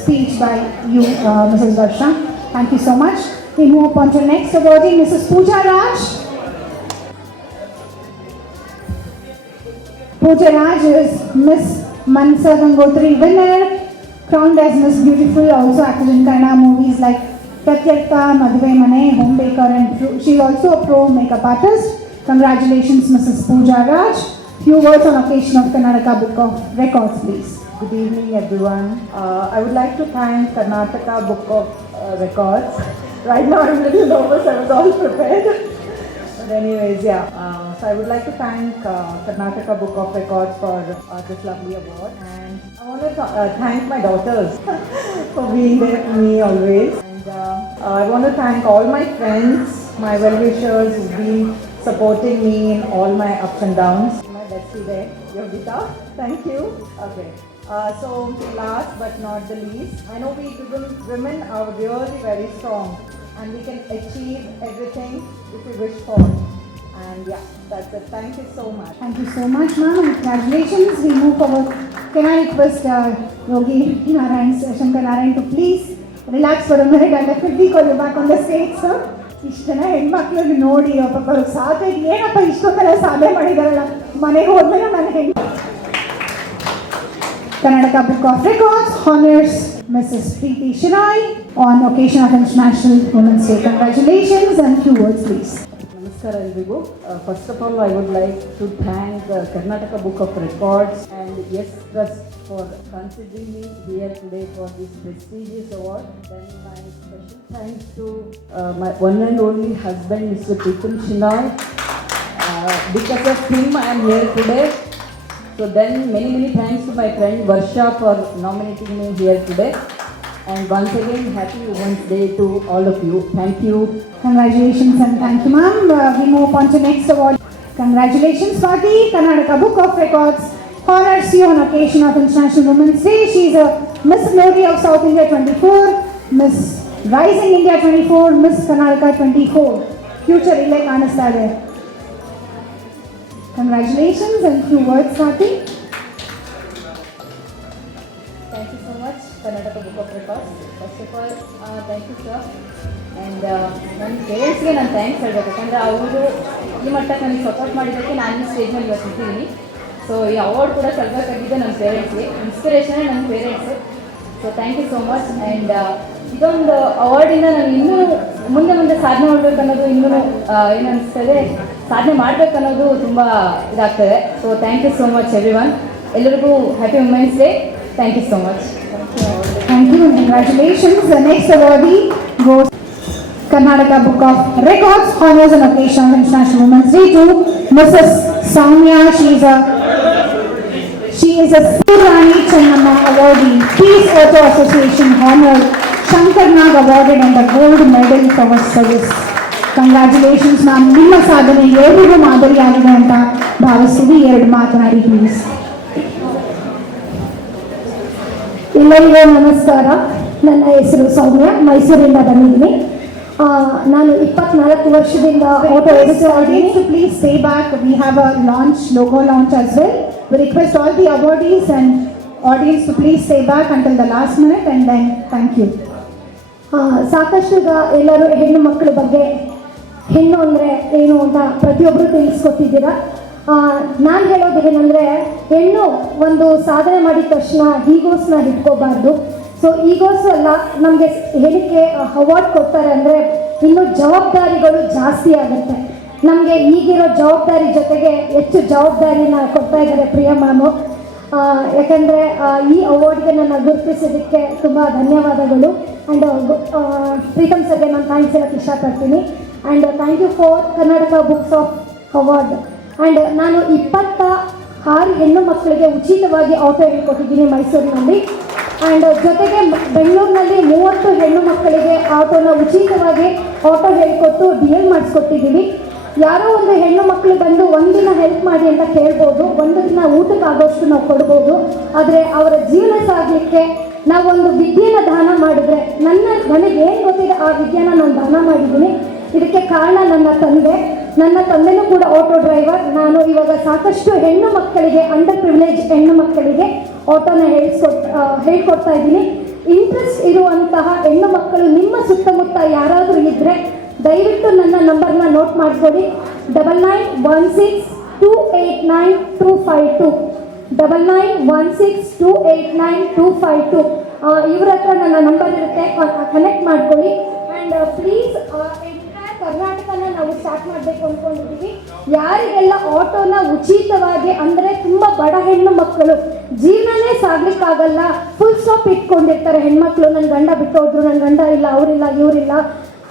speech by you, Mrs. Varsha. Thank you so much. We move on to next awardee, Mrs. Pooja Raj. Pooja Raj is Miss Mansa Gangotri winner, crowned as Miss Beautiful, also acted in Kannada movies like Pratyakta, Maduve Mane, Homemaker, and she is also a pro makeup artist. Congratulations, Mrs. Pooja Raj. Few words on occasion of Karnataka Book of Records, please. Good evening, everyone. I would like to thank Karnataka Book of Records. Right now I'm a little nervous, I was all prepared. But anyways, yeah. So I would like to thank Karnataka Book of Records for this lovely award. And I want to thank my daughters for being there for me always. And I want to thank all my friends, my well-wishers who've been supporting me in all my ups and downs. My bestie there, Yogita. Thank you. Okay. So last but not the least, I know we women are really very strong and we can achieve everything if we wish for. And yeah, that's it. Thank you so much. Thank you so much, ma'am, and congratulations. We move forward. Can I request Yogi Narayan, Shankar Narayan to please relax for a minute and definitely call you back on the stage, sir. ಇಷ್ಟು ಜನ ಹೆಣ್ಮಕ್ಳಲ್ಲಿ ನೋಡಿ ಪಾಪ ಸಾಕಾಗಿ ಏನಪ್ಪ ಇಷ್ಟೊಂದೆಲ್ಲ ಸಾಧನೆ ಮಾಡಿದಾರಲ್ಲ, ಮನೆಗೆ ಹೋದ್ಮೇಲೆ ನಾನು Karnataka Book of Records honors Mrs. Preeti Shenoy on occasion of International Women's Day. Congratulations and few words, please. Namaskar everyone. First of all, I would like to thank Karnataka Book of Records and Yes Trust for considering me here today for this prestigious award. Then my special thanks to my one and only husband, Mr. Preeti Shenoy. Because of him, I am here today. So then many thanks to my friend Varsha for nominating me here today. And once again, happy Women's Day to all of you. Thank you. Congratulations and thank you, ma'am. We move on to next award. Congratulations, Swati. Karnataka Book of Records honors you on occasion of International Women's Day. She is a Miss Glory of South India 24, Miss Rising India 24, Miss Karnataka 24. Future ile ಕಾಣಿಸ್ತಾ ಇದೆ. Congratulations and few words, Swati. Thank you so much, Karnataka Book of Records. First of all, thank you, sir. And ನನ್ನ ಪೇರೆಂಟ್ಸ್ಗೆ ನಾನು ಥ್ಯಾಂಕ್ಸ್ ಹೇಳಬೇಕು, ಯಾಕಂದರೆ ಅವರು ಈ ಮಟ್ಟಕ್ಕೆ ನನಗೆ ಸಪೋರ್ಟ್ ಮಾಡಿದ್ದಕ್ಕೆ ನಾನು ಈ ಸ್ಟೇಜ್ ಮೇಲೆ ಇವತ್ತು ಇದ್ದೀನಿ. ಸೊ ಈ ಅವಾರ್ಡ್ ಕೂಡ ಸಲ್ಬೇಕಾಗಿದೆ ನನ್ನ ಪೇರೆಂಟ್ಸ್ಗೆ, ಇನ್ಸ್ಪಿರೇಷನೇ ನನ್ನ parents. So thank you so much. And ಇದೊಂದು ಅವಾರ್ಡಿಂದ ನಾನು ಇನ್ನೂ ಮುಂದೆ ಸಾಧನೆ ಮಾಡಬೇಕು ಅನ್ನೋದು ಇನ್ನೂ ಏನು ಅನಿಸ್ತದೆ, ಸಾಧನೆ ಮಾಡಬೇಕನ್ನೋದು ತುಂಬ ಇದಾಗ್ತದೆ. So thank you so much everyone. ಎಲ್ಲರಿಗೂ happy women's day. Thank you so much. Thank you and congratulations. The next awardee goes Karnataka Book of Records Honors and Occasion of International Women's Day to Mrs. Soumya. She is a Surani Channamma awardee, Peace Auto Association Honor, Shankar Nag awarded and a gold medal for her service. Congratulations ma'am. ನಿಮ್ಮ ಸಾಧನೆ ಎಲ್ಲರಿಗೂ ಮಾದರಿಯಾಗಿದೆ ಅಂತ ಭಾವಿಸ್ತೀವಿ. 2 ಮಾತನಾಡಿ ಪ್ಲೀಸ್. ಎಲ್ಲರಿಗೂ ನಮಸ್ಕಾರ. ನನ್ನ ಹೆಸರು ಸೌಮ್ಯ, ಮೈಸೂರಿಂದ ಬಂದಿದ್ದೀನಿ. ನಾನು 24 ವರ್ಷದಿಂದ ಆಟೋ ಓಡಿಸ್ತಾ ಇದ್ದೀನಿ. Please stay back. We have a logo launch as well. We request all the awardees and audience to please stay back until the last minute and then thank you. ಸಾಕಷ್ಟು ಈಗ ಎಲ್ಲರೂ ಹೆಣ್ಣು ಮಕ್ಕಳ ಬಗ್ಗೆ, ಹೆಣ್ಣು ಅಂದರೆ ಏನು ಅಂತ ಪ್ರತಿಯೊಬ್ಬರು ತಿಳಿಸ್ಕೊಟ್ಟಿದ್ದೀರಾ. ನಾನು ಹೇಳೋದೇನೆಂದರೆ, ಹೆಣ್ಣು ಒಂದು ಸಾಧನೆ ಮಾಡಿದ ತಕ್ಷಣ ಈಗೋಸ್ನ ಇಟ್ಕೋಬಾರ್ದು. ಸೊ ಈಗೋಸ್ ಅಲ್ಲ, ನಮಗೆ ಏನಕ್ಕೆ ಅವಾರ್ಡ್ ಕೊಡ್ತಾರೆ ಅಂದರೆ ಇನ್ನೂ ಜವಾಬ್ದಾರಿಗಳು ಜಾಸ್ತಿ ಆಗುತ್ತೆ. ನಮಗೆ ಈಗಿರೋ ಜವಾಬ್ದಾರಿ ಜೊತೆಗೆ ಹೆಚ್ಚು ಜವಾಬ್ದಾರಿನ ಕೊಡ್ತಾ ಇದ್ದಾರೆ ಪ್ರಿಯಾ ಮ್ಯಾಮು. ಯಾಕಂದರೆ ಈ ಅವಾರ್ಡ್ಗೆ ನನ್ನ ಗುರುತಿಸೋದಕ್ಕೆ ತುಂಬ ಧನ್ಯವಾದಗಳು. ಆ್ಯಂಡ್ ಪ್ರೀತಮ್ ಸರ್ಗೆ ನಾನು ಥ್ಯಾಂಕ್ಸ್ ಹೇಳೋಕ್ಕೆ ಇಷ್ಟಪಡ್ತೀನಿ. And thank you for Karnataka books of award. And ನಾನು 26 ಹೆಣ್ಣು ಮಕ್ಕಳಿಗೆ ಉಚಿತವಾಗಿ ಆಟೋ ಹೇಳ್ಕೊಟ್ಟಿದ್ದೀನಿ ಮೈಸೂರಿನಲ್ಲಿ. ಆ್ಯಂಡ್ ಜೊತೆಗೆ ಬೆಂಗಳೂರಿನಲ್ಲಿ 30 ಹೆಣ್ಣು ಮಕ್ಕಳಿಗೆ ಆಟೋನ ಉಚಿತವಾಗಿ ಆಟೋ ಹೇಳ್ಕೊಟ್ಟು DL ಮಾಡಿಸ್ಕೊಟ್ಟಿದ್ದೀವಿ. ಯಾರೋ ಒಂದು ಹೆಣ್ಣು ಮಕ್ಕಳು ಬಂದು ಒಂದಿನ ಹೆಲ್ಪ್ ಮಾಡಿ ಅಂತ ಕೇಳ್ಬೋದು, ಒಂದು ದಿನ ಊಟಕ್ಕೆ ಆಗೋಷ್ಟು ನಾವು ಕೊಡ್ಬೋದು. ಆದರೆ ಅವರ ಜೀವನ ಸಾಗಲಿಕ್ಕೆ ನಾವೊಂದು ವಿದ್ಯೆನ ದಾನ ಮಾಡಿದರೆ, ನನಗೆ ಏನು ಗೊತ್ತಿದೆ ಆ ವಿದ್ಯೆನ ನಾನು ದಾನ ಮಾಡಿದ್ದೀನಿ. ಇದಕ್ಕೆ ಕಾರಣ ನನ್ನ ತಂದೆನೂ ಕೂಡ ಆಟೋ ಡ್ರೈವರ್. ನಾನು ಇವಾಗ ಸಾಕಷ್ಟು ಹೆಣ್ಣು ಮಕ್ಕಳಿಗೆ, ಅಂಡರ್ ಪ್ರಿವಿಲೇಜ್ ಹೆಣ್ಣು ಮಕ್ಕಳಿಗೆ ಆಟೋನ ಹೇಳ್ಕೊಡ್ತಾ ಇದ್ದೀನಿ. ಇಂಟ್ರೆಸ್ಟ್ ಇರುವಂತಹ ಹೆಣ್ಣು ಮಕ್ಕಳು ನಿಮ್ಮ ಸುತ್ತಮುತ್ತ ಯಾರಾದರೂ ಇದ್ದರೆ ದಯವಿಟ್ಟು ನನ್ನ ನಂಬರ್ನ ನೋಟ್ ಮಾಡಿಕೊಡಿ. 9916289252 9916289252 ಇವ್ರ ಹತ್ರ ನನ್ನ ನಂಬರ್ ಇರುತ್ತೆ, ಕನೆಕ್ಟ್ ಮಾಡ್ಕೊಳ್ಳಿ. ಆ್ಯಂಡ್ ಪ್ಲೀಸ್, ಕರ್ನಾಟಕನ ನಾವು ಸ್ಟಾರ್ಟ್ ಮಾಡಬೇಕು ಅಂದ್ಕೊಂಡಿದ್ದೀವಿ. ಯಾರಿಗೆಲ್ಲ ಆಟೋನ ಉಚಿತವಾಗಿ, ಅಂದರೆ ತುಂಬ ಬಡ ಹೆಣ್ಣು ಮಕ್ಕಳು ಜೀವನನೇ ಸಾಗ್ಲಿಕ್ಕಾಗಲ್ಲ, ಫುಲ್ ಸ್ಟಾಪ್ ಇಟ್ಕೊಂಡಿರ್ತಾರೆ ಹೆಣ್ಮಕ್ಳು. ನನ್ನ ಗಂಡ ಬಿಟ್ಟೋದ್ರು, ನನ್ನ ಗಂಡ ಇಲ್ಲ, ಅವರಿಲ್ಲ, ಇವರಿಲ್ಲ,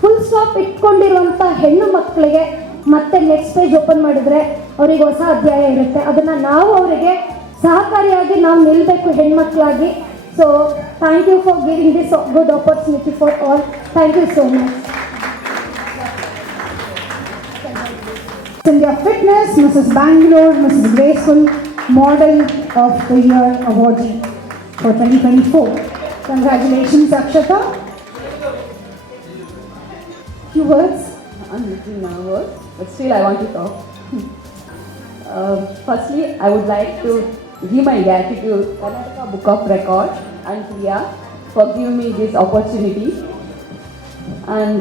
ಫುಲ್ ಸ್ಟಾಪ್ ಇಟ್ಕೊಂಡಿರುವಂಥ ಹೆಣ್ಣು ಮಕ್ಕಳಿಗೆ ಮತ್ತೆ ನೆಕ್ಸ್ಟ್ ಪೇಜ್ ಓಪನ್ ಮಾಡಿದರೆ ಅವರಿಗೆ ಹೊಸ ಅಧ್ಯಾಯ ಇರುತ್ತೆ. ಅದನ್ನು ನಾವು ಅವರಿಗೆ ಸಹಕಾರಿಯಾಗಿ ನಾವು ನಿಲ್ಲಬೇಕು ಹೆಣ್ಮಕ್ಳಾಗಿ. So thank you for giving this good opportunity for all. Thank you so much. India Fitness, Mrs. Bangalore, Mrs. Graceful, Model of the Year awardee for 2024. Congratulations, Akshata. Few words. I'm little nervous, but still I want to talk. Firstly, I would like to give my gratitude to Karnataka Book of Records and Priya for giving me this opportunity. And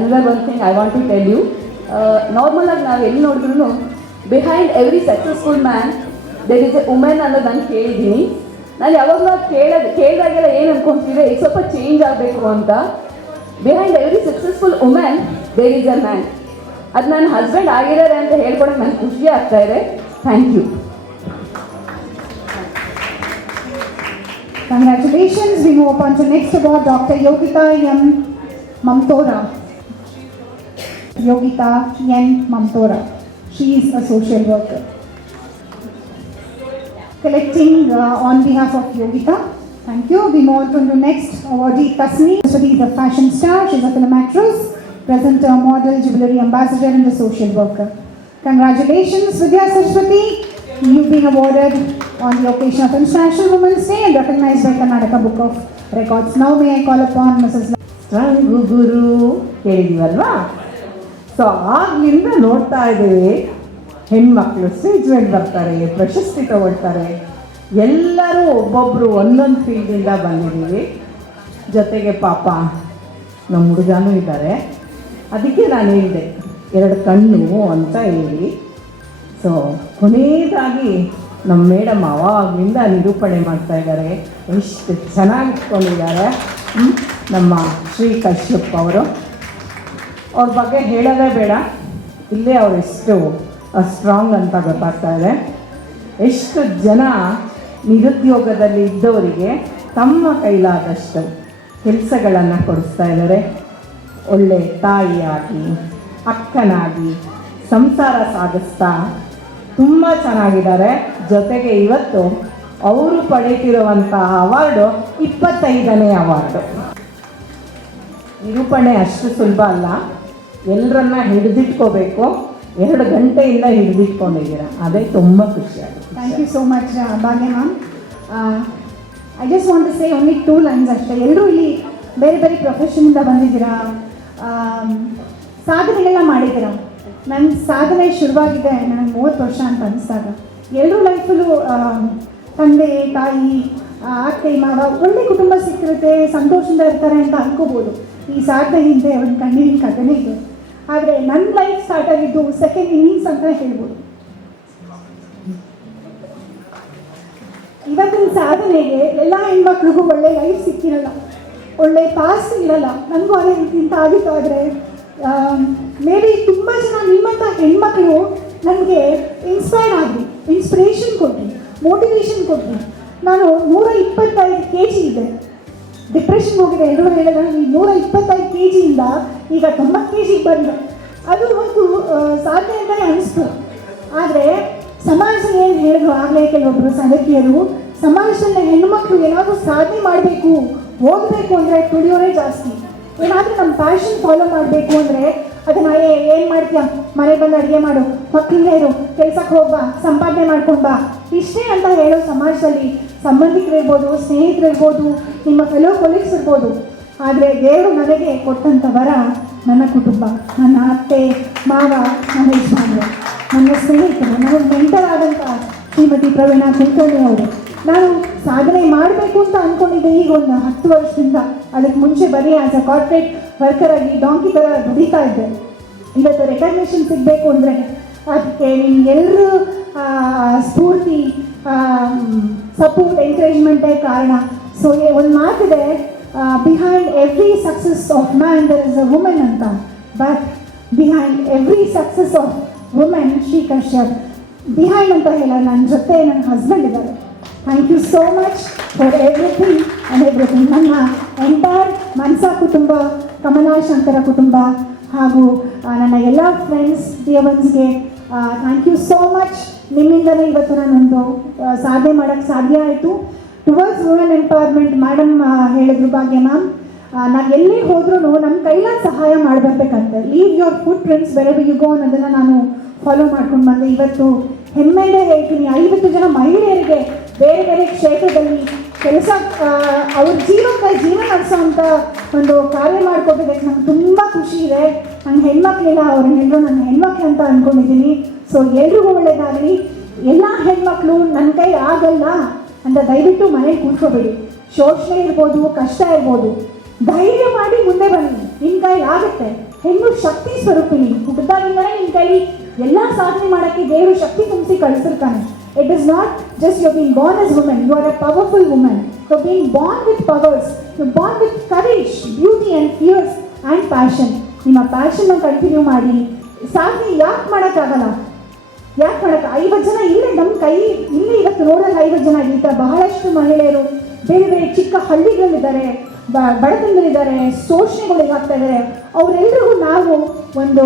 another one thing I want to tell you, ನಾರ್ಮಲಾಗಿ ನಾವು ಎಲ್ಲಿ ನೋಡಿದ್ರು behind every successful man there is a women ಅನ್ನೋದು ನಾನು ಕೇಳಿದ್ದೀನಿ. ನಾನು ಯಾವಾಗಲೂ ಕೇಳಿದಾಗೆಲ್ಲ ಏನು ಅನ್ಕೊಂತಿದ್ದೆ, ಈಗ ಸ್ವಲ್ಪ ಚೇಂಜ್ ಆಗಬೇಕು ಅಂತ. Behind every successful women there is a man. ಅದು ನನ್ನ ಹಸ್ಬೆಂಡ್ ಆಗಿದ್ದಾರೆ ಅಂತ ಹೇಳ್ಕೊಳಕ್ಕೆ ನನಗೆ ಖುಷಿ ಆಗ್ತಾ ಇದೆ. Thank you. Congratulations. We move on to next award, Dr. Yogita N. Mamtora. Yogita N. Mamtora. She is a social worker. Collecting on behalf of Yogita. Thank you. We move on to next awardee, Tasni. She is a fashion star. She is a film actress, presenter, model, jewelry ambassador, and a social worker. Congratulations, Vidya Saraswati. You've been awarded on the occasion of International Women's Day and recognized by Karnataka Book of Records. Now may I call upon Mrs. Guru ಕೇಳಿದೀವಲ್ವಾ? So ಆಗ್ಲಿಂದ ನೋಡ್ತಾ ಇದ್ದೀವಿ, ಹೆಣ್ಮಕ್ಳು ಸ್ಟೇಜ್ ಮೇಲೆ ಬರ್ತಾರೆ, ಪ್ರಶಸ್ತಿ ತಗೊಳ್ತಾರೆ. ಎಲ್ಲರೂ ಒಬ್ಬೊಬ್ಬರು ಒಂದೊಂದು ಫೀಲ್ಡಿಂದ ಬಂದಿದ್ದೀವಿ. ಜೊತೆಗೆ ಪಾಪ ನಮ್ಮ ಹುಡುಗನೂ ಇದ್ದಾರೆ. ಅದಕ್ಕೆ ನಾನು ಹೇಳಿದೆ 2 ಕಣ್ಣು ಅಂತ ಹೇಳಿ. ಸೊ ಕೊನೆಯದಾಗಿ ನಮ್ಮ ಮೇಡಮ್ ಅವಾಗಲಿಂದ ನಿರೂಪಣೆ ಮಾಡ್ತಾ ಇದ್ದಾರೆ. ಎಷ್ಟು ಚೆನ್ನಾಗಿ ಇಟ್ಕೊಂಡಿದ್ದಾರೆ ನಮ್ಮ ಶ್ರೀ ಕಶ್ಯಪ್ ಅವರು. ಅವ್ರ ಬಗ್ಗೆ ಹೇಳೋದೇ ಬೇಡ, ಇಲ್ಲೇ ಅವ್ರು ಎಷ್ಟು ಸ್ಟ್ರಾಂಗ್ ಅಂತ ಗೊತ್ತಾಗ್ತಾ ಇದೆ. ಎಷ್ಟು ಜನ ನಿರುದ್ಯೋಗದಲ್ಲಿ ಇದ್ದವರಿಗೆ ತಮ್ಮ ಕೈಲಾದಷ್ಟು ಕೆಲಸಗಳನ್ನು ಕೊಡಿಸ್ತಾ ಇದ್ದಾರೆ. ಒಳ್ಳೆ ತಾಯಿಯಾಗಿ, ಅಕ್ಕನಾಗಿ ಸಂಸಾರ ಸಾಗಿಸ್ತಾ ತುಂಬ ಚೆನ್ನಾಗಿದ್ದಾರೆ. ಜೊತೆಗೆ ಇವತ್ತು ಅವರು ಪಡೀತಿರುವಂಥ ಅವಾರ್ಡು 25ನೇ ಅವಾರ್ಡು. ನಿರೂಪಣೆ ಅಷ್ಟು ಸುಲಭ ಅಲ್ಲ, ಎಲ್ಲರನ್ನ ಹಿಡಿದಿಟ್ಕೋಬೇಕು. 2 ಗಂಟೆಯಿಂದ ಹಿಡಿದಿಟ್ಕೊಂಡಿದ್ದೀರಾ, ಅದೇ ತುಂಬ ಖುಷಿಯಾಗುತ್ತೆ. Thank you so much Bhagya ma'am. I just want to say only 2 lines ಅಷ್ಟೇ. ಎಲ್ಲರೂ ಇಲ್ಲಿ ಬೇರೆ ಬೇರೆ ಪ್ರೊಫೆಷನಿಂದ ಬಂದಿದ್ದೀರಾ, ಸಾಧನೆಗಳನ್ನ ಮಾಡಿದ್ದೀರಾ. ನನ್ನ ಸಾಧನೆ ಶುರುವಾಗಿದೆ ನನಗೆ 30 ವರ್ಷ ಅಂತ ಅನಿಸ್ದಾಗ. ಎಲ್ಲರೂ ಲೈಫಲ್ಲೂ ತಂದೆ ತಾಯಿ ಅತ್ತೆ ಮಾವ ಒಳ್ಳೆ ಕುಟುಂಬ ಸಿಕ್ಕಿರುತ್ತೆ, ಸಂತೋಷದಿಂದ ಇರ್ತಾರೆ ಅಂತ ಅನ್ಕೋಬೋದು. ಈ ಸಾಧನೆ ಹಿಂದೆ ಒಂದು ಕಣ್ಣೀರಿನ ಕಥೆನೇ ಇದೆ. ಆದರೆ ನನ್ನ ಲೈಫ್ ಸ್ಟಾರ್ಟ್ ಆಗಿದ್ದು ಸೆಕೆಂಡ್ ಇನ್ನಿಂಗ್ಸ್ ಅಂತ ಹೇಳ್ಬೋದು. ಇವತ್ತಿನ ಸಾಧನೆಗೆ ಎಲ್ಲ ಹೆಣ್ಮಕ್ಳಿಗೂ ಒಳ್ಳೆ ಲೈಫ್ ಸಿಕ್ಕಿರಲ್ಲ, ಒಳ್ಳೆ ಪಾಸ್ ಇರಲ್ಲ. ನನಗೂ ಅದೇ ರೀತಿಂತ ಆಗಿತ್ತು. ಆದರೆ ಮೇ ಬಿ ತುಂಬ ಜನ ನಿಮ್ಮಂಥ ಹೆಣ್ಮಕ್ಳು ನನಗೆ ಇನ್ಸ್ಪೈರ್ ಆಗಿ, ಇನ್ಸ್ಪಿರೇಷನ್ ಕೊಟ್ಟರು, ಮೋಟಿವೇಶನ್ ಕೊಟ್ಟರು. ನಾನು 125 kg ಇದ್ದೆ, ಡಿಪ್ರೆಷನ್ ಹೋಗಿದೆ. ಎಲ್ಲರೂ ಹೇಳಿದ್ರೆ ಈ 125 kgಯಿಂದ ಈಗ 90 kg ಬಂದೆ. ಅದು ಒಂದು ಸಾಧನೆ ಅಂತಲೇ ಅನಿಸ್ತು. ಆದರೆ ಸಮಾಜ ಏನು ಹೇಳಿದ್ರು ಆಗಲೇ ಕೆಲವೊಬ್ಬರು ಸದಕಿಯರು, ಸಮಾಜದಲ್ಲಿ ಹೆಣ್ಣುಮಕ್ಳು ಏನಾದರೂ ಸಾಧನೆ ಮಾಡಬೇಕು, ಓದಬೇಕು ಅಂದರೆ ತುಳಿಯೋರೇ ಜಾಸ್ತಿ. ಏನಾದರೂ ನಮ್ಮ ಪ್ಯಾಷನ್ ಫಾಲೋ ಮಾಡಬೇಕು ಅಂದರೆ ಅದನ್ನು ಏನು ಮಾಡ್ತೀಯ, ಮನೆ ಬಂದು ಅಡುಗೆ ಮಾಡು, ಮಕ್ಕಳಿಗೆ ಇರು, ಕೆಲ್ಸಕ್ಕೆ ಹೋಗ್ಬಾ, ಸಂಪಾದನೆ ಮಾಡ್ಕೊಂಡು ಬಾ, ಇಷ್ಟೇ ಅಂತ ಹೇಳೋ ಸಮಾಜದಲ್ಲಿ ಸಂಬಂಧಿಕರಿರ್ಬೋದು, ಸ್ನೇಹಿತರಿರ್ಬೋದು, ನಿಮ್ಮ ಫೆಲೋ ಕೊಲೀಗ್ಸ್ ಇರ್ಬೋದು. ಆದರೆ ದೇವರು ನನಗೆ ಕೊಟ್ಟಂಥ ವರ ನನ್ನ ಕುಟುಂಬ, ನನ್ನ ಅತ್ತೆ ಮಾವ, ನನ್ನ ಯಜಮಾನರು, ನನ್ನ ಸ್ನೇಹಿತರು, ನನಗೆ ಮೆಂಟರ್ ಆದಂಥ ಶ್ರೀಮತಿ ಪ್ರವೀಣಾ ಕುಲಕರ್ಣಿ ಅವರು. ನಾನು ಸಾಧನೆ ಮಾಡಬೇಕು ಅಂತ ಅಂದ್ಕೊಂಡಿದ್ದೆ ಈಗ ಒಂದು 10 ವರ್ಷದಿಂದ. ಅದಕ್ಕೆ ಮುಂಚೆ ಬರೀ ಆಸ್ ಅ ಕಾರ್ಪೊರೇಟ್ ವರ್ಕರ್ ಆಗಿ ಡಾಂಕಿ ಥರ ದುಡಿತಾ ಇದ್ದೆ. ಇವತ್ತು ರೆಕಗ್ನೇಷನ್ ಸಿಗಬೇಕು ಅಂದರೆ ಅದಕ್ಕೆ ನಿಮ್ಗೆಲ್ಲರೂ ಸ್ಫೂರ್ತಿ, ಸಪೋರ್ಟ್, ಎಂಕರೇಜ್ಮೆಂಟೇ ಕಾರಣ. ಸೊ ಒಂದು ಮಾತಿದೆ, behind every success of man there is a women ಅಂತ. But behind every success of women Shri Kashyap. Behind ಅಂತ ಹೇಳ, ನನ್ನ ಜೊತೆ ನನ್ನ ಹಸ್ಬೆಂಡ್ ಇದ್ದಾರೆ. Thank you so much for everything and everything. ನನ್ನ ಎಂಟೈರ್ ಮನ್ಸಾ ಕುಟುಂಬ, ಕಮಲಾ ಶಂಕರ ಕುಟುಂಬ ಹಾಗೂ ನನ್ನ ಎಲ್ಲ ಫ್ರೆಂಡ್ಸ್, ಡಿಯರ್ಸ್ಗೆ ಥ್ಯಾಂಕ್ ಯು ಸೋ ಮಚ್. ನಿಮ್ಮಿಂದಲೇ ಇವತ್ತು ನಾನೊಂದು ಸಾಧನೆ ಮಾಡೋಕ್ಕೆ ಸಾಧ್ಯ ಆಯಿತು. ಟುವರ್ಡ್ಸ್ ವುಮೆನ್ ಎಂಪವರ್ಮೆಂಟ್ ಮೇಡಮ್ ಹೇಳಿದ್ರು ಭಾಗ್ಯ ಮ್ಯಾಮ್, ನಾನು ಎಲ್ಲೇ ಹೋದ್ರೂ ನಮ್ಮ ಕೈಲಾದ ಸಹಾಯ ಮಾಡಬೇಕಂತೆ. Leave your footprints wherever you go ಅನ್ನೋದನ್ನು ನಾನು ಫಾಲೋ ಮಾಡ್ಕೊಂಡು ಬಂದೆ. ಇವತ್ತು ಹೆಮ್ಮೆಯಿಂದ ಹೇಳ್ತೀನಿ, 50 ಜನ ಮಹಿಳೆಯರಿಗೆ ಬೇರೆ ಬೇರೆ ಕ್ಷೇತ್ರದಲ್ಲಿ ಕೆಲಸ, ಅವ್ರ ಜೀವನ ನಡೆಸೋವಂಥ ಒಂದು ಕಾರ್ಯ ಮಾಡಿಕೊಟ್ಟಿದ್ದಕ್ಕೆ ನಂಗೆ ತುಂಬ ಖುಷಿ ಇದೆ. ನನ್ನ ಹೆಣ್ಮಕ್ಳಿಲ್ಲ, ಅವ್ರ ಹೆಣ್ಣು ನನ್ನ ಹೆಣ್ಮಕ್ಳು ಅಂತ ಅಂದ್ಕೊಂಡಿದ್ದೀನಿ. ಸೊ ಎಲ್ರಿಗೂ ಒಳ್ಳೆಯದಾಗಲಿ. ಎಲ್ಲ ಹೆಣ್ಮಕ್ಳು ನನ್ನ ಕೈ ಆಗಲ್ಲ ಅಂತ ದಯವಿಟ್ಟು ಮನೇಲಿ ಕೂತ್ಕೋಬೇಡಿ. ಶೋಷಣೆ ಇರ್ಬೋದು, ಕಷ್ಟ ಇರ್ಬೋದು, ಧೈರ್ಯ ಮಾಡಿ ಮುಂದೆ ಬನ್ನಿ. ನಿಮ್ಮ ಕೈಲಿ ಆಗುತ್ತೆ. ಹೆಣ್ಣು ಶಕ್ತಿ ಸ್ವರೂಪಿಣಿ. ಹುಟ್ಟಿದಾಗಿಂದಲೇ ನಿಮ್ಮ ಕೈಲಿ ಎಲ್ಲ ಸಾಧನೆ ಮಾಡೋಕ್ಕೆ ದೇವರು ಶಕ್ತಿ ತುಂಬಿಸಿ ಕಳಿಸಿರ್ತಾನೆ. It is not just you're being born as woman, you are a powerful woman. You're being born with powers, you're born with courage, beauty and fears and passion. ನಿಮ್ಮ ಪ್ಯಾಷನ್ನ ಕಂಟಿನ್ಯೂ ಮಾಡಿ. ಸಾಧನೆ ಯಾಕೆ ಮಾಡೋಕ್ಕಾಗಲ್ಲ, ಯಾಕೆ ಮಾಡೋಕ್ಕೆ 50 ಜನ ಇಲ್ಲೇ ನಮ್ಮ ಕೈ ಇಲ್ಲಿ ಇವತ್ತು ನೋಡಲ್ಲ. 50 ಜನ ಈ ಥರ ಬಹಳಷ್ಟು ಮಹಿಳೆಯರು ಬೇರೆ ಬೇರೆ ಚಿಕ್ಕ ಹಳ್ಳಿಗಳಿದ್ದಾರೆ, ಬಡತನದಲ್ಲಿದ್ದಾರೆ, ಶೋಷಣೆಗಳಿಗೆ ಆಗ್ತಾ ಇದ್ದಾರೆ. ಅವರೆಲ್ಲರಿಗೂ ನಾವು ಒಂದು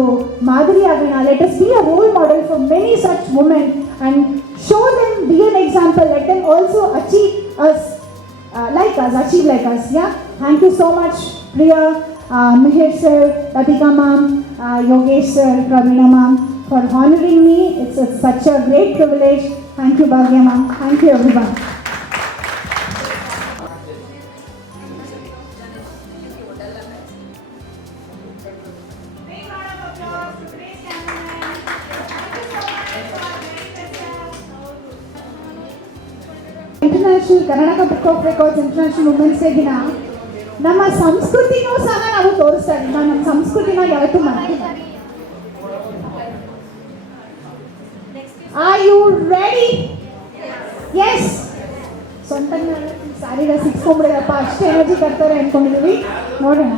ಮಾದರಿಯಾಗೋಣ. Let us be a role model for many such women and show them, be an example, let them also achieve us like us, achieve like us. Yeah, thank you so much Priya, Mahesh sir, Radhika ma'am, Yogesh sir, Praveena ma'am for honoring me. It's such a great privilege. Thank you Bhagya ma'am, thank you everyone. International Karnataka book of records international women's day ದಿನ ನಮ್ಮ ಸಂಸ್ಕೃತಿನೂ ಸಹ ನಾವು ತೋರಿಸ್ತಾ ಇದ್ದೀವಿ. ನಮ್ಮ ಸಂಸ್ಕೃತಿನ ಯಾವತ್ತೂ ಮಾಡ್ತೀವಿ. Are you ready? ಎಸ್. ಸ್ವಂತ ಸಾರಿಗ ಸಿಕ್ಸ್ಕೊಂಡ್ಬಿಡಪ್ಪ, ಅಷ್ಟೇ ಎನರ್ಜಿ ಕಟ್ತಾರೆ ಅಂದ್ಕೊಂಡಿದ್ದೀವಿ. ನೋಡೋಣ.